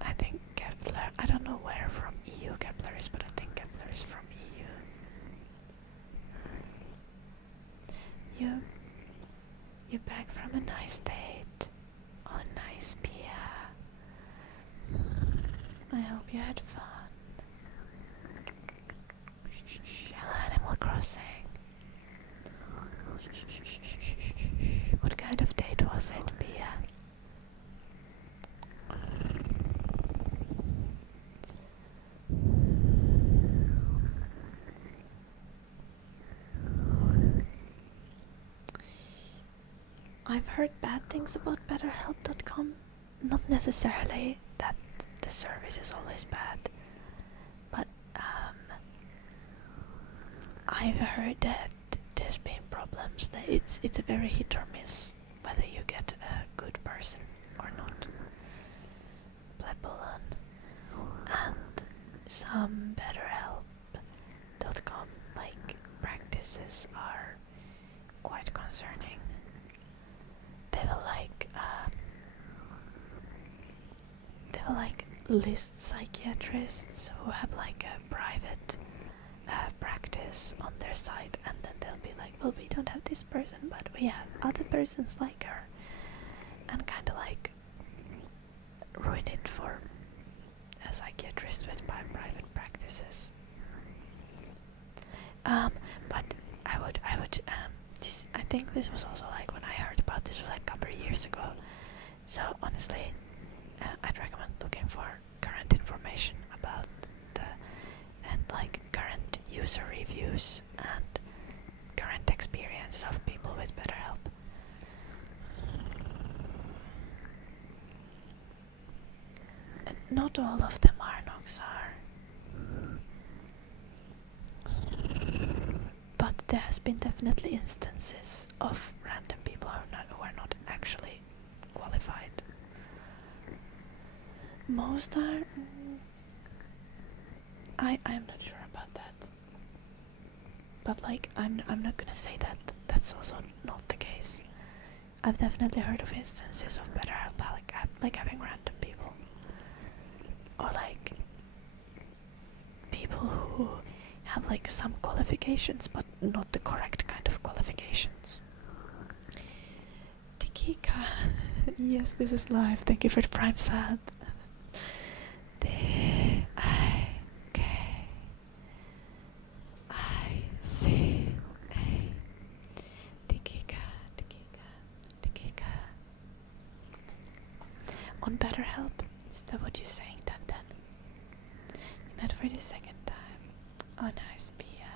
I think Kepler, I don't know where from EU Kepler is, but I think Kepler is from EU. You back from a nice date. Oh, nice, Pia. I hope you had fun. Hello, Animal Crossing. What kind of date was it, Pia? I've heard bad things about BetterHelp.com. Not necessarily that the service is always bad, but I've heard that there's been problems. That it's a very hit or miss whether you get a good person or not. Plebolon and some BetterHelp.com like practices are quite concerning. They will like list psychiatrists who have like a private practice on their site, and then they'll be like, well, we don't have this person, but we have other persons like her, and kind of like ruin it for a psychiatrist with private practices. But I would I think this was also like when I heard about this was like a couple of years ago. So honestly, I'd recommend looking for current information about and like current user reviews and current experience of people with BetterHelp. And not all of them are Noxar. But there has been definitely instances of random people who are not actually qualified. Most are. I am not sure about that. But like I'm not gonna say that that's also not the case. I've definitely heard of instances of BetterHelp like having random people, or like people who have like some qualifications but not the correct kind of qualifications. Tikika. Yes, this is live. Thank you for the prime sub. D-I-K-I-C-A. Tikika. On BetterHelp, is that what you're saying, Dandan? You met for the second time. Oh, nice, Pia.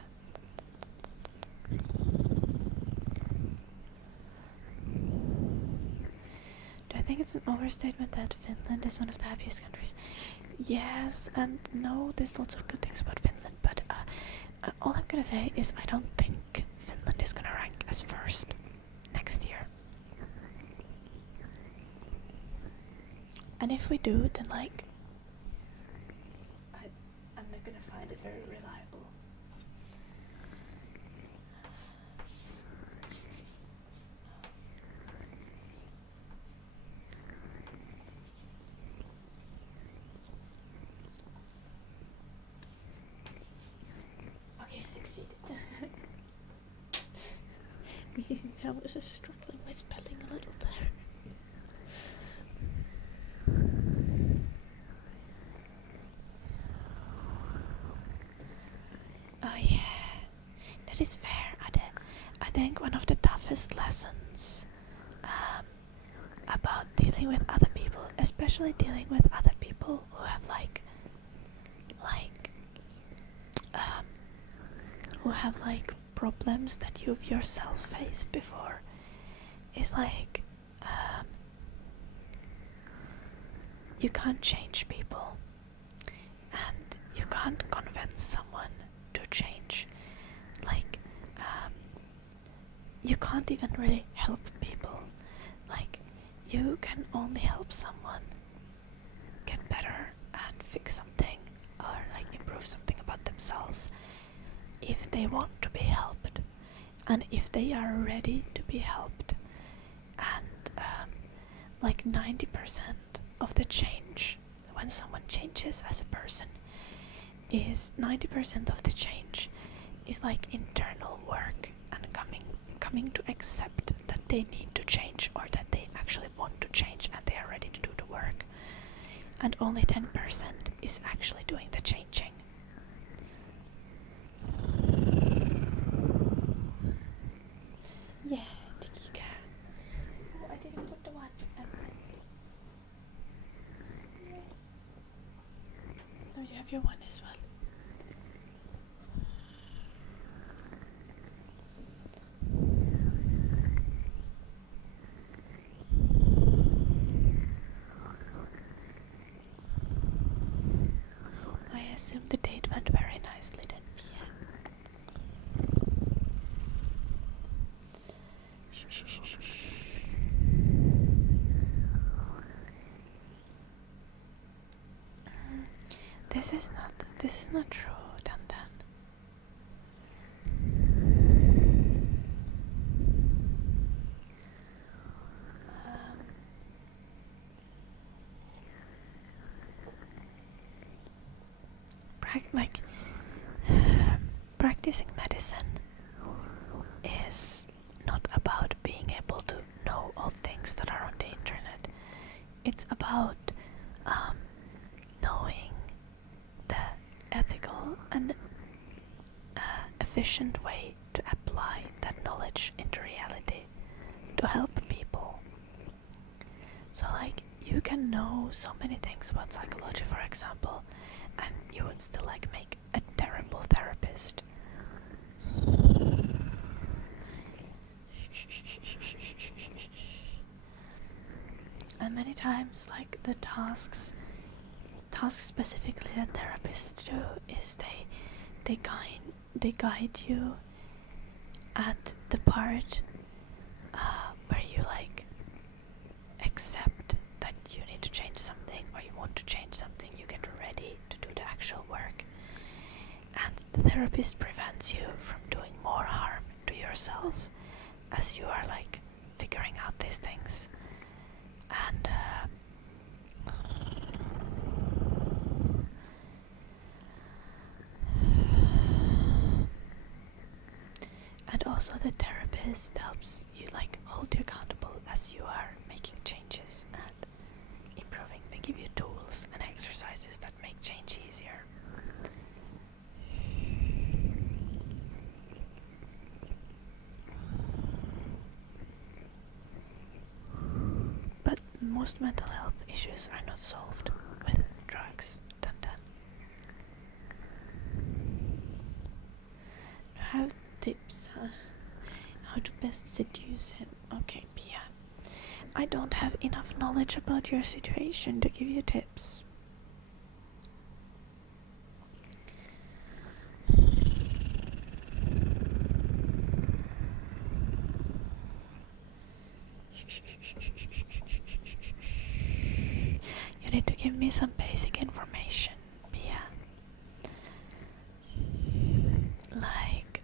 Do I think it's an overstatement that Finland is one of the happiest countries? Yes and no, there's lots of good things about Finland, but all I'm gonna say is I don't think Finland is gonna rank as first next year. And if we do, then like I'm not gonna find it very I was just struggling with spelling a little there. Oh yeah, that is fair. I think one of the toughest lessons about dealing with other people, especially dealing with other people who have like problems that you've yourself faced before, is like you can't change people, and you can't convince someone to change. Like you can't even really help people. Like you can only help someone get better and fix something or like improve something about themselves if they want to be helped and if they are ready to be helped. And like 90% of the change, when someone changes as a person, is 90% of the change is like internal work and coming to accept that they need to change, or that they actually want to change and they are ready to do the work. And only 10% is actually doing the changing. Yeah, Tikika. Oh, I didn't put the watch at no, you have your one as well. I assume the date went very nicely then, Pia. This is not true, Dan. Practicing medicine is not about being able to know all things that are on the internet. It's about knowing the ethical and efficient way to apply that knowledge into reality to help people. So like you can know so many things about psychology, for example, and you would still like make a terrible therapist. And many times like the tasks specifically that therapists do is they guide you at the part where you like accept that you need to change something or you want to change something. You get ready to do the actual work, and the therapist prevents you from doing more harm to yourself as you are like figuring out these things. And also the therapist helps you like hold you accountable as you are making changes and improving. They give you tools and exercises that make change easier. But most mental health issues are not solved with drugs. Dun. I have tips, huh? How to best seduce him. Okay, Pia. I don't have enough knowledge about your situation to give you tips. You need to give me some basic information, Pia. Like,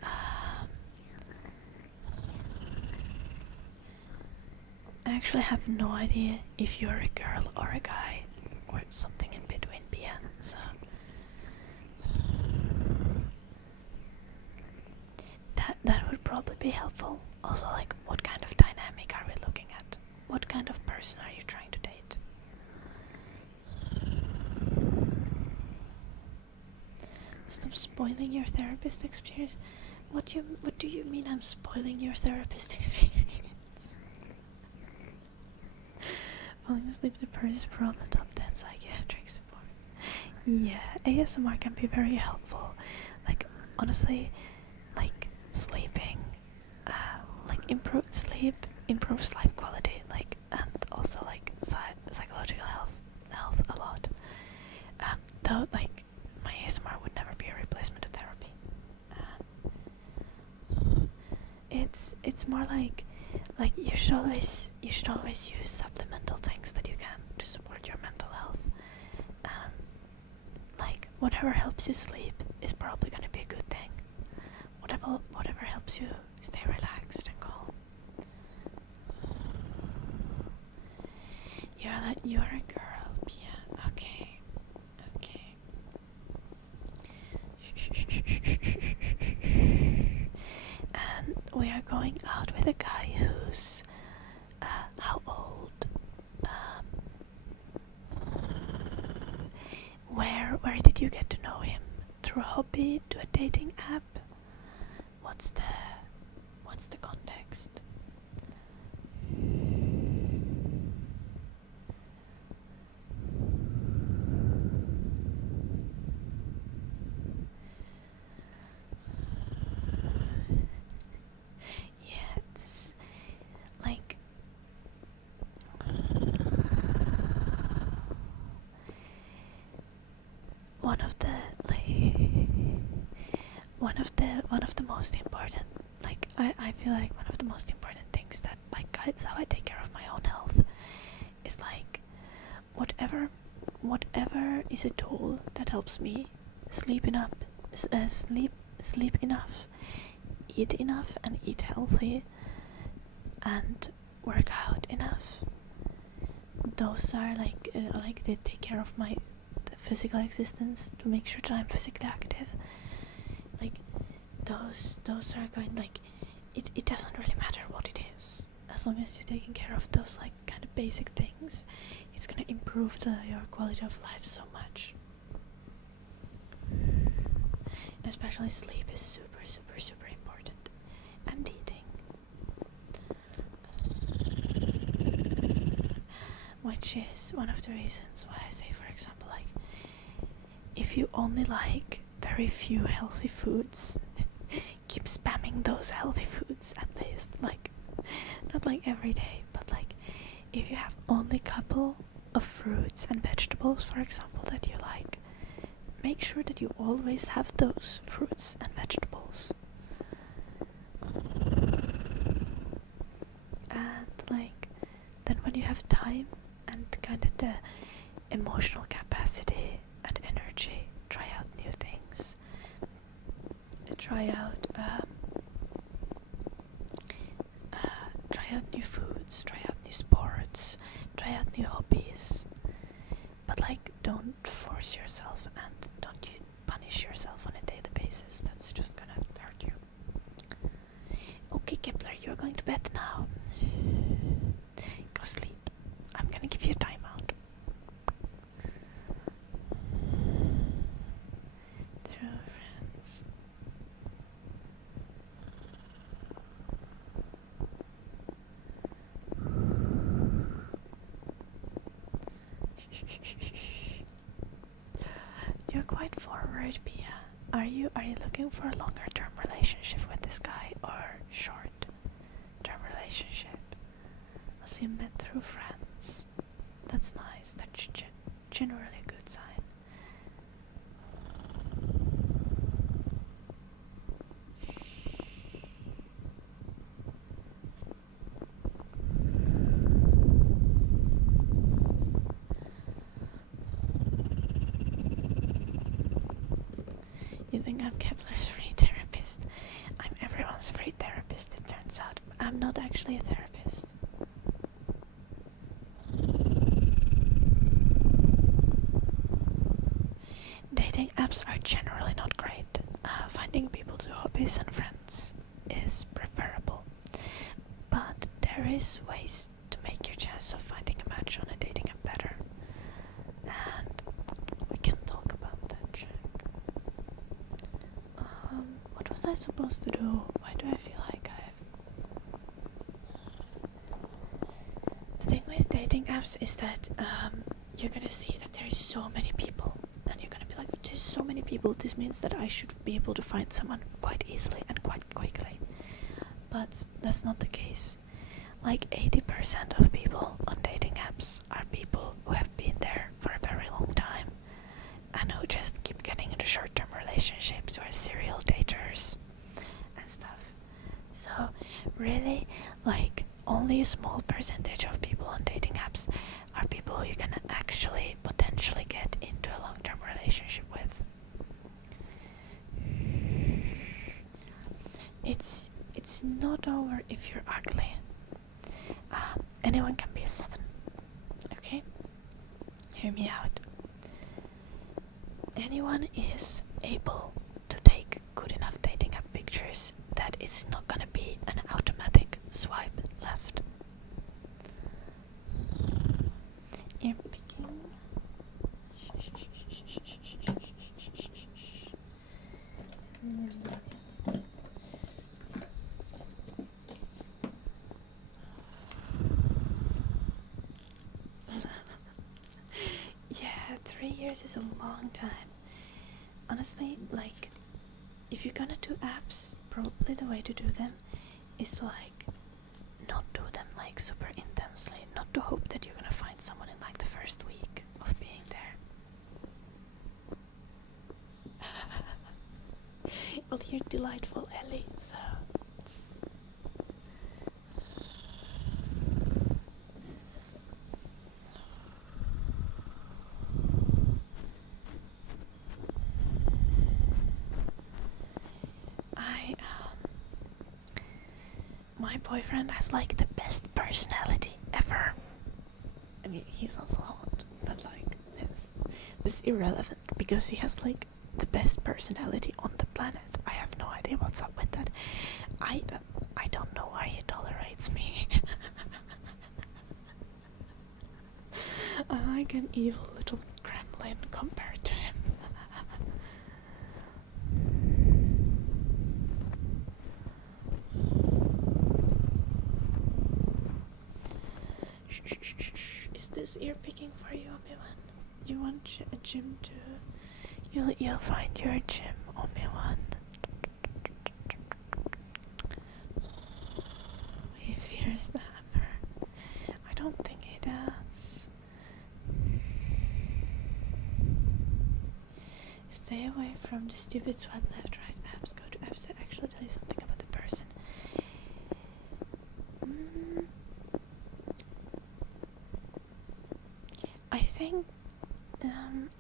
I actually have no idea if you're a girl or a guy or something in between, Pia. So that would probably be helpful. Also, like, what kind of dynamic are we looking at? What kind of person are you trying to date? Stop spoiling your therapist experience. What do you mean I'm spoiling your therapist experience? Falling asleep in Paris is probably top 10 psychiatric support. Yeah, ASMR can be very helpful. Like, honestly, like, sleeping, like, improved sleep improves life quality, like, and also, like, psychological health a lot. Though, like, my ASMR would never be a replacement of therapy. It's more like you should always use supplemental things that you can to support your mental health. Like, whatever helps you sleep is probably gonna be a good thing. Whatever helps you stay relaxed and calm. You're a girl, yeah. Okay. And we are going out with a guy who's how old? Where did you get to know him? Through a hobby? To a dating app? What's the context? Yeah, it's like one of the most important, like, I feel like one of the most important things that, like, guides how I take care of my own health is, like, whatever is a tool that helps me sleep enough, sleep enough, eat enough and eat healthy, and work out enough. Those are like they take care of my physical existence, to make sure that I'm physically active. Like, those are going, like, it doesn't really matter what it is, as long as you're taking care of those, like, kind of basic things. It's gonna improve your quality of life so much. Especially sleep is super important, and eating, which is one of the reasons why I say, for example, like, if you only like very few healthy foods, keep spamming those healthy foods at least, like, not like every day, but like, if you have only a couple of fruits and vegetables, for example, that you like, make sure that you always have those fruits and vegetables. And, like, then when you have time and kind of the emotional capacity and energy, try out new things. Try out new foods, try out new sports, try out new hobbies. But, like, don't force yourself and don't punish yourself on a daily basis. That's just gonna hurt you. Okay, Kepler, you're going to bed now. Go sleep. I'm gonna give you a timeout. True friends. You're quite forward, Pia. Are you looking for a longer term relationship with this guy, or short term relationship? As we met through friends. That's nice. That's generally a good sign. You think I'm Kepler's free therapist? I'm everyone's free therapist, it turns out. I'm not actually a therapist. Dating apps are generally not great. Finding people to hobbies and friends is preferable. is ways to make your chance of finding a match on a dating app better. And we can talk about that, Jack. What was I supposed to do? Why do I feel like The thing with dating apps is that you're gonna see that there is so many people, and you're gonna be like, there's so many people, this means that I should be able to find someone quite easily and quite quickly. But that's not the case. Like 80% of people on dating apps are people who have been there for a very long time and who just keep getting into short-term relationships or serial daters and stuff. So really, like, only a small percentage of people on dating apps are people who you can actually potentially get into a long-term relationship with. It's not over if you're ugly. Anyone can be a 7. Okay? Hear me out. Anyone is able to take good enough dating app pictures that it's not gonna be an automatic swipe left. Ear picking. Yeah, 3 years is a long time. Honestly, like, if you're gonna do apps, probably the way to do them is to, like, not do them, like, super intensely. Not to hope that you're gonna find someone in, like, the first week of being there. Well, you're delightful, Ellie, so it's... My boyfriend has, like, the best personality ever. I mean, he's also hot, but, like, this is irrelevant because he has, like, the best personality on the planet. I have no idea what's up with that. I don't know why he tolerates me. I'm like an evil little gremlin compared to him. Is this ear picking for you, Obi-Wan? You want a gym too? You'll find your gym, Obi-Wan. He fears the hammer. I don't think he does. Stay away from the stupid swipe left right apps. Go to apps that actually tell you something about the person. I think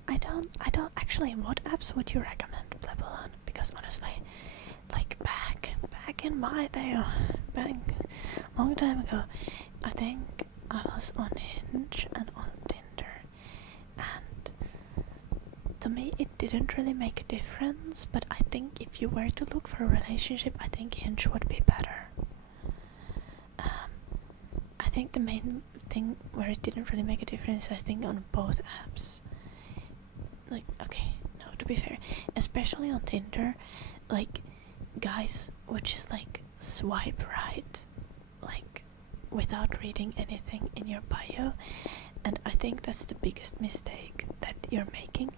I don't actually. What apps would you recommend Plebble on? Because honestly, like back in my day, back long time ago, I think I was on Hinge and on Tinder, and to me it didn't really make a difference. But I think if you were to look for a relationship, I think Hinge would be better. I think the main thing where it didn't really make a difference, I think, on both apps. Like, okay, no, to be fair, especially on Tinder, like, guys would just, like, swipe right, like, without reading anything in your bio, and I think that's the biggest mistake that you're making.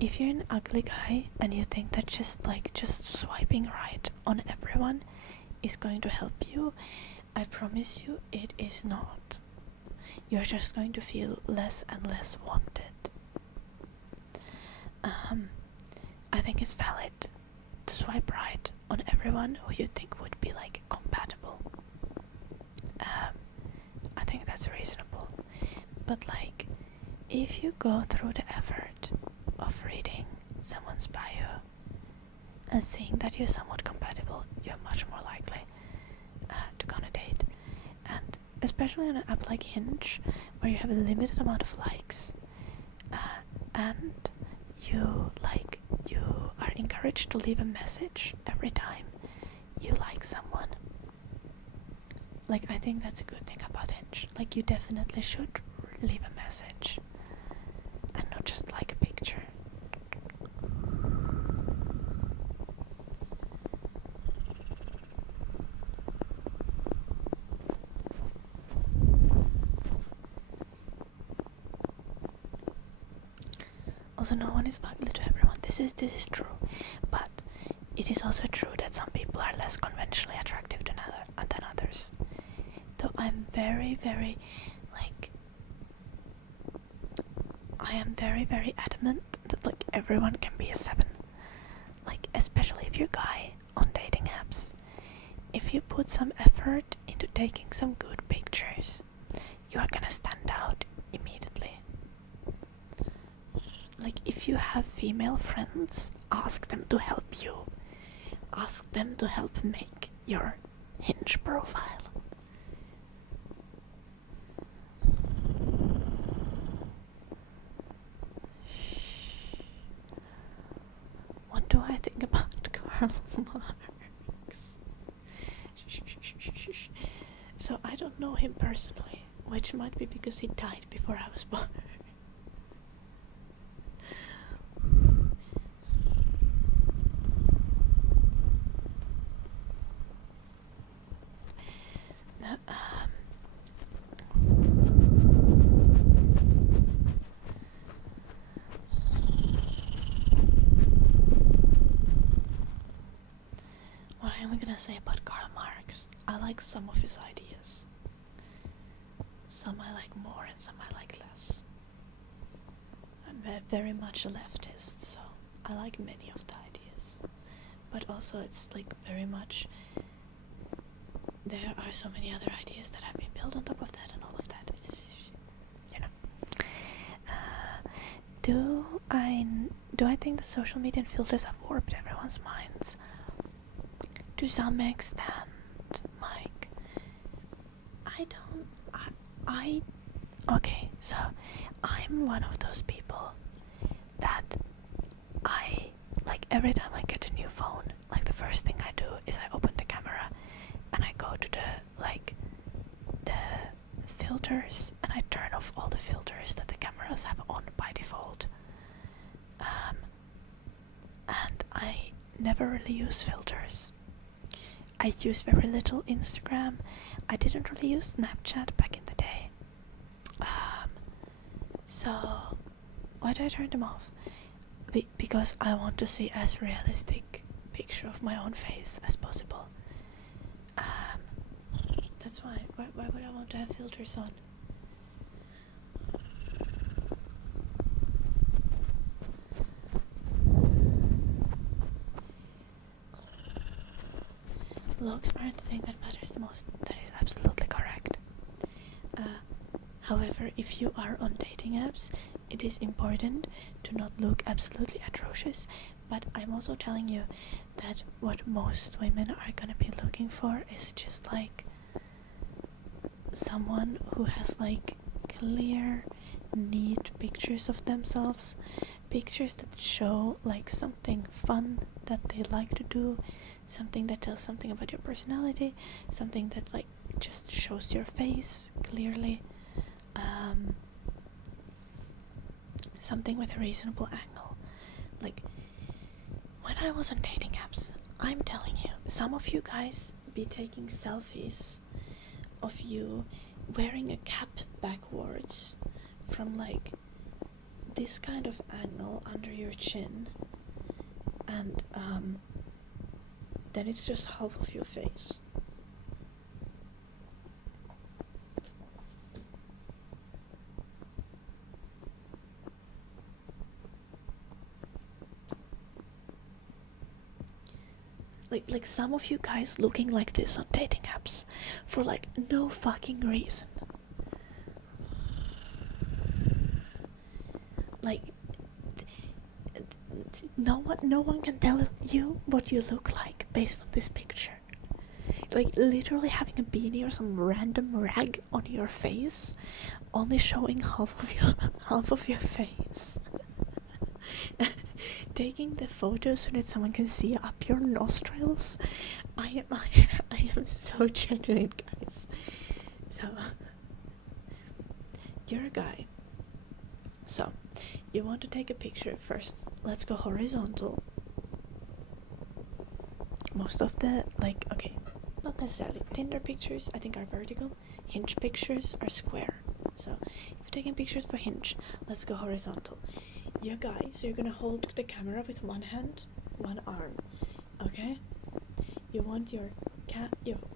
If you're an ugly guy and you think that just swiping right on everyone is going to help you, I promise you it is not. You're just going to feel less and less wanted. I think it's valid to swipe right on everyone who you think would be, like, compatible. I think that's reasonable. But, like, if you go through the effort of reading someone's bio and seeing that you're somewhat compatible, you're much more likely to go on a date. And especially on an app like Hinge, where you have a limited amount of likes, and you are encouraged to leave a message every time you like someone. like, I think that's a good thing about Hinge. Like, you definitely should leave a message and not just like a picture. Also, no one is ugly to everyone. This is true, but it is also true that some people are less conventionally attractive than others. Though I'm very, very, like, I am very, very adamant that, like, everyone can be a 7. Like, especially if you're a guy on dating apps. If you put some effort into taking some good pictures, you are gonna stand out immediately. Like, if you have female friends, ask them to help you. Ask them to help make your Hinge profile. What do I think about Karl Marx? So I don't know him personally, which might be because he died before I was born. What am I gonna say about Karl Marx? I like some of his ideas. Some I like more and some I like less. I'm very much a leftist, so I like many of the ideas. But also it's like very much, there are so many other ideas that have been built on top of that and all of that. You know. Do I think the social media and filters have warped everyone's minds? To some extent, Mike. Okay, so I'm one of those people that like every time I get a new phone, like the first thing I do is I open the camera and I go to the filters and I turn off all the filters that the cameras have on by default. And I never really use filters. I use very little Instagram. I didn't really use Snapchat back in the day. So why do I turn them off? Because I want to see as realistic picture of my own face as possible. That's why. Why would I want to have filters on? Looks aren't the thing that matters the most. That is absolutely correct. However, if you are on dating apps, it is important to not look absolutely atrocious. But I'm also telling you that what most women are gonna be looking for is just like someone who has like clear, neat pictures of themselves, pictures that show like something fun that they like to do, something that tells something about your personality, something that like just shows your face clearly, something with a reasonable angle. Like, when I was on dating apps, I'm telling you, some of you guys be taking selfies of you wearing a cap backwards from like this kind of angle under your chin, and then it's just half of your face. Like some of you guys looking like this on dating apps for like no fucking reason. Like no one can tell you what you look like based on this picture. Like literally having a beanie or some random rag on your face, only showing half of your face. taking the photo so that someone can see up your nostrils. I am so genuine, guys. So you're a guy. So you want to take a picture first. Let's go horizontal. Most of the, like, okay, not necessarily. Tinder pictures, I think, are vertical. Hinge pictures are square. So if you're taking pictures for Hinge, let's go horizontal. You're a guy, so you're gonna hold the camera with one hand, one arm. Okay? You want your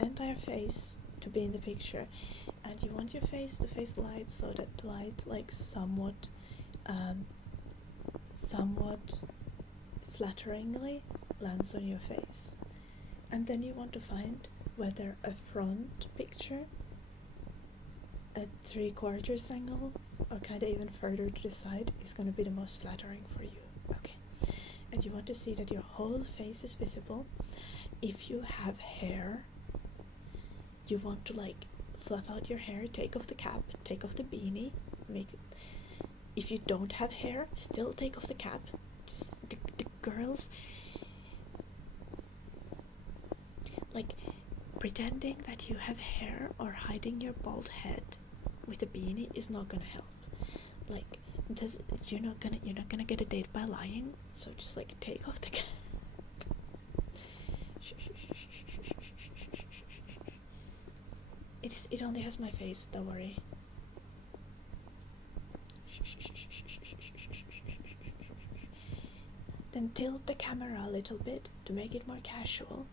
entire face to be in the picture, and you want your face to face light, so that light, like, somewhat flatteringly lands on your face. And then you want to find whether a front picture, a 3/4 angle, or kind of even further to the side is going to be the most flattering for you. Okay, and you want to see that your whole face is visible. If you have hair, you want to, like, fluff out your hair, take off the cap, take off the beanie, make it. If you don't have hair, still take off the cap. Just the girls, like, pretending that you have hair or hiding your bald head with a beanie is not gonna help. Like, this, you're not gonna get a date by lying. So just, like, take off the cap. It only has my face, don't worry. Then tilt the camera a little bit to make it more casual.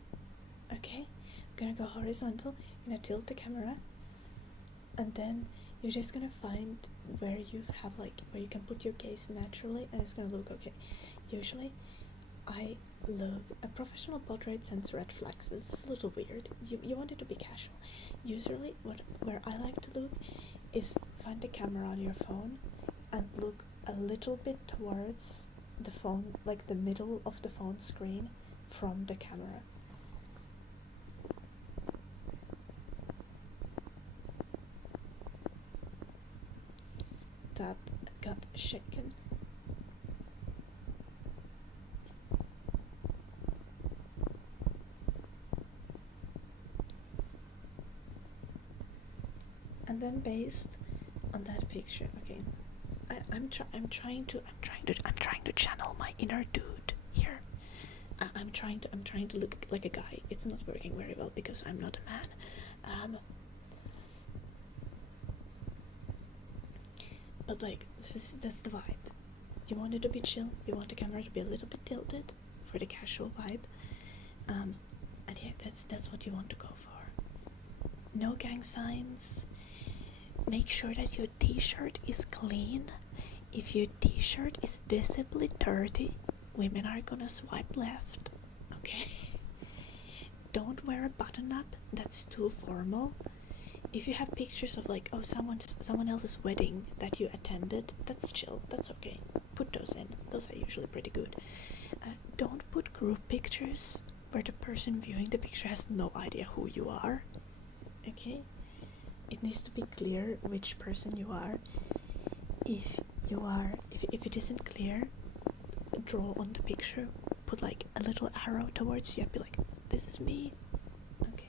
Okay, I'm gonna go horizontal, I'm gonna tilt the camera, and then you're just gonna find where you have, like, where you can put your gaze naturally, and it's gonna look okay. Usually a professional portrait sends red flags. It's a little weird. You want it to be casual. Usually where I like to look is find the camera on your phone and look a little bit towards the phone, like the middle of the phone screen from the camera. That got shaken. And then based on that picture, okay, I'm trying to channel my inner dude here. I'm trying to look like a guy. It's not working very well because I'm not a man. But, like, that's the vibe. You want it to be chill. You want the camera to be a little bit tilted for the casual vibe. And yeah, that's what you want to go for. No gang signs. Make sure that your t-shirt is clean. If your t-shirt is visibly dirty, women are gonna swipe left. Okay? Don't wear a button-up that's too formal. If you have pictures of, like, oh, someone else's wedding that you attended, that's chill, that's okay. Put those in. Those are usually pretty good. Don't put group pictures where the person viewing the picture has no idea who you are. Okay? It needs to be clear which person you are. If it isn't clear, draw on the picture. Put, like, a little arrow towards you and be like, this is me. Okay.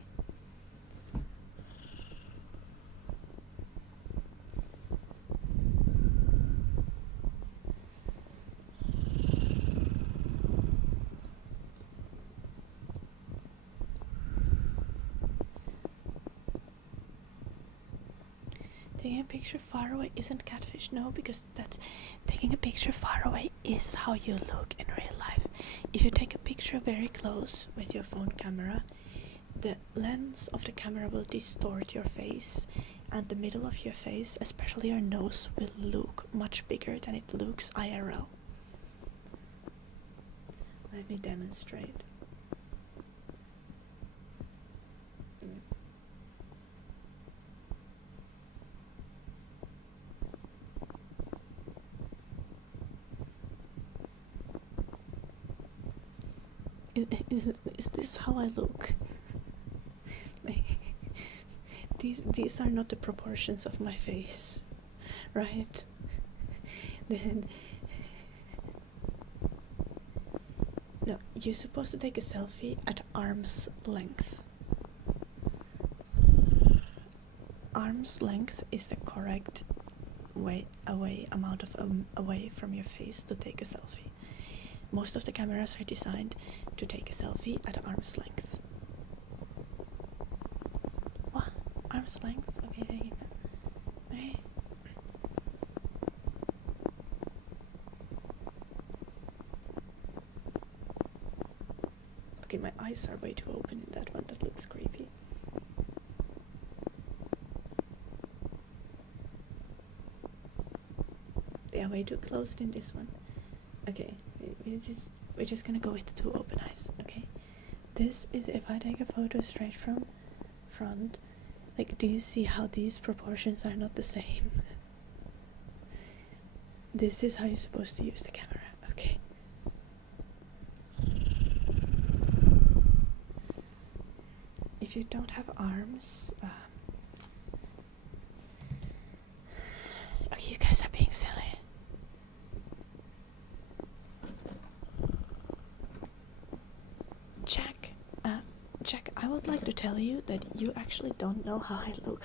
Taking a picture far away isn't catfish, no, because taking a picture far away is how you look in real life. If you take a picture very close with your phone camera, the lens of the camera will distort your face, and the middle of your face, especially your nose, will look much bigger than it looks IRL. Let me demonstrate. Is this how I look? These are not the proportions of my face, right? Then you're supposed to take a selfie at arm's length. Arm's length is the correct amount of away from your face to take a selfie. Most of the cameras are designed to take a selfie at arm's length. What? Arm's length? Okay. Okay. Okay, my eyes are way too open in that one. That looks creepy. They are way too closed in this one. Okay, we're just gonna go with the two open eyes. Okay, this is if I take a photo straight from front. Like, do you see how these proportions are not the same? This is how you're supposed to use the camera. Okay. If you don't have arms, okay, you guys are being silly. Jack, I would like to tell you that you actually don't know how I look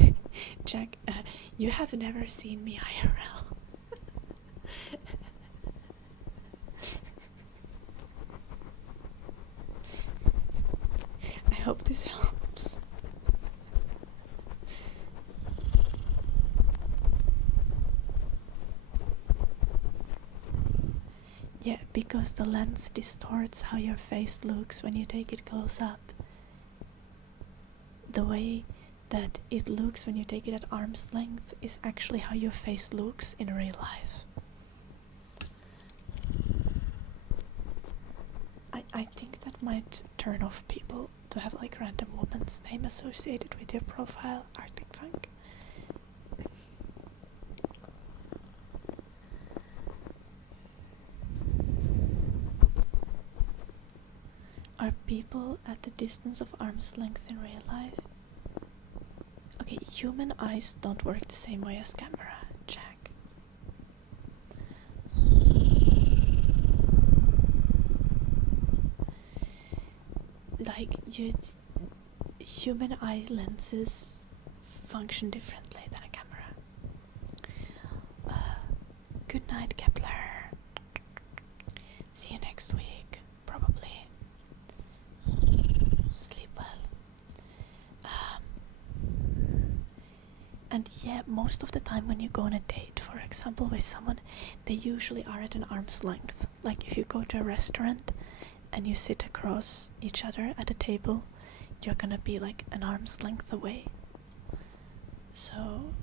IRL. Jack, you have never seen me IRL. I hope this helps. Yeah, because the lens distorts how your face looks when you take it close up. The way that it looks when you take it at arm's length is actually how your face looks in real life. I think that might turn off people to have like random woman's name associated with your profile, Arctic Funk. Are people at the distance of arm's length in real life? Okay, human eyes don't work the same way as camera, Jack. Like, human eye lenses function differently than a camera. Good night, Kepler. See you next week, probably. Sleep well. And yeah, most of the time when you go on a date, for example, with someone, they usually are at an arm's length. Like, if you go to a restaurant and you sit across each other at a table, you're gonna be like an arm's length away. So,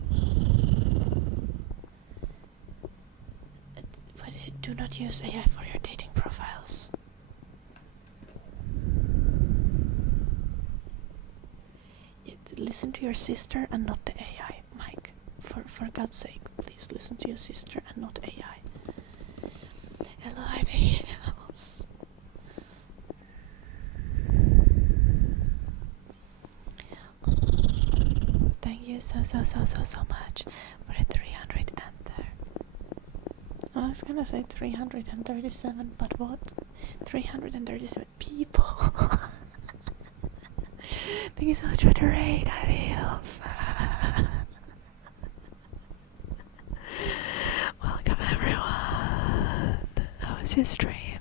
but do not use AI for your dating profiles. Listen to your sister and not the AI, Mike. For God's sake, please listen to your sister and not AI. Hello, IVLs. Thank you so much for the 300 enter. I was gonna say 337, but what? 337 people. Thank you so much for the raid, IVLs. Welcome everyone. How was your stream?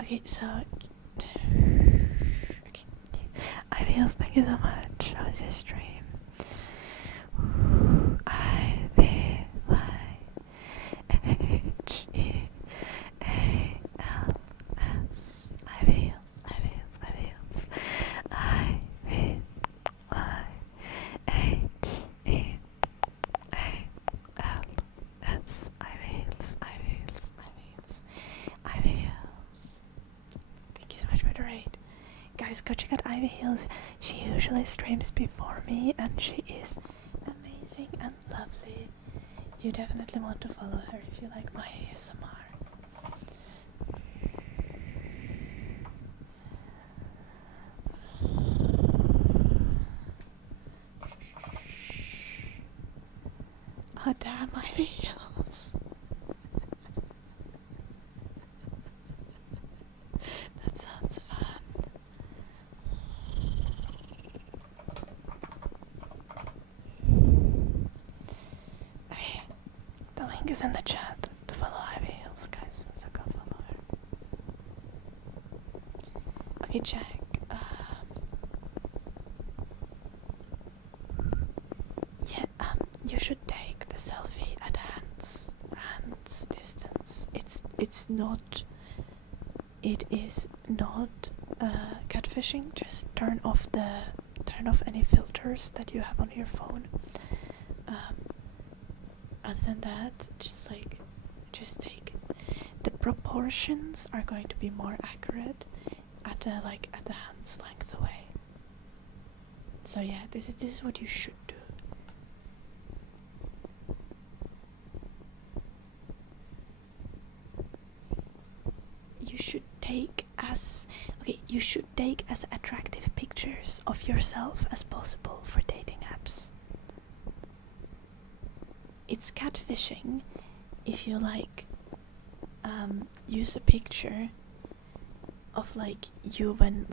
Okay, so IVLs, thank you so much. How was your stream? Guys, go check out Ivy Hills. She usually streams before me and she is amazing and lovely. You definitely want to follow her if you like my ASMR. Oh damn, Ivy Hills. is in the chat to follow Ivy Hills, guys, so go follow her. Okay, Jack. Yeah, you should take the selfie at hands distance. It is not catfishing. Just turn off any filters that you have on your phone. Other than that, just take. The proportions are going to be more accurate at the hand's length away. So yeah, this is what you should do. You should take as attractive pictures of yourself as possible for dating apps. It's catfishing if you use a picture of you when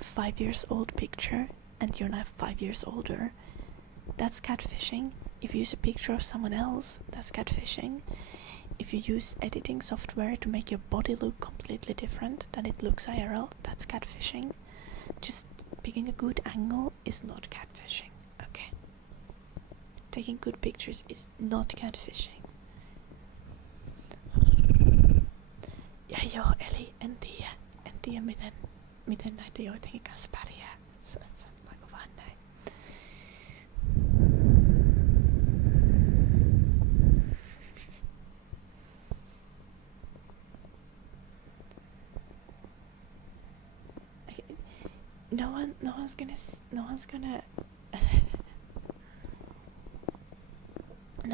5 years old picture and you're now 5 years older. That's catfishing. If you use a picture of someone else, that's catfishing. If you use editing software to make your body look completely different than it looks IRL, that's catfishing. Just picking a good angle is not catfishing, okay? Taking good pictures is not catfishing. Ja joo, eli en tiedä miten näitä joidenkin kanssa pärjää. Sanotaanko vaan näin. No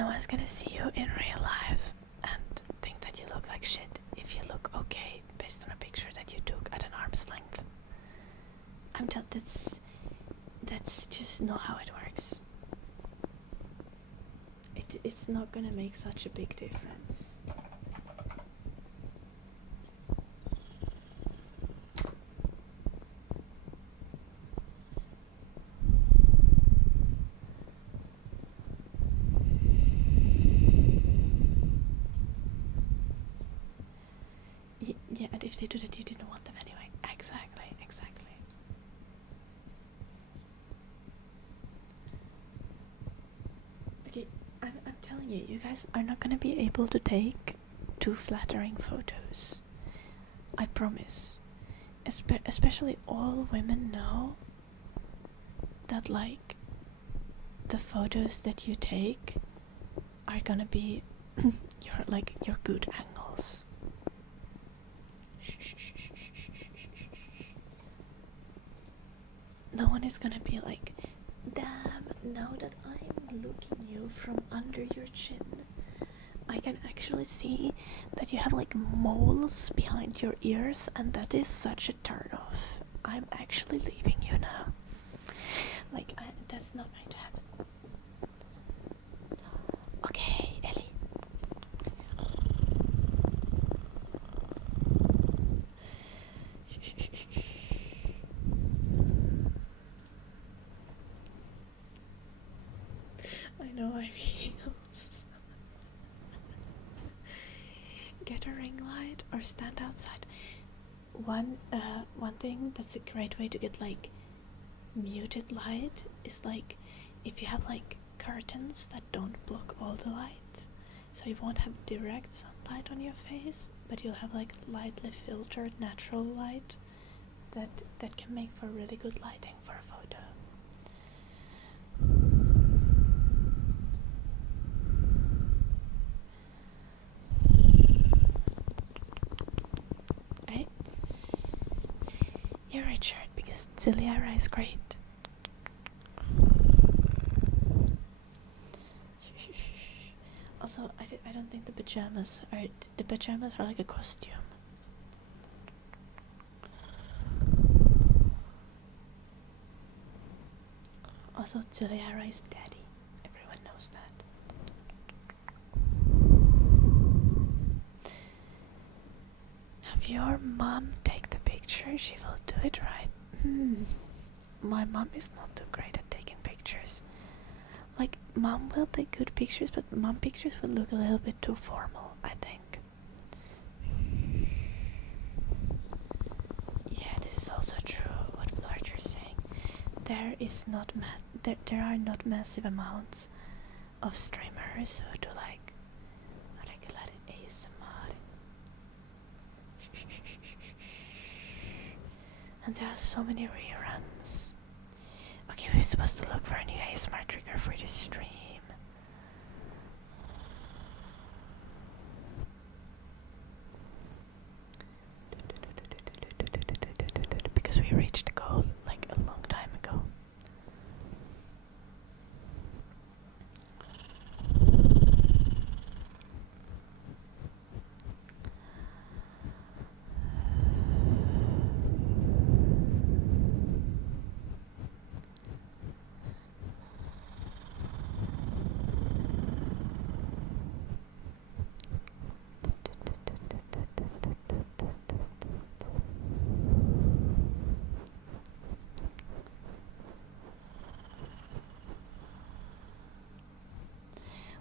one's gonna see you in real life and think that you look like shit if you look okay based on a picture that you took at an arm's length. That's just not how it works. It's not gonna make such a big difference. Yeah, and if they do that, you didn't want them anyway. Exactly. Okay, I'm telling you, you guys are not gonna be able to take too flattering photos. I promise. Especially all women know that the photos that you take are gonna be your good angles. No one is gonna be like, damn, now that I'm looking you from under your chin, I can actually see that you have moles behind your ears, and that is such a turn off. I'm actually leaving you now. That's not going to happen. Okay, Ellie. I know I mean. Get a ring light or stand outside. One thing that's a great way to get muted light is if you have curtains that don't block all the light, so you won't have direct sunlight on your face, but you'll have lightly filtered natural light that can make for really good lighting for a photo. Right? You're Richard because Ciliara is great. Also, I don't think the pajamas are like a costume. Also, Ciliara is daddy. Everyone knows that. Have your mom take the picture? She will do it right. My mom is not too great at taking pictures. Like, mom will take good pictures, but mom pictures will look a little bit too formal, I think. Yeah, this is also true, what Blarger is saying. There are not massive amounts of streamers who do like ASMR. And there are so many reruns. Okay, we're supposed to look for a new ASMR trigger for this stream. Because we reached the goal like a long time ago.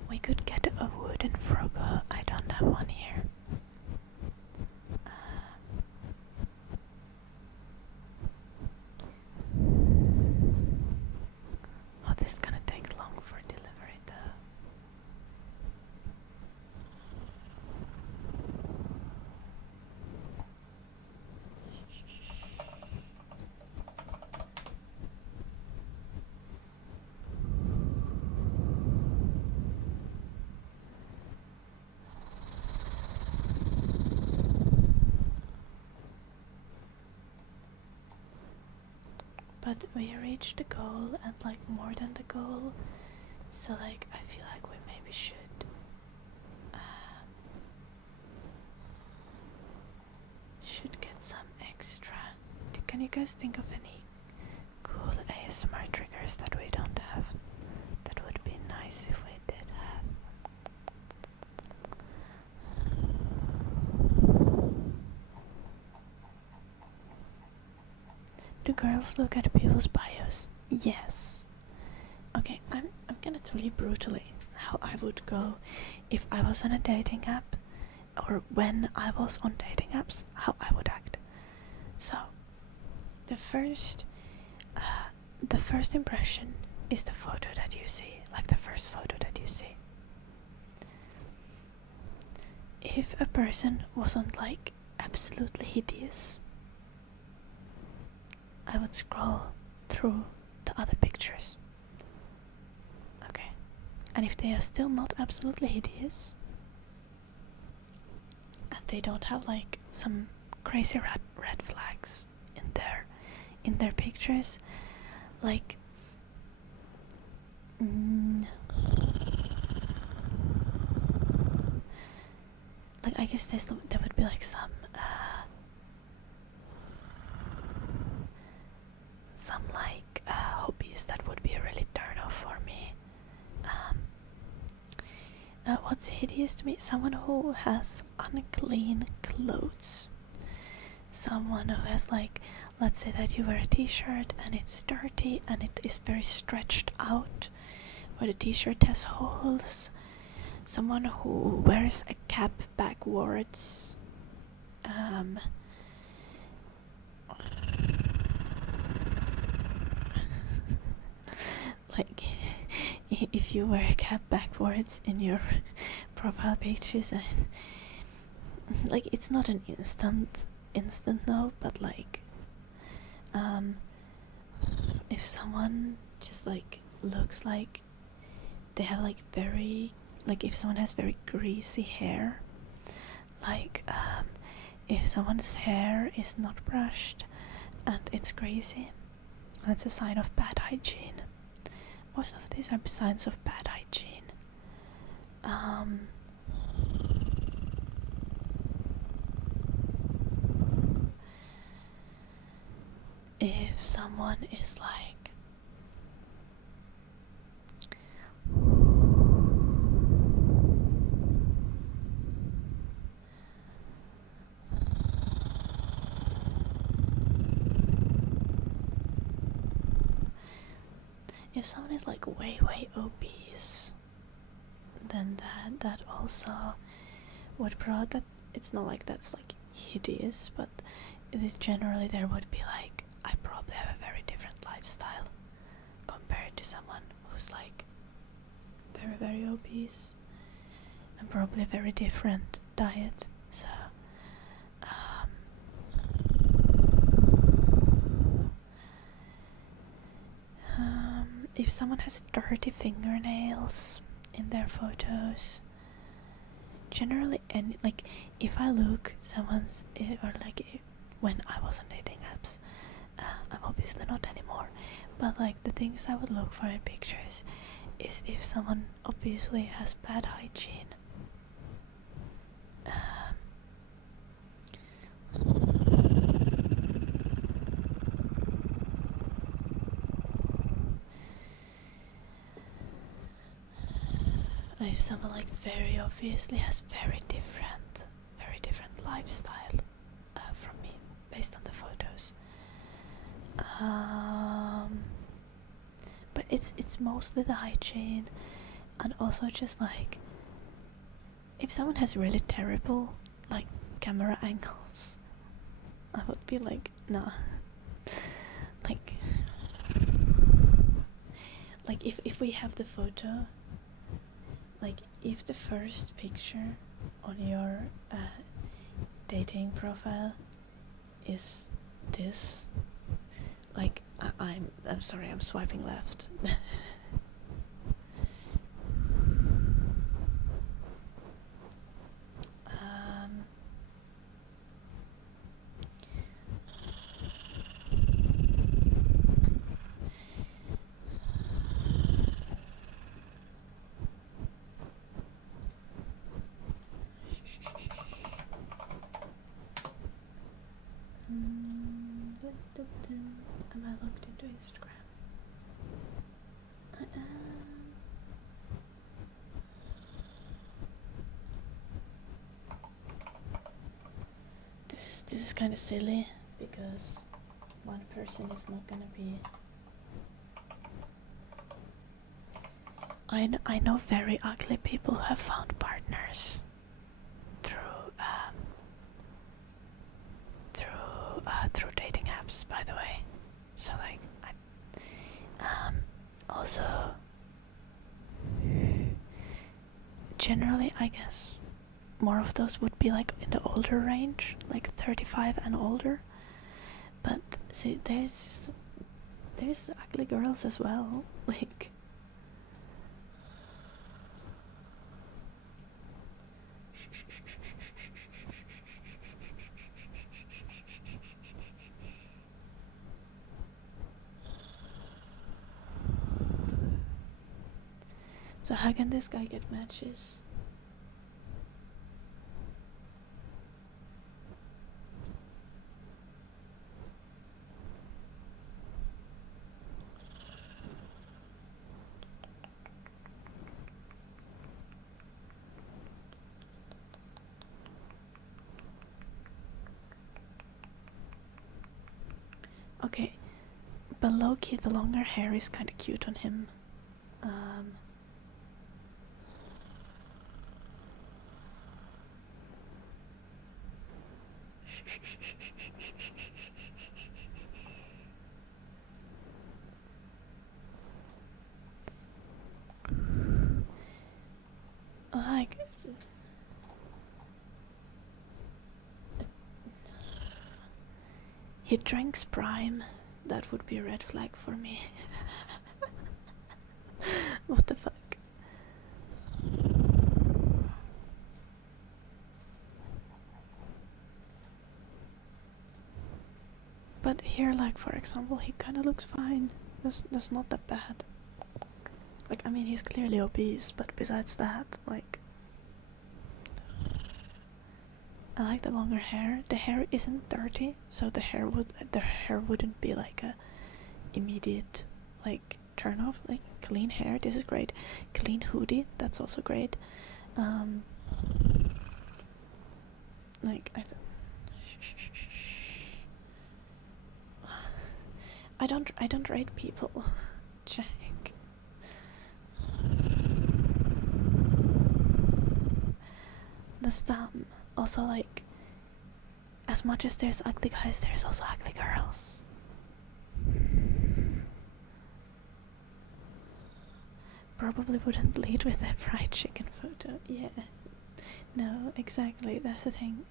We could get a wooden froggle. I don't have one here. Oh, this is gonna take long for delivery though. But we reached the goal and like more than the goal, so like I feel like we maybe should get some extra. Can you guys think of any cool ASMR triggers that we don't have? That would be nice if we did have. Do girls look at people's bios? Yes. Okay, I'm gonna tell you brutally how I would go if I was on a dating app, or when I was on dating apps, how I would act. So, the first impression is the photo that you see, like the first photo that you see. If a person wasn't like absolutely hideous, I would scroll through the other pictures. Okay. And if they are still not absolutely hideous, and they don't have like some crazy red flags in their pictures, like I guess there would be like some like hobbies that would be a really turn off for me. What's hideous to me? Someone who has unclean clothes. Someone who has like, let's say that you wear a t-shirt and it's dirty and it is very stretched out, where the t-shirt has holes. Someone who wears a cap backwards. Like, if you wear a cap backwards in your profile pictures, and like, it's not an instant no, but like, if someone just like looks like they have like very, like if someone has very greasy hair, like if someone's hair is not brushed and it's greasy, that's a sign of bad hygiene. Most of these are signs of bad hygiene. If someone is like if someone is like way obese, then that also would that it's not like that's like hideous, but it is generally there would be like I probably have a very different lifestyle compared to someone who's like very obese, and probably a very different diet. So if someone has dirty fingernails in their photos, generally, and like if I look someone's or like when I was on dating apps, I'm obviously not anymore, but like the things I would look for in pictures is if someone obviously has bad hygiene. If someone like very obviously has very different lifestyle from me based on the photos. But it's mostly the hygiene, and also just like if someone has really terrible like camera angles, I would be like, nah. like if we have the photo, like if the first picture on your dating profile is this, like I'm sorry, I'm swiping left. Am I logged into Instagram? I am. This is kind of silly because one person is not gonna be. I know very ugly people who have found partners through dating apps, by the way. So like also generally I guess more of those would be like in the older range, like 35 and older. But see, there's ugly girls as well, like. So how can this guy get matches? Okay, but low-key the longer hair is kind of cute on him. Like he drinks Prime. That would be a red flag for me. What the fuck? But here, like for example, he kind of looks fine. That's not that bad. Like I mean, he's clearly obese, but besides that, like I like the longer hair. The hair isn't dirty, so the hair wouldn't be like a immediate like turn off. Like clean hair, this is great. Clean hoodie, that's also great. Like I don't rate people. Check. Also, like, as much as there's ugly guys, there's also ugly girls. Probably wouldn't lead with a fried chicken photo. Yeah. No, exactly. That's the thing.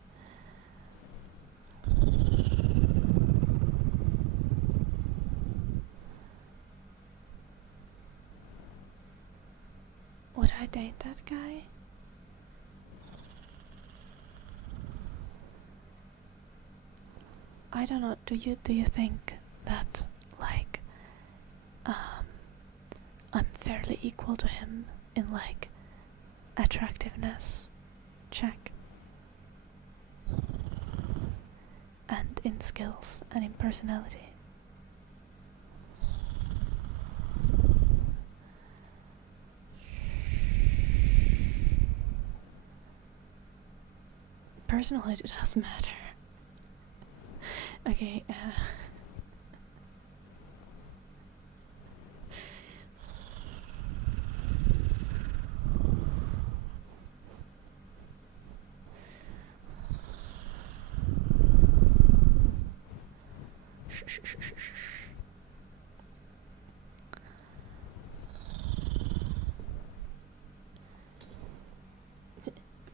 Would I date that guy? I don't know. Do you think that, like, I'm fairly equal to him in, like, attractiveness? Check. And in skills and in personality. Personality does matter. Okay,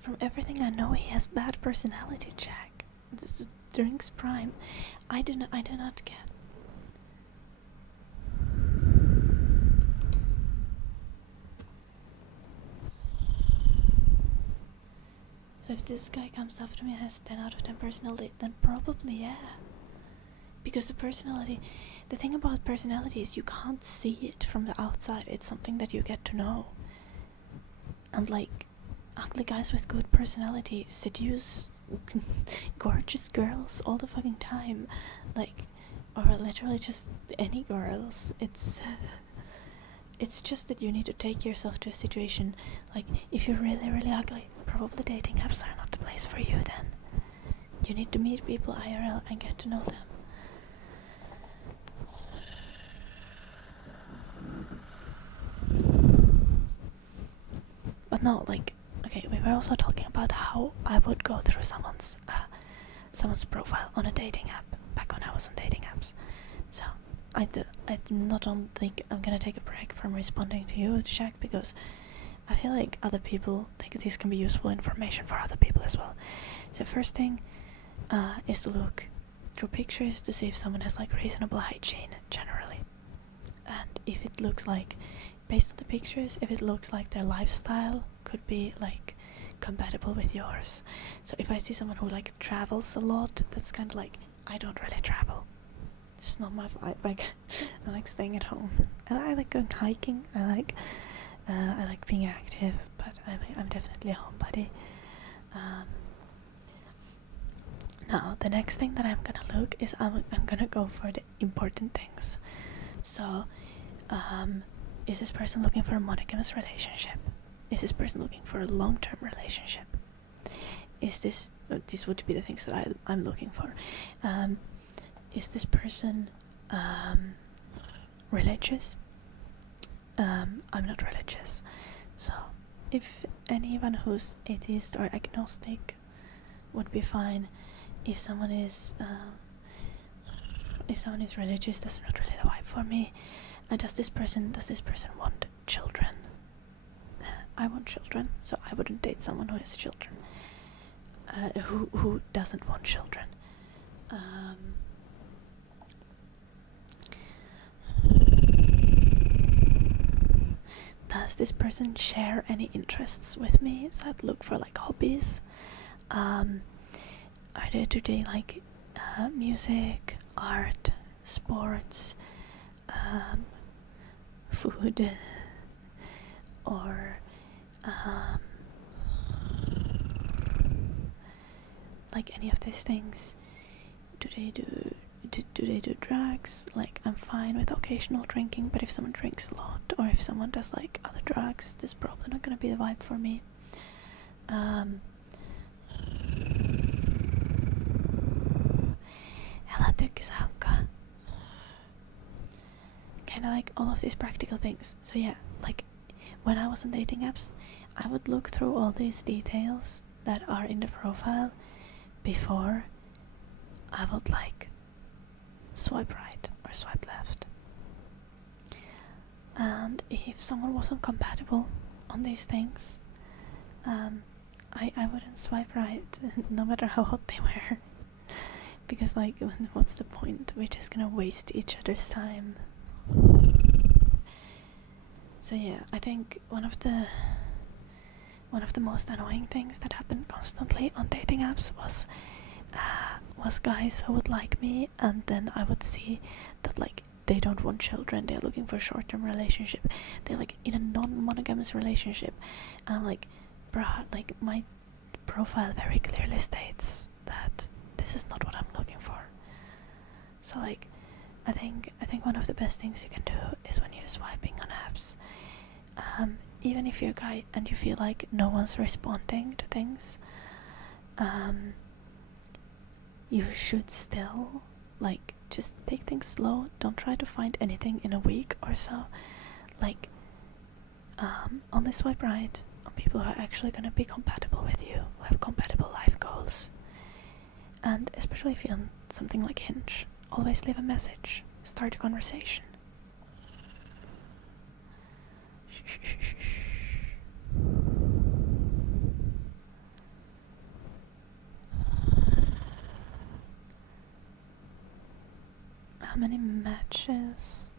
from everything I know, he has bad personality, Jack. This is Drink's prime. I do not get. So if this guy comes up to me and has 10 out of 10 personality, then probably yeah. Because the thing about personality is you can't see it from the outside. It's something that you get to know. And like, ugly guys with good personality seduce gorgeous girls all the fucking time. Like, or literally just any girls. It's just that you need to take yourself to a situation. Like, if you're really, really ugly, probably dating apps are not the place for you then. You need to meet people IRL and get to know them. But no, like, okay, we were also talking about how I would go through someone's profile on a dating app back when I was on dating apps. So I don't think I'm gonna take a break from responding to you, Jack, because I feel like other people, like, this can be useful information for other people as well. So first thing is to look through pictures to see if someone has like reasonable hygiene generally, and if it looks like, based on the pictures, if it looks like their lifestyle could be like compatible with yours. So if I see someone who like travels a lot, that's kind of like, I don't really travel. It's not my vibe. Like, I like staying at home. I like going hiking. I like being active, but I'm definitely a homebody. Now the next thing that I'm gonna look is I'm gonna go for the important things. So, is this person looking for a monogamous relationship? Is this person looking for a long-term relationship? Is this these would be the things that I'm looking for. Is this person religious? I'm not religious, so if anyone who's atheist or agnostic would be fine. If someone is religious, that's not really the vibe for me. Does this person want children? I want children, so I wouldn't date someone who has children. Who doesn't want children? Does this person share any interests with me? So I'd look for like hobbies. Do they like music, art, sports, food, or like any of these things? Do they do drugs? Like, I'm fine with occasional drinking, but if someone drinks a lot, or if someone does like other drugs, this is probably not gonna be the vibe for me. Älä tykkisaukka. Kinda like all of these practical things. So yeah, like when I was on dating apps, I would look through all these details that are in the profile before I would like swipe right or swipe left. And if someone wasn't compatible on these things, I wouldn't swipe right no matter how hot they were. Because like, what's the point? We're just gonna waste each other's time. So yeah, I think one of the most annoying things that happened constantly on dating apps was guys who would like me, and then I would see that like they don't want children, they're looking for a short-term relationship, they're like in a non-monogamous relationship, and I'm like, bruh, like my profile very clearly states that this is not what I'm looking for. So like, I think one of the best things you can do is when you're swiping on apps, even if you're a guy and you feel like no one's responding to things, you should still like just take things slow. Don't try to find anything in a week or so. Like, only swipe right on people who are actually gonna be compatible with you, who have compatible life goals. And especially if you're on something like Hinge, always leave a message, start a conversation. How many matches?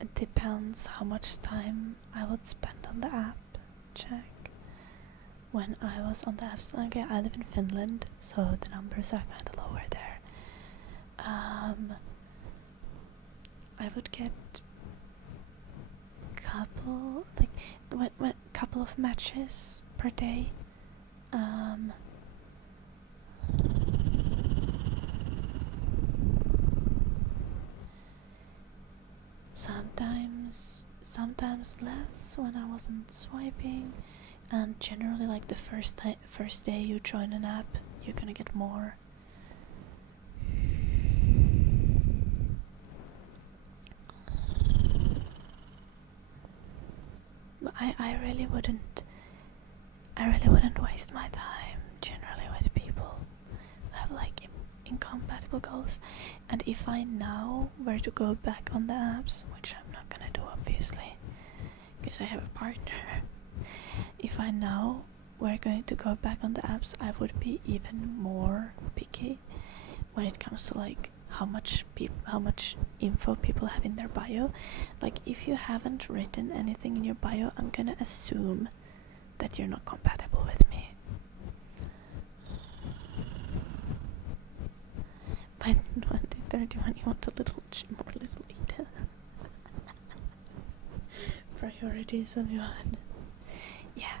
It depends how much time I would spend on the app. Check. When I was on the apps, okay, I live in Finland, so the numbers are kind of lower there. I would get couple of matches per day. Sometimes less when I wasn't swiping, and generally like the first day you join an app, you're gonna get more. But I really wouldn't waste my time generally with people who have like incompatible goals. And if I now were to go back on the apps, which I'm not gonna do obviously because I have a partner, if I now were going to go back on the apps, I would be even more picky when it comes to like how much info people have in their bio. Like, if you haven't written anything in your bio, I'm gonna assume that you're not compatible with me. By 2031 you want a little gym or a little eater. Priorities of Johan. Yeah.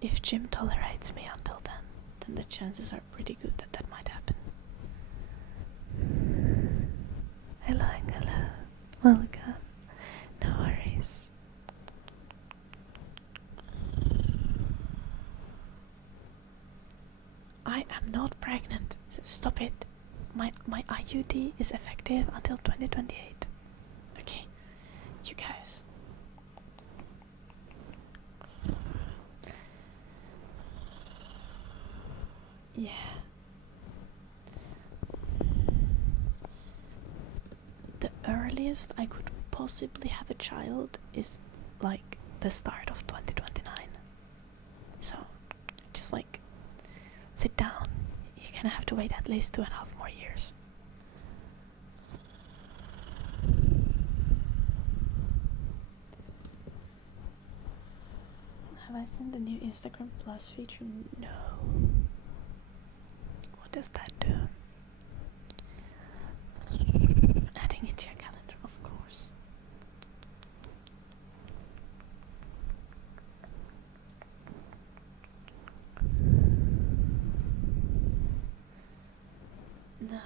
If Jim tolerates me until then the chances are pretty good that might happen. Hello. Welcome. No worries. I am not pregnant. Stop it. My IUD is effective until 2028. Okay, you guys. Yeah. The earliest I could possibly have a child is like the start of 2029. So just like sit down. You're gonna have to wait at least 2.5 more years. Have I seen the new Instagram Plus feature? No. What does that do? Adding it to your calendar, of course. No.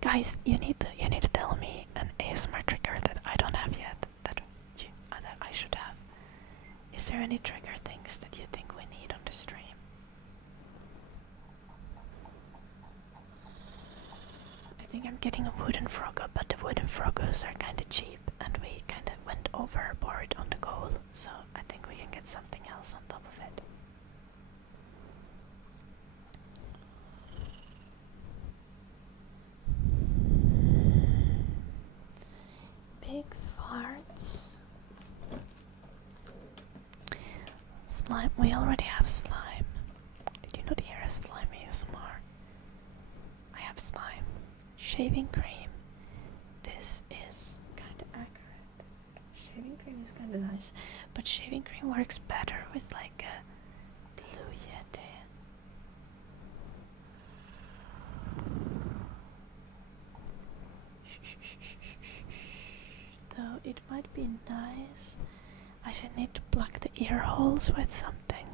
Guys, you need to tell me an ASMR trigger that I don't have yet, that I should have. Is there any trigger things that you think we need on the stream? think I'm getting a wooden frogger, but the wooden froggers are kinda cheap and we kinda went overboard on the goal, so I think we can get something else on top of it. Big farts. Slime. We already have slime. Did you not hear a slime ASMR? I have slime. Shaving cream. This is kinda accurate. Shaving cream is kinda nice, but shaving cream works better with like a Blue Yeti. Though it might be nice. I should need to plug the ear holes with something.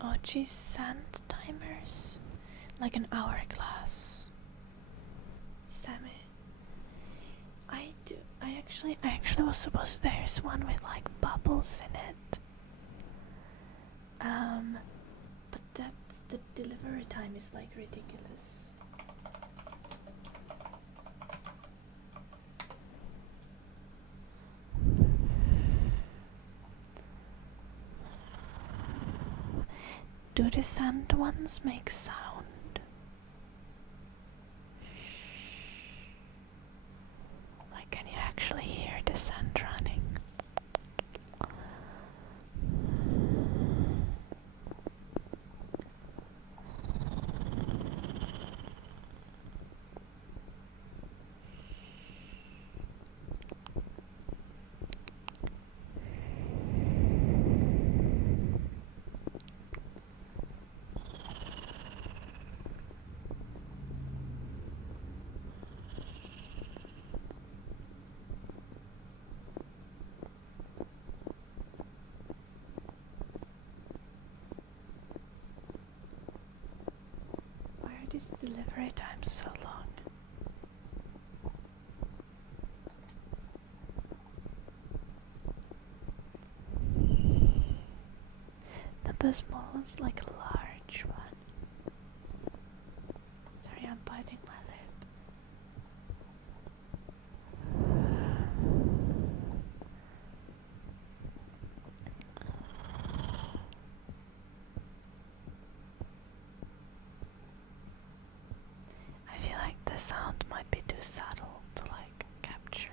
Oh geez, sand timers. Like an hourglass. Sammy. I actually was supposed to, there's one with like bubbles in it. But that's, the delivery time is like ridiculous. Do the sand ones make sound? Like, can you actually hear the sand running? Why are these delivery times so long? Not the small one's like a large one. Sorry, I'm biting my lip. I feel like the sound might be too subtle to like capture.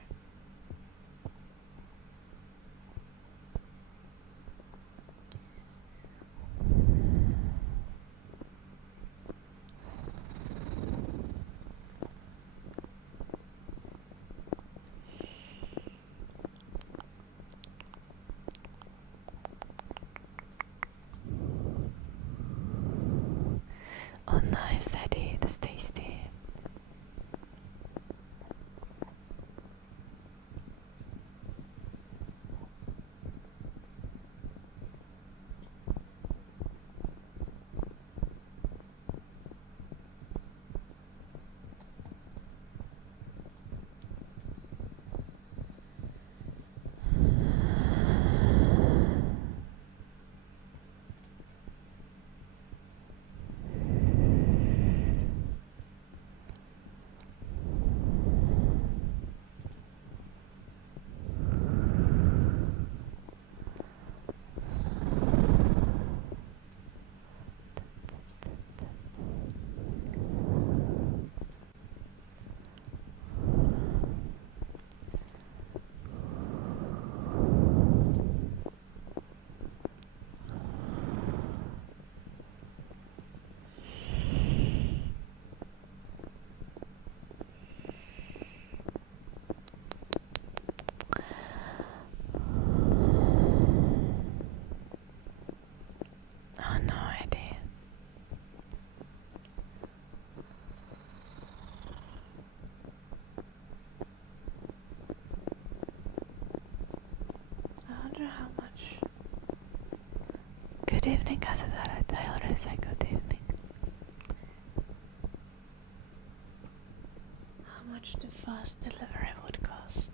Oh nice, Eddie, that's tasty. Oh no, Eddie. I wonder how much. Good evening, Casadara. I already said good evening. How much the fast delivery would cost?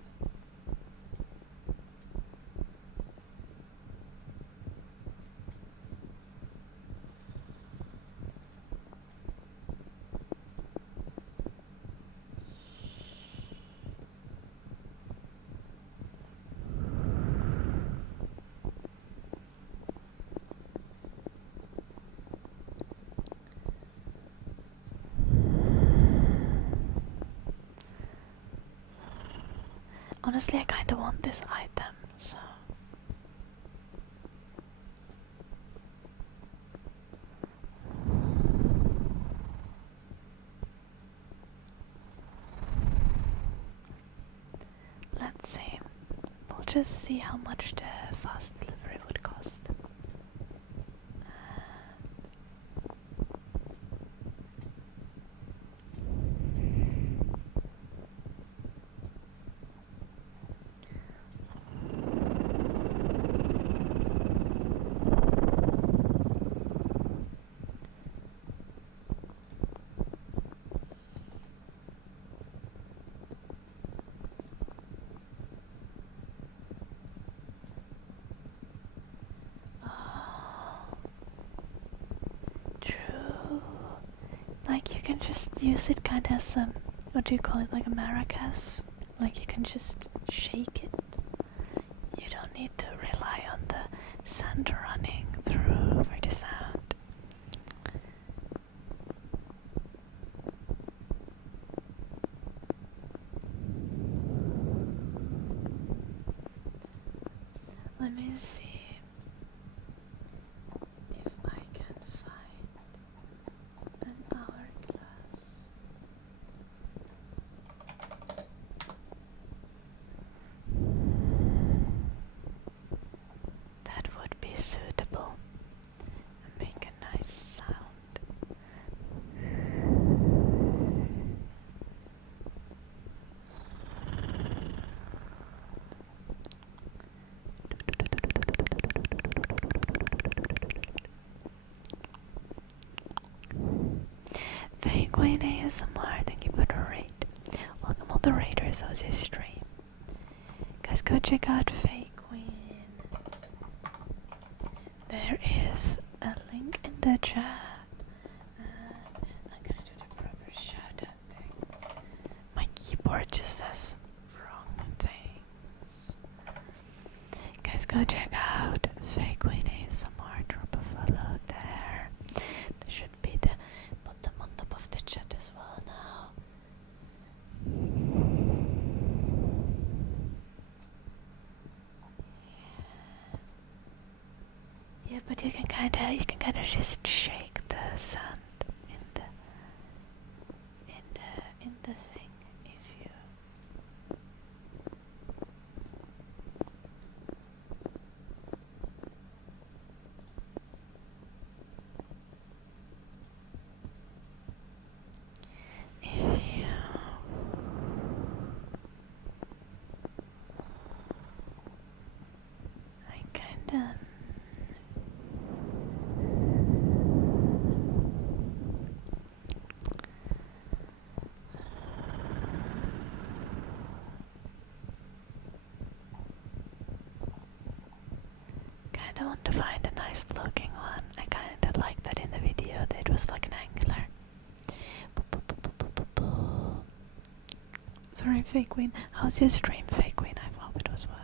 honestly, I kinda want this item, so... Let's see. We'll just see how much the fast delivery would cost. True. Like you can just use it kind of as what do you call it, like a maracas? Like you can just shake it. You don't need to rely on the sand running through for the sound. Let me see if I can find an hourglass. That would be suitable and make a nice sound. Fake Queen ASMR, thank you for the raid. Welcome all the raiders of this stream. Guys, go check out Fake Queen. There is a link in the chat. I'm gonna do the proper shout out thing. My keyboard just says wrong things. Guys, go check out Fake Queen ASMR. Drop a follow there. There should be the bottom on top of the chat as well now. Yeah, but you can kinda just shake the sand in the thing if you. I kinda. Kinda want to find a nice looking one. I kinda like that in the video, that it was like an angular. Sorry, Fake Queen. How's your stream, Fake Queen? I hope it was well.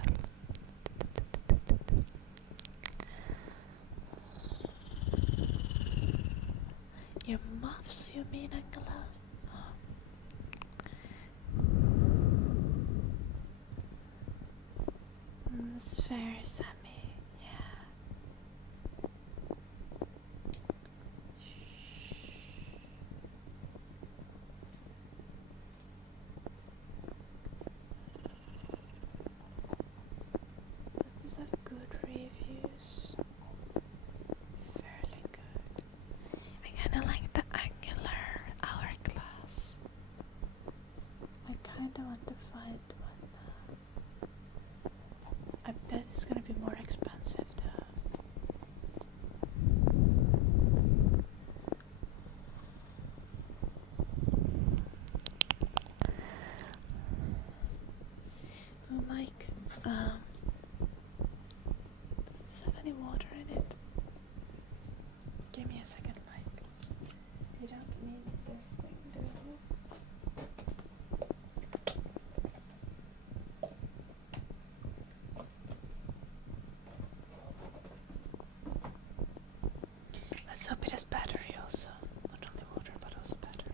Your muffs, you mean, Angela? Oh. That's fair, Sammy. Yeah. Does this have good reviews? Fairly good. I kinda like the angular hourglass. I kinda want to find one now. I bet it's gonna be more expensive though. Oh, Mike, does this have any water in it? Give me a second, Mike. You don't need this thing, do you? Let's hope it has battery also. Not only water, but also battery.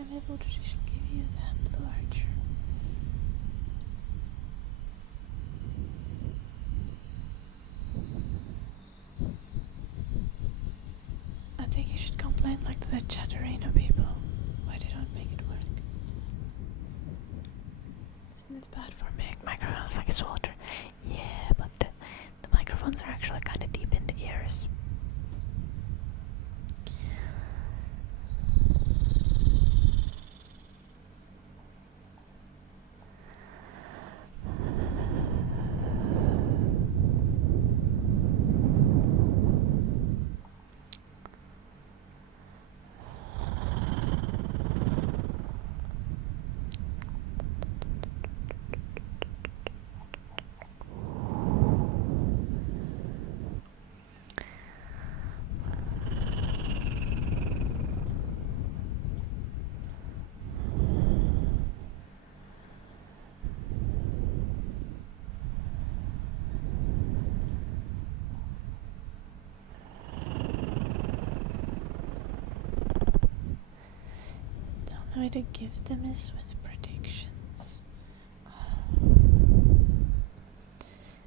I'm able to just give you that blue archer. I think you should complain like the Chatterino people. Why they don't make it work? Isn't it bad for microphones like a soldier? Yeah, but the microphones are actually kind of deep in the ears. The way to give them is with predictions. Oh,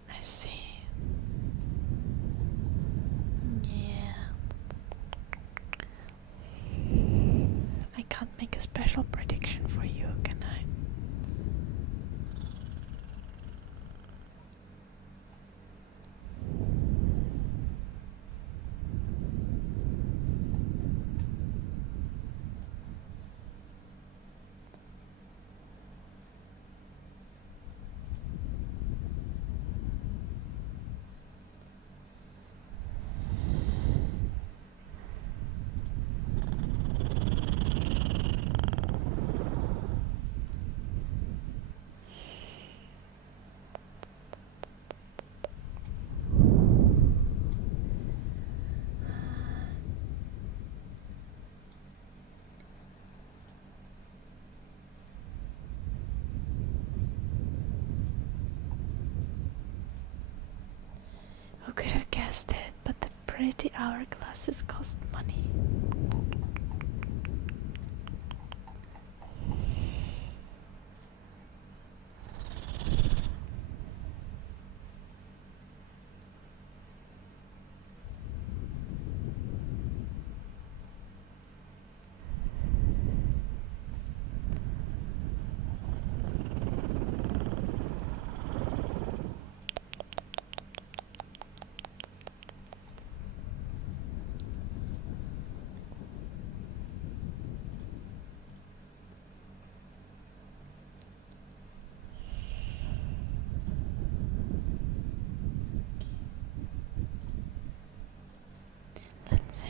I see. Yeah. I can't make a special prediction for you, can I? Who could have guessed it? But the pretty hourglasses cost money. Let's see.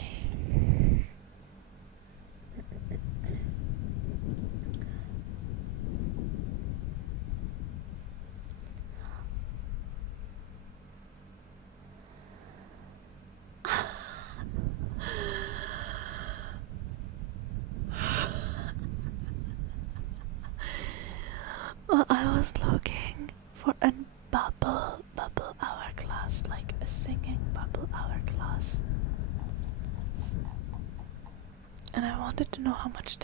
Well, I was looking for a bubble hourglass, like a singing bubble hourglass. And I wanted to know how much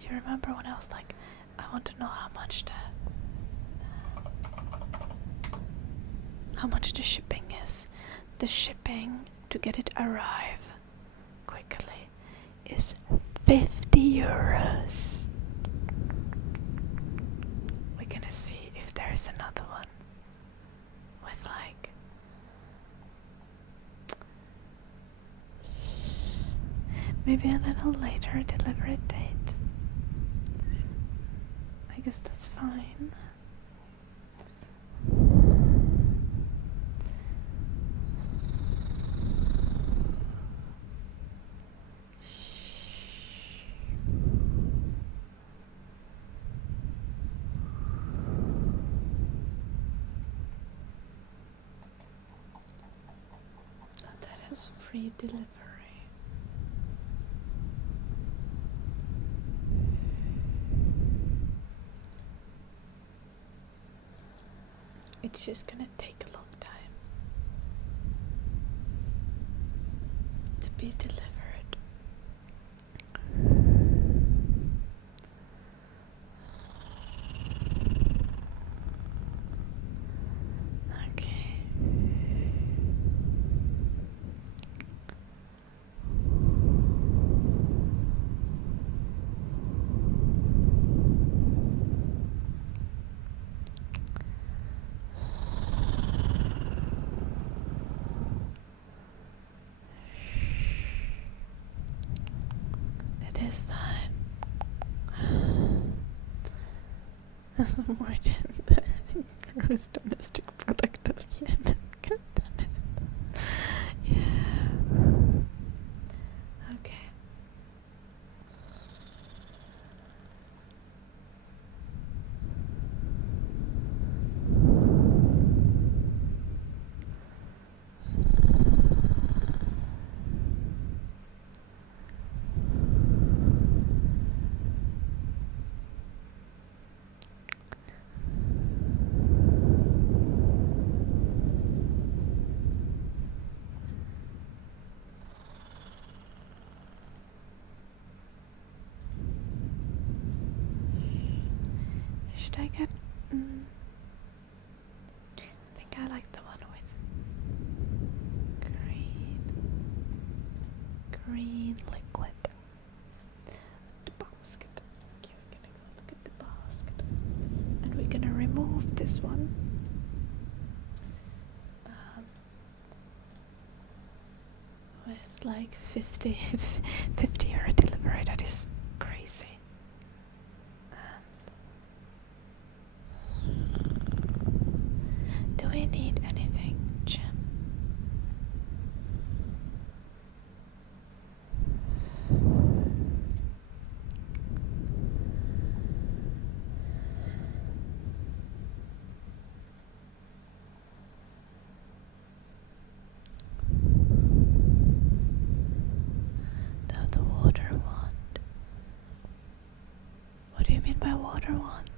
you remember when I was like, I want to know how much the shipping is. The shipping to get it arrive quickly is 50 euros. We're gonna see if there's another one with like maybe a little later delivery date. I guess that's fine. That is free delivery. It's just gonna take a long time to be delivered. as more than the gross domestic product of Yemen. God damn it. Yeah. Okay. Should I get... I think I like the one with green liquid. The basket. Okay, we're gonna go look at the basket. And we're gonna remove this one. With like 50 euro delivery, that is crazy. Do we need anything, Jim? The water wand. What do you mean by water wand?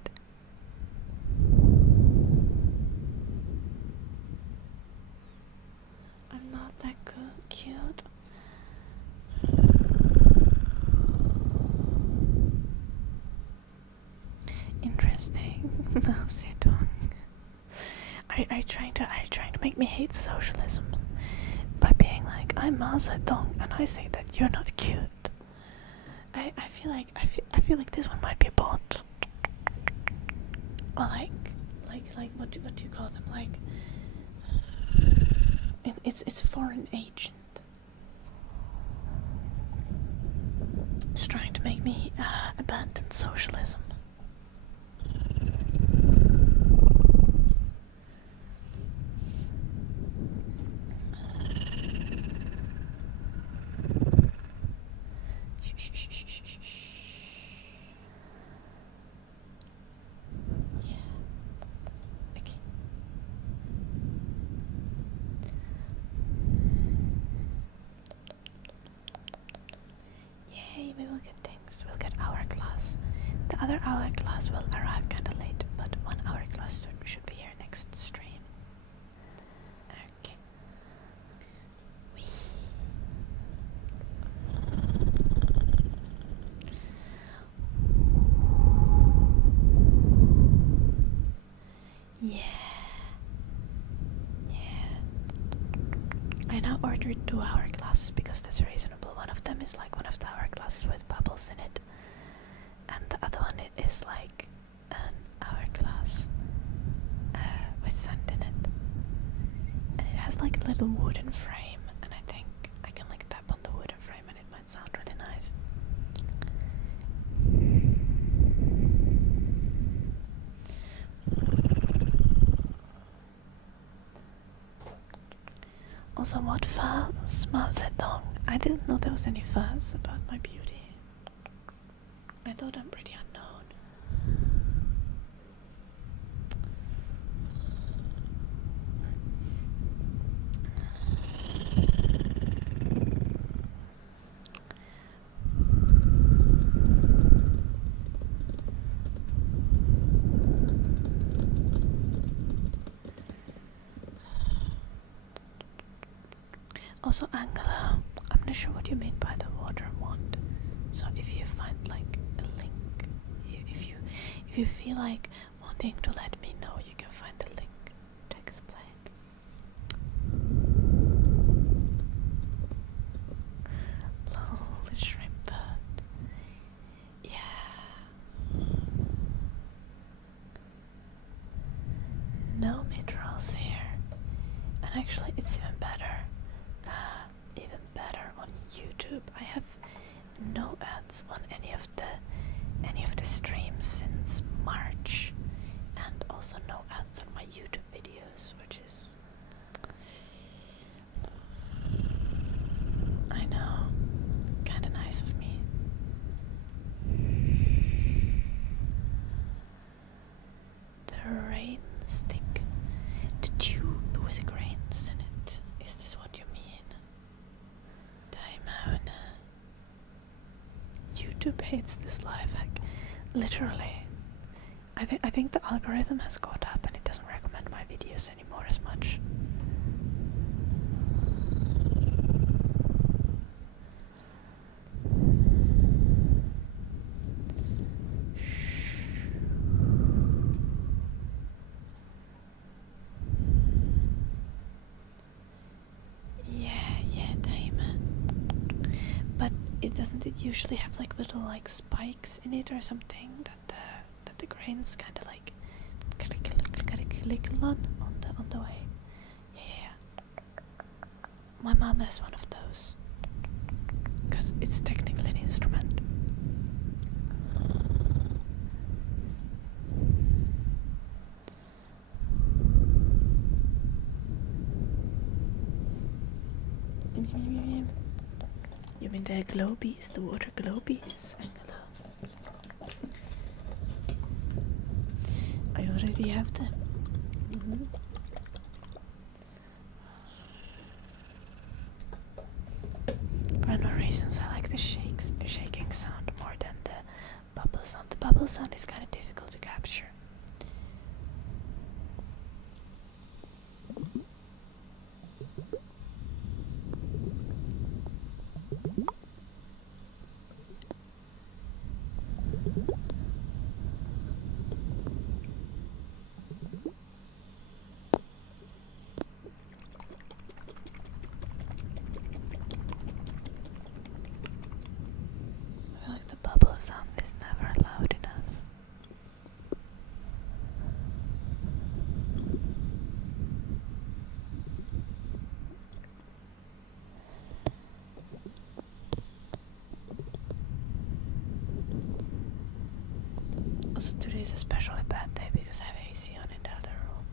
I'm not that cute. Interesting. Mao Zedong. Are you trying to make me hate socialism by being like, I'm Mao Zedong and I say that you're not cute? I feel like this one might be a bot. Or like what do you call them? Like it's a foreign agent. It's trying to make me abandon socialism. We will get things. We'll get hourglass. The other hourglass will arrive kinda late, but one hourglass should be here next stream. Okay. Yeah. I now ordered 2 hourglasses because that's reasonable. One of them is like one of the hourglasses with bubbles in it, and the other one is like an hourglass with sand in it, and it has like a little wooden frame, and I think I can like tap on the wooden frame and it might sound really nice. Also, what fuss, Mao Zedong? I didn't know there was any fuss about my beauty. I thought I'm pretty unknown. Also, Angela, I'm not sure what you mean by the water wand. So if you find like a link, if you feel like wanting to let me know, you can find a link to explain. Lol, the shrimp bird. Yeah. No mid-rolls here. And actually it's even better. On YouTube. I have no ads on any of the streams since March. grain stick. The tube with grains in it. Is this what you mean? Daimon. YouTube hates this life hack. Literally. I think the algorithm has caught up and it doesn't recommend my videos anymore as much. Yeah, Diamond. But doesn't it usually have like little like spikes in it or something that the grains kind of like click on the way? Yeah. My mom has one of those because it's technically an instrument. You mean the globies, the water globies, Angela? I already have them. For no reasons, I like the shaking sound more than the bubble sound. The bubble sound is kind of difficult to capture. I feel like the bubble sound is never loud enough. Also, today is a especially bad day because I have AC on in the other room.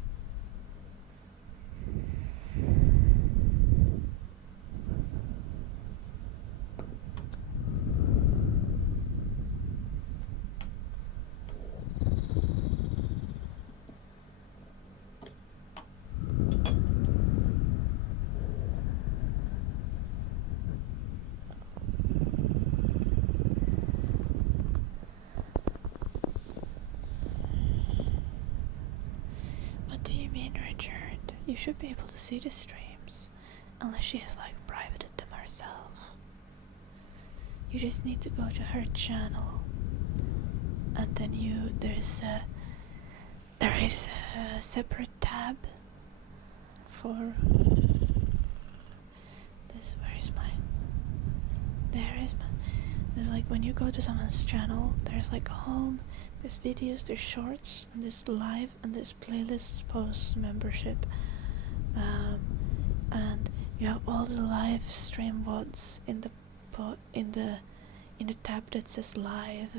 What do you mean, Richard? You should be able to see the streams, unless she has like privated them herself. You just need to go to her channel, and then there is a separate tab for this. Where is mine? There is mine. There's like when you go to someone's channel, there's like home, there's videos, there's shorts, and there's live, and there's playlists, posts, membership, and you have all the live stream VODs in the tab that says live,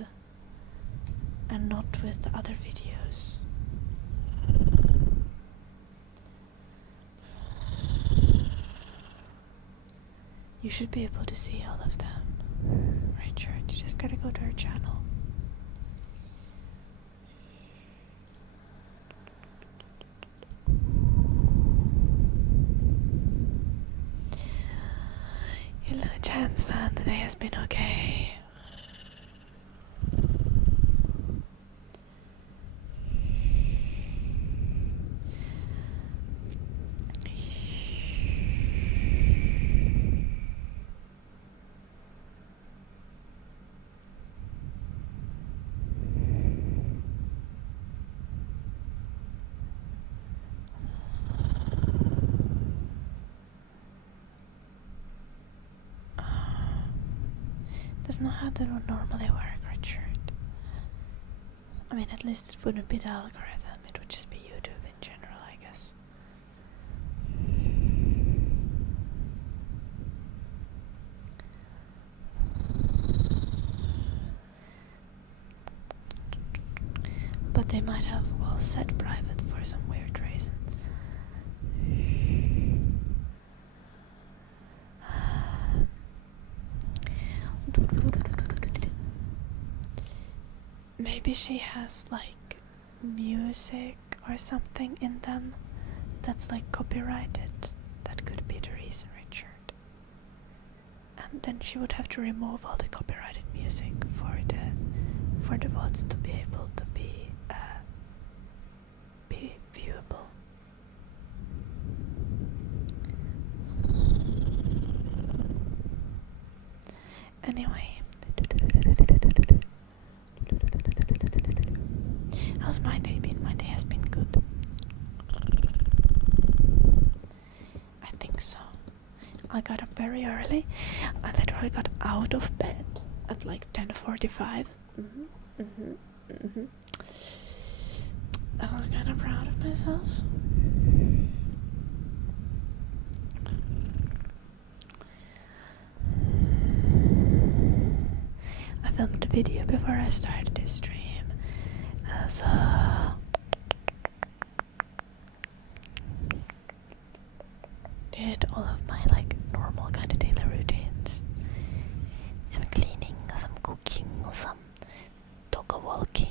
and not with the other videos. You should be able to see all of them, Richard. You just gotta go to her channel. Hello, Chance fan. The day has been okay. That's not how that would normally work, Richard. I mean, at least it wouldn't be the algorithm, it would just be YouTube in general, I guess. But they might have all set private for some weird reason. Maybe she has like music or something in them that's like copyrighted, that could be the reason, Richard. And then she would have to remove all the copyrighted music for the VODs to be able to be viewable. Anyway, how's my day been? My day has been good. I think so. I got up very early. I literally got out of bed at like 10:45. I was kind of proud of myself. I filmed a video before I started this stream, so did all of my like normal kind of daily routines. Some cleaning, some cooking, some dog walking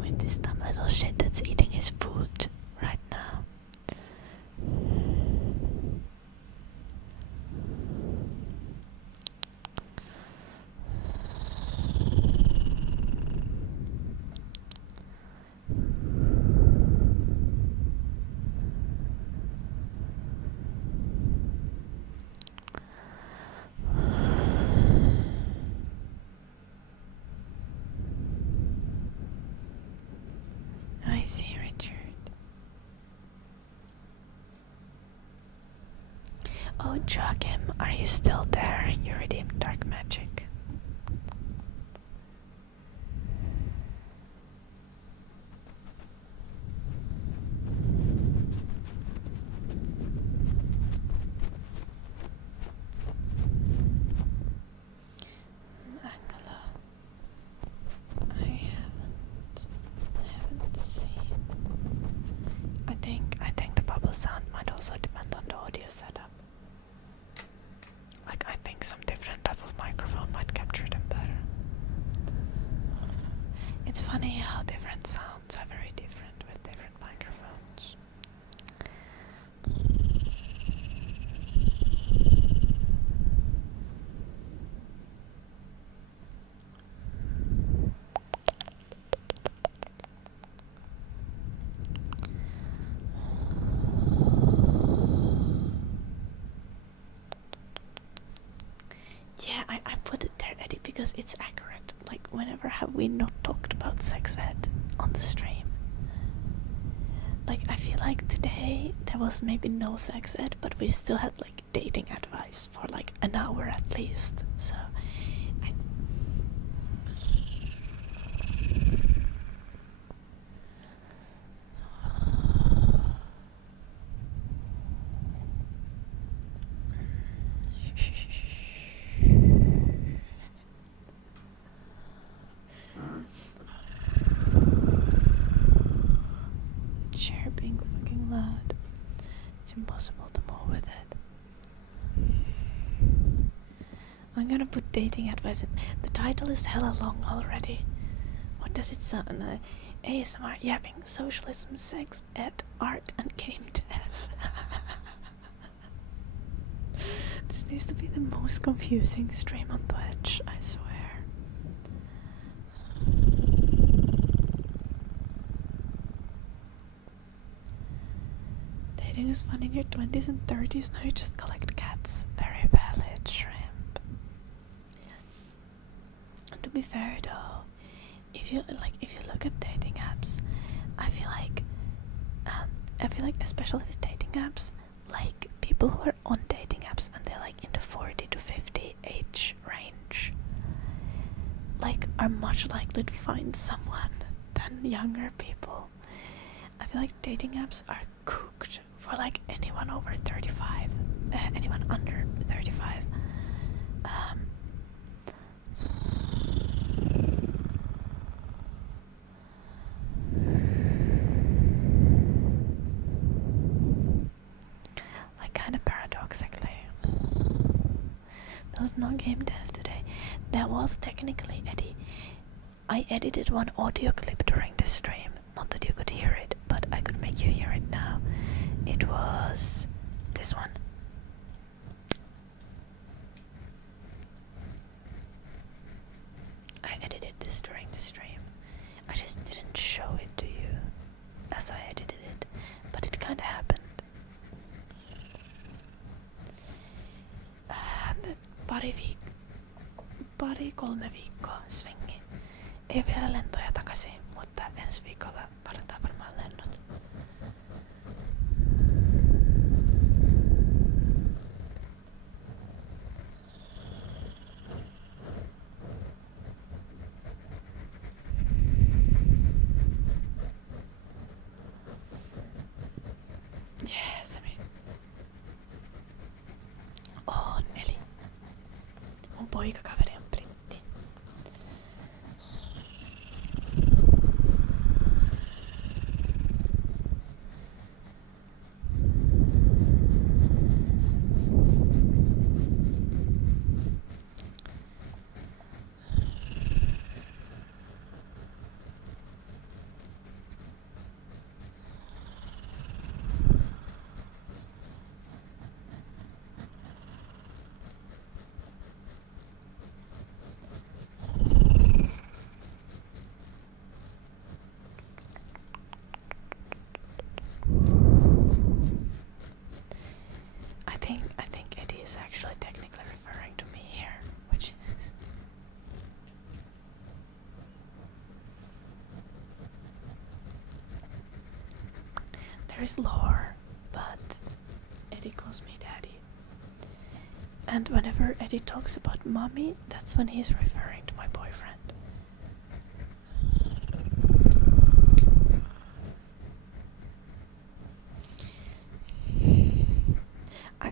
with this dumb little shit that's eating his food right now. I see, Richard. Oh, Joachim, are you still there? You redeemed dark magic. Angela, I haven't seen. I think the bubble sound might also depend on the audio setup. Like, I think some different type of microphone might capture them better. It's funny how different sounds are very different with different microphones. Yeah, I put it there, Eddie, because it's accurate. Like, whenever have we not talked about sex ed on the stream? Like, I feel like today there was maybe no sex ed, but we still had like dating advice for like an hour at least. So chair being fucking loud. It's impossible to move with it. I'm gonna put dating advice in. The title is hella long already. What does it sound? ASMR, yapping, socialism, sex, ed, art, and game dev. This needs to be the most confusing stream on Twitch, I swear. Dating is fun in your 20s and 30s, now you just collect cats. Very valid, Shrimp. And to be fair though, if you look at dating apps, I feel like especially with dating apps, like people who are on dating apps and they're like in the 40 to 50 age range, like are much likely to find someone than younger people. I feel like dating apps are cooked for like anyone over 35, anyone under 35. Like kind of paradoxically. That was not game dev today. That was technically Eddie. I edited one audio clip during this stream, not the you could hear it, but I could make you hear it now. It was this one. I edited this during the stream. I just didn't show it to you as I edited it, but it kinda happened. Pari-kolme viikkoa svingi. Ei vielä lentoja takaisin, mutta ensi viikolla varataan varmaan lennot. Jeesemi. Onneli. Mun poikakaveri on britti. I think Eddie is actually technically referring to me here, which there is lore, but Eddie calls me daddy. And whenever Eddie talks about mommy, that's when he's referring to my boyfriend.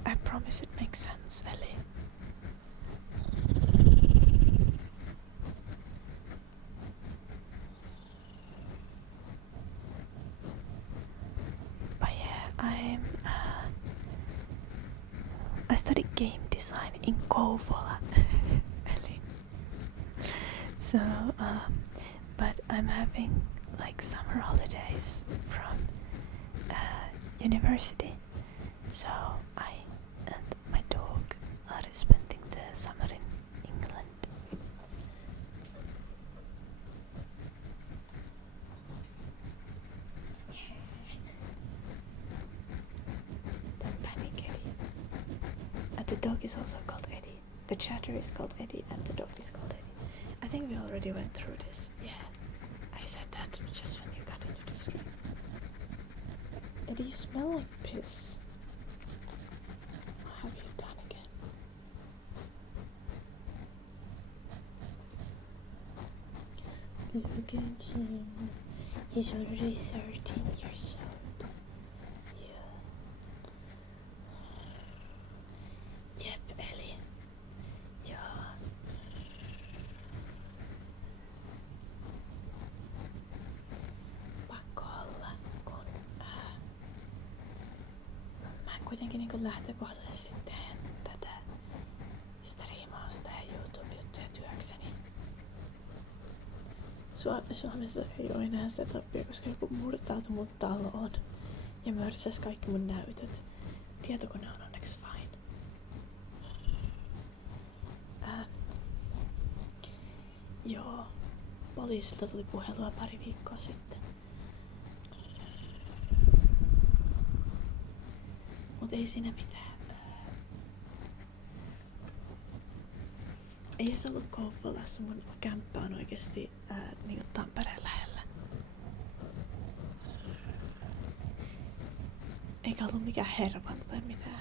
I promise it makes sense, Ellie. But yeah, I study game design in Kouvola, Ellie. So, but I'm having like summer holidays from university. So I and my dog are spending the summer in England. Don't panic, Eddie. And the dog is also called Eddie. The chatter is called Eddie and the dog is called Eddie. I think we already went through this. Yeah, I said that just when you got into the stream. Eddie, you smell like piss. What have you done again? Look at him. He's already 13 years old. Yeah. Yep, Ellie. Yeah. Pakko olla, kun mä kuitenkin niinku lähtökohtaisesti teen tätä striimausta ja YouTube-juttuja työkseni. Suomessa ei oo enää setupia, koska joku murtautui mun taloon ja mörsäs kaikki mun näytöt. Tietokone on onneksi fine. Joo, poliisilta tuli puhelua pari viikkoa sitten. Mut ei siinä mitään. Ei edes ollut Kouvolassa, mun kämppä on oikeesti niinku Tampereen lähellä. Eikä ollut mikään Hervan tai mitään.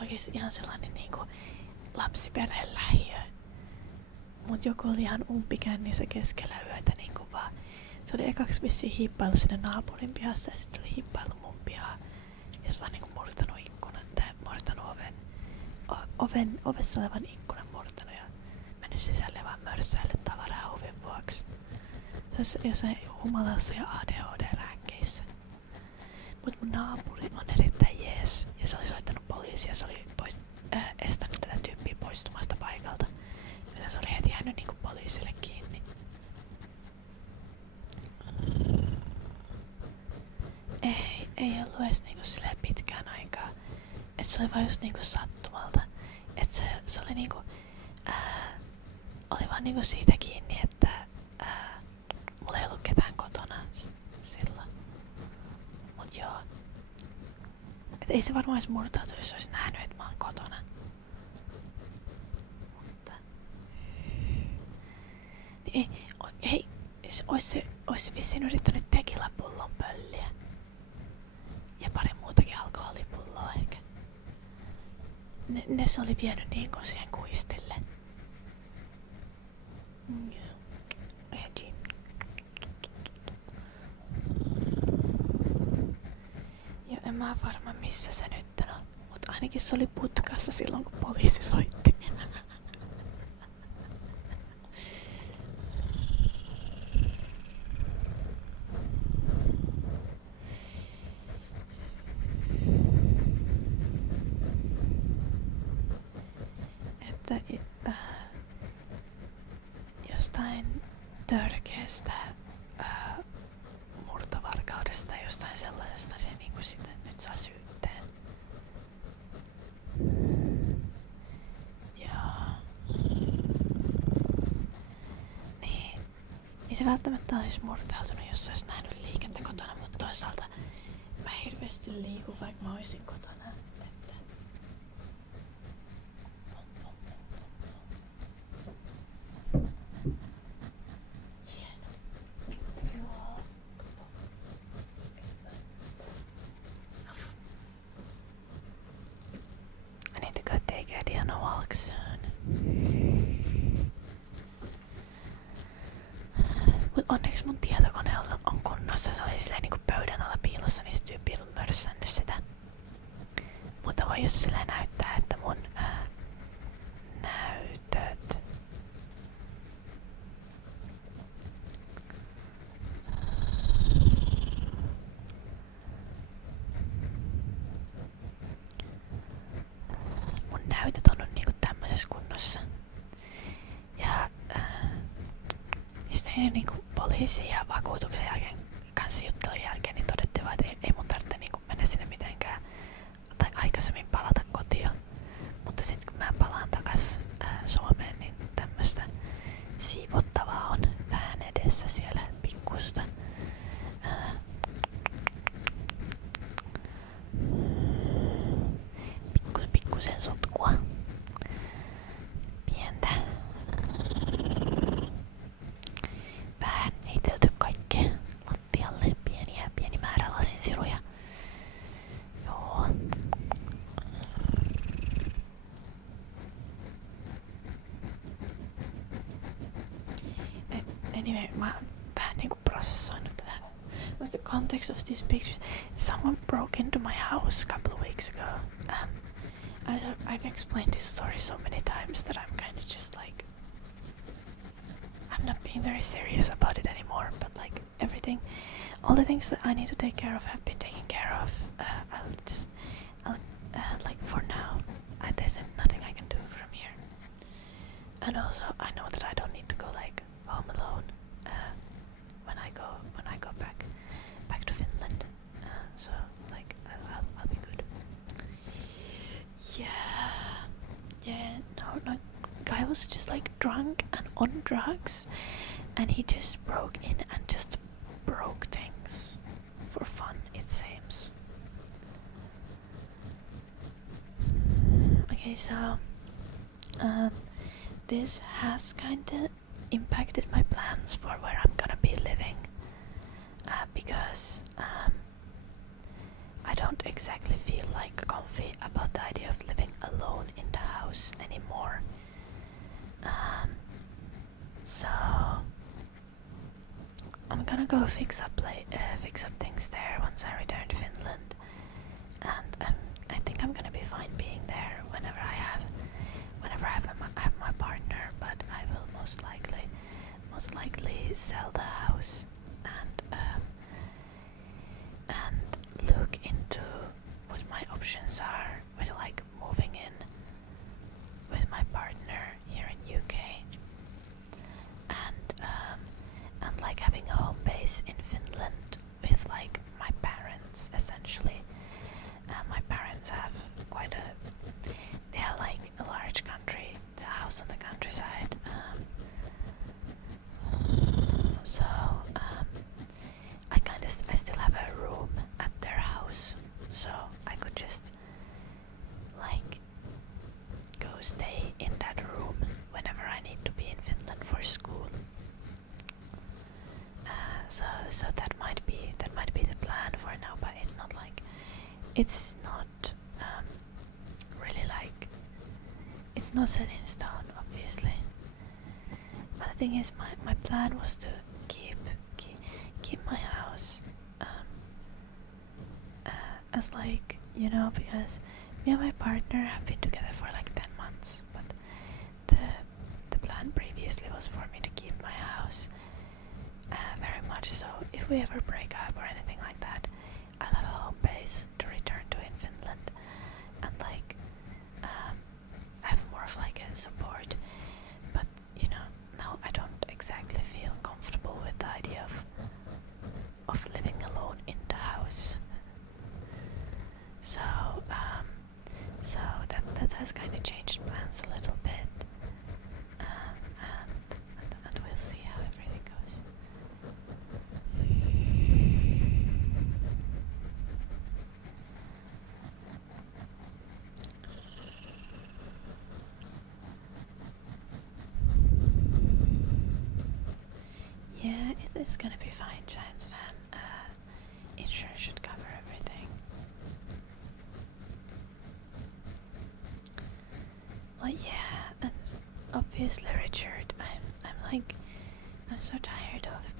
Oikeesti ihan sellainen niinku lapsiperheen lähiö. Mut joku oli ihan umpikännissä keskellä yötä niinku vaan. Se oli ekaksi vissiin hiippailu sinne naapurin pihassa ja sitten oli hiippailu mun pihaan. Ja se vaan niinku murtanut ikkunan tai murtanut ovessa olevan ikkunan murtanut ja mennyt sisälle ja vaan mörssäillyt tavaraa ovien vuoksi. Se olisi jossain humalassa ja ADHD-lääkkeissä. Mut mun naapuri on erittäin jees ja se oli soittanut poliisia ja se oli estänyt tätä tyyppiä poistumasta paikalta. Ja se oli heti jäänyt niinku poliisille kiinni. ei ollut edes niinku silleen pitkään aikaa. Et se oli vaan just niinku sattumalta. Et se oli niinku, oli vaan niinku siitä kiinni, että mulla ei ollut ketään kotona silloin. Mut joo. Et ei se varmaan edes murtautu, jos olisi nähnyt, että mä oon kotona. Mutta... Niin hei, ois se vissiin yrittänyt tekilapullon pölliä. Ja pari muutakin alkoholipulloa ehkä. Ne se oli vienyt niinku siihen kuistille. Ja en mä varma missä se nyt on, mutta ainakin se oli putkassa silloin kun poliisi soitti. Että jostain törkeästä murtovarkaudesta tai jostain sellaisesta se niinku sitä nyt saa syytteen. Joo. Niin. Ei se välttämättä olisi murtautunut, jos se olisi nähnyt liikettä kotona, mutta toisaalta mä hirveästi liikun, vaikka mä oisin kotona. Että... I need to go take Eddie on a walk soon. Mut onneksi mun tietokone on kunnossa. Se oli silleen niinku pöydän alla piilossa, niin se tyyppi ei ollut mörsännyt sitä. Mutta voi jos silleen näyttää, että mun näytöt... Mun näytöt on nyt niinku tämmöisessä kunnossa. Ja sitten niinku poliisi ja vakuutuksen jälkeen kanssa juttelun jälkeen niin todettiin vaan, että ei mun tarvitse niinku mennä sinne mitenkään tai aikaisemmin palata kotiin. Mutta sitten kun mä palaan takas Suomeen, niin tämmöstä siivottavaa on vähän edessä siellä pikkusta. Pikkusen sotkua. Pientä. Vähän heitelty kaikkea lattialle. Pieni määrä lasinsiruja. Joo. Anyway, mä oon vähän niinku prosessoinut tätä. What's the context of these pictures? Someone broke into my house a couple of weeks ago. I've explained this story so many times that I'm kind of just like... I'm not being very serious about it anymore, but like everything, all the things that I need to take care of have been taken care of. Like for now, there's nothing I can do from here. And also, I know that I don't need to go like home alone when I go back to Finland. So like I'll be good. Yeah. No. Guy was just like drunk and on drugs, and he just broke in and just broke things for fun. It seems. Okay, so this has kinda impacted my plans for where I'm gonna be living, because I don't exactly feel like comfy about the idea of living alone in the house anymore. So I'm gonna go fix up things there once I return to Finland, and I think I'm gonna be fine being there whenever I have my partner. But I will most likely sell the house and look into what my options are with like moving in with my partner here in UK and like having a home base in Finland with like my parents it's essentially my parents have they have like a large country, the house on the countryside. So I still have a room at their house, so I could just like go stay in that room whenever I need to be in Finland for school. So that might be the plan for now, but it's not really like it's not set in stone, obviously. But the thing is, my plan was to keep my house as like, you know, because me and my partner have been together for like 10 months, but the plan previously was for me to keep my house very much so. If we ever break up or anything like that, I'll have a home base to return to in Finland, and like have more of like a support. But you know, now I don't exactly feel comfortable with the idea of living alone in the house. So that has kind of changed plans a little bit, and we'll see how everything goes. Yeah, it's gonna be fine, Giants fan. Insurance should cover everything. Well, yeah, and obviously, Richard, I'm so tired of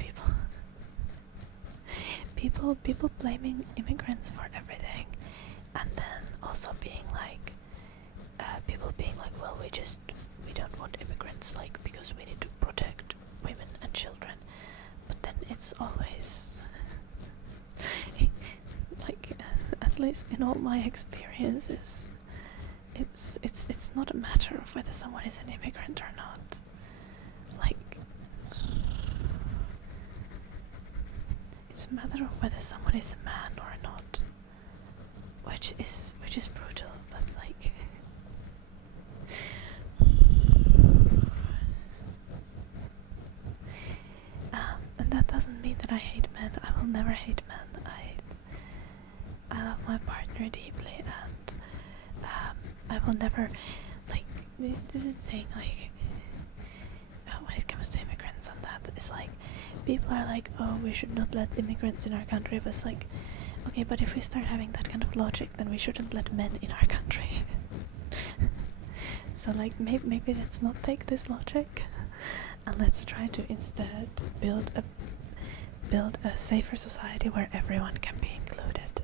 people blaming immigrants for everything, and then also being like, people being like, well, we don't want immigrants, like, because we need to protect women and children. But then it's always like, at least in all my experiences, it's not a matter of whether someone is an immigrant or not. Like, it's a matter of whether someone is a man or not, which is brutal, but like and that doesn't mean that I hate men. I will never hate men. I love my partner deeply, and I will never, like, this is the thing, like, when it comes to immigrants and that, it's like, people are like, oh, we should not let immigrants in our country, but it's like, okay, but if we start having that kind of logic, then we shouldn't let men in our country. So like, maybe let's not take this logic, and let's try to instead build a safer society where everyone can be included.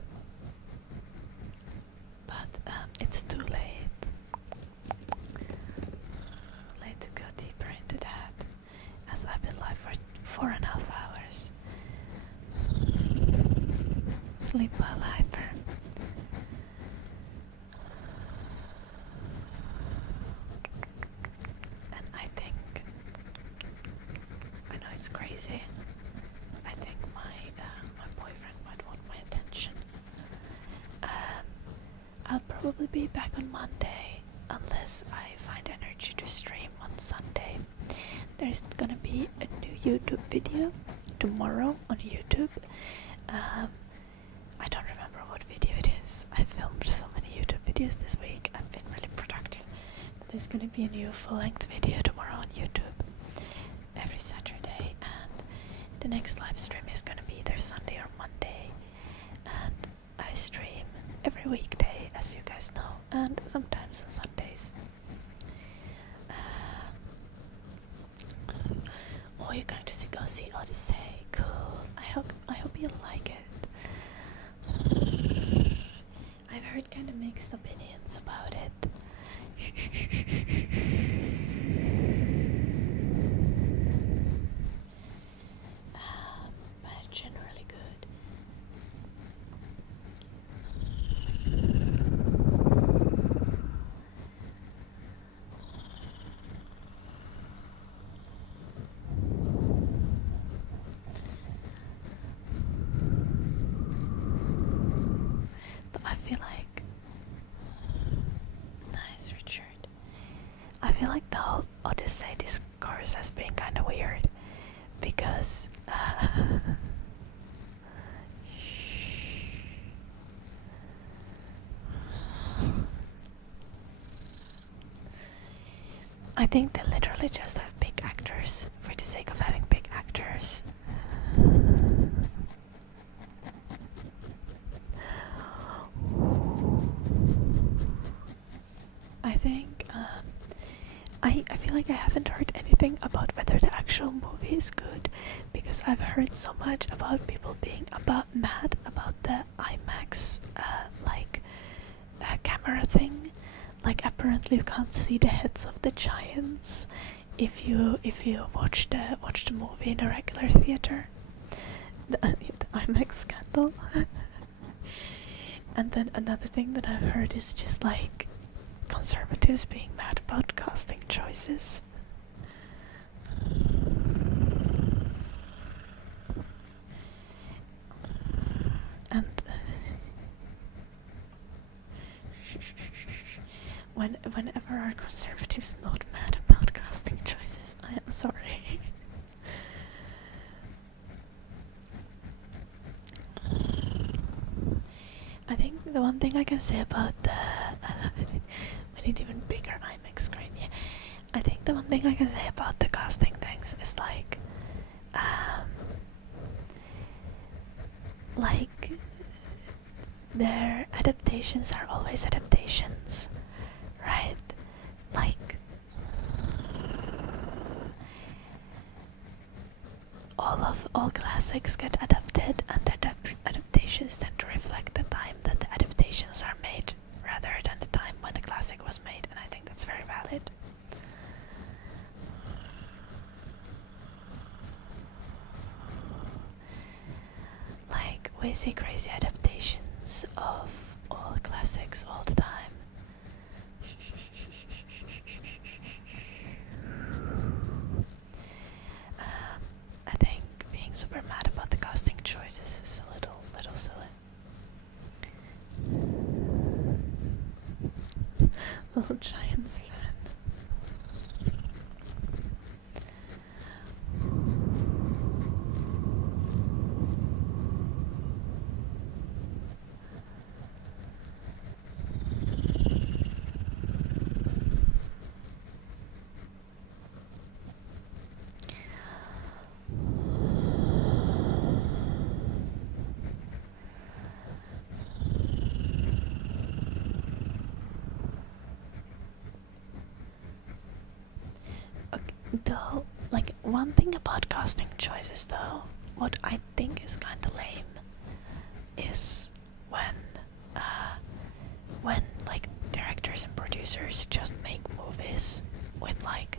But it's too late to go deeper into that, as I've been live for 4.5 hours. Sleep well, Hyper. And I know it's crazy. I think my boyfriend might want my attention. I'll probably be back on Monday, unless I find energy to stream on Sunday. There's gonna be a new YouTube video tomorrow on YouTube. I don't remember what video it is. I filmed so many YouTube videos this week. I've been really productive. But there's gonna be a new full-length video tomorrow on YouTube every Saturday, and the next live stream is gonna be either Sunday or Monday. And I stream every weekday, as you guys know, and sometimes on Sundays. Oh, you're going to go see Odyssey. Cool. I hope you like it. I've heard kind of mixed opinions about it. But generally good. I think they literally just have big actors for the sake of having big actors. I think I feel like I haven't heard anything about whether the actual movie is good, because I've heard so much about people being mad about the IMAX camera thing. Like, apparently you can't see the heads of the giants if you watch the movie in a regular theater. The IMAX scandal. And then another thing that I've heard is just like conservatives being mad about casting choices. And whenever are conservatives not mad about casting choices? I am sorry. I think the one thing I can say about the we need even bigger IMAX screen. Yeah, I think the one thing I can say about the casting things is like their adaptations are always adaptations, right? Like all classics get adapted, and adaptations tend to reflect the time that the adaptations are made rather than the time when the classic was made, and I think that's very valid. Like, we see crazy adaptations of all classics all the time. I think being super mad about the casting choices is a little silly. Little Giants fan. Though, like, one thing about casting choices, though, what I think is kind of lame is when like directors and producers just make movies with like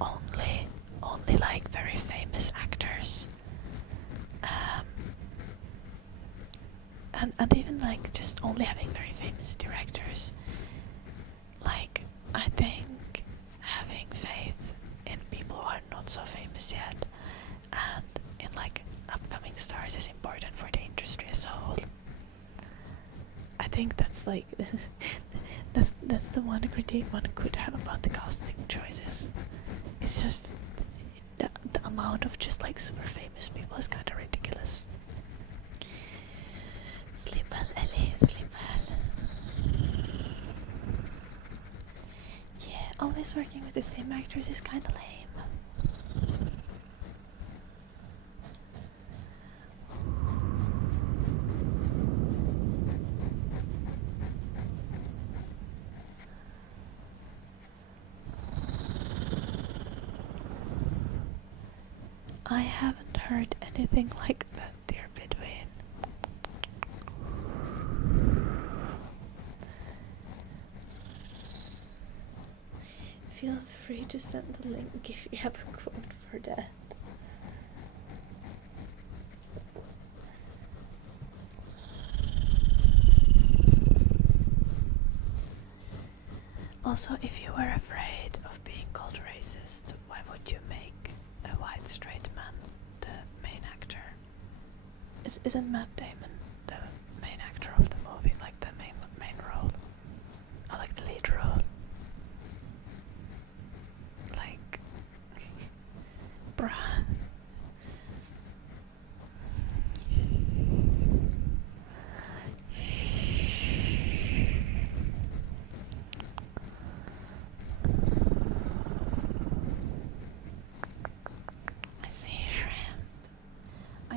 only like very famous actors, and even like just only having very famous directors. Like, I think having faith in people who are not so famous yet and in like upcoming stars is important for the industry as a whole. I think that's like that's the one critique one could have about the casting choices. It's just the amount of just like super famous people is kind of ridiculous. Sleep well, Ellie, sleep well. Yeah, always working with the same actors is kind of lame. I haven't heard anything like that, dear Bedouin. Feel free to send the link if you have a quote for that. Also, if you were afraid of being called racist, why would you make a white straight man the main actor? Isn't Matt Damon the main actor of the movie, like the main role? Or like the lead role? Like, bruh.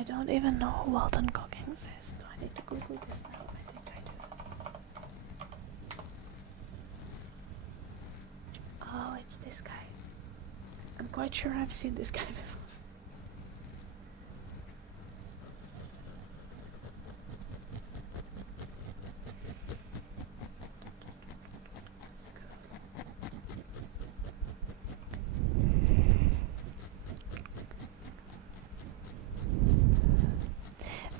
I don't even know who Walton Goggins is. Do I need to Google this now? I think I do. Oh, it's this guy. I'm quite sure I've seen this guy before.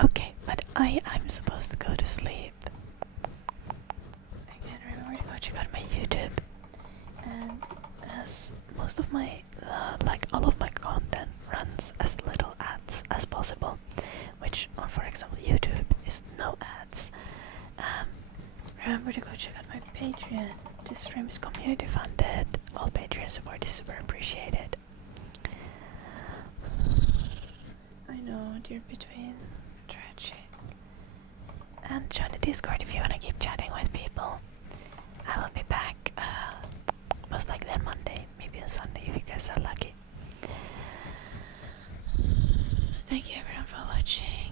Okay, but I'm supposed to go to sleep. I can't remember to go check out my YouTube. And as most of my, like all of my content runs as little ads as possible, which on, for example, YouTube is no ads. Remember to go check out my Patreon. This stream is community funded. All Patreon support is super appreciated. I know, dear between. Tragic. And join the Discord if you want to keep chatting with people. I will be back most likely on Monday, maybe on Sunday if you guys are lucky. Thank you everyone for watching.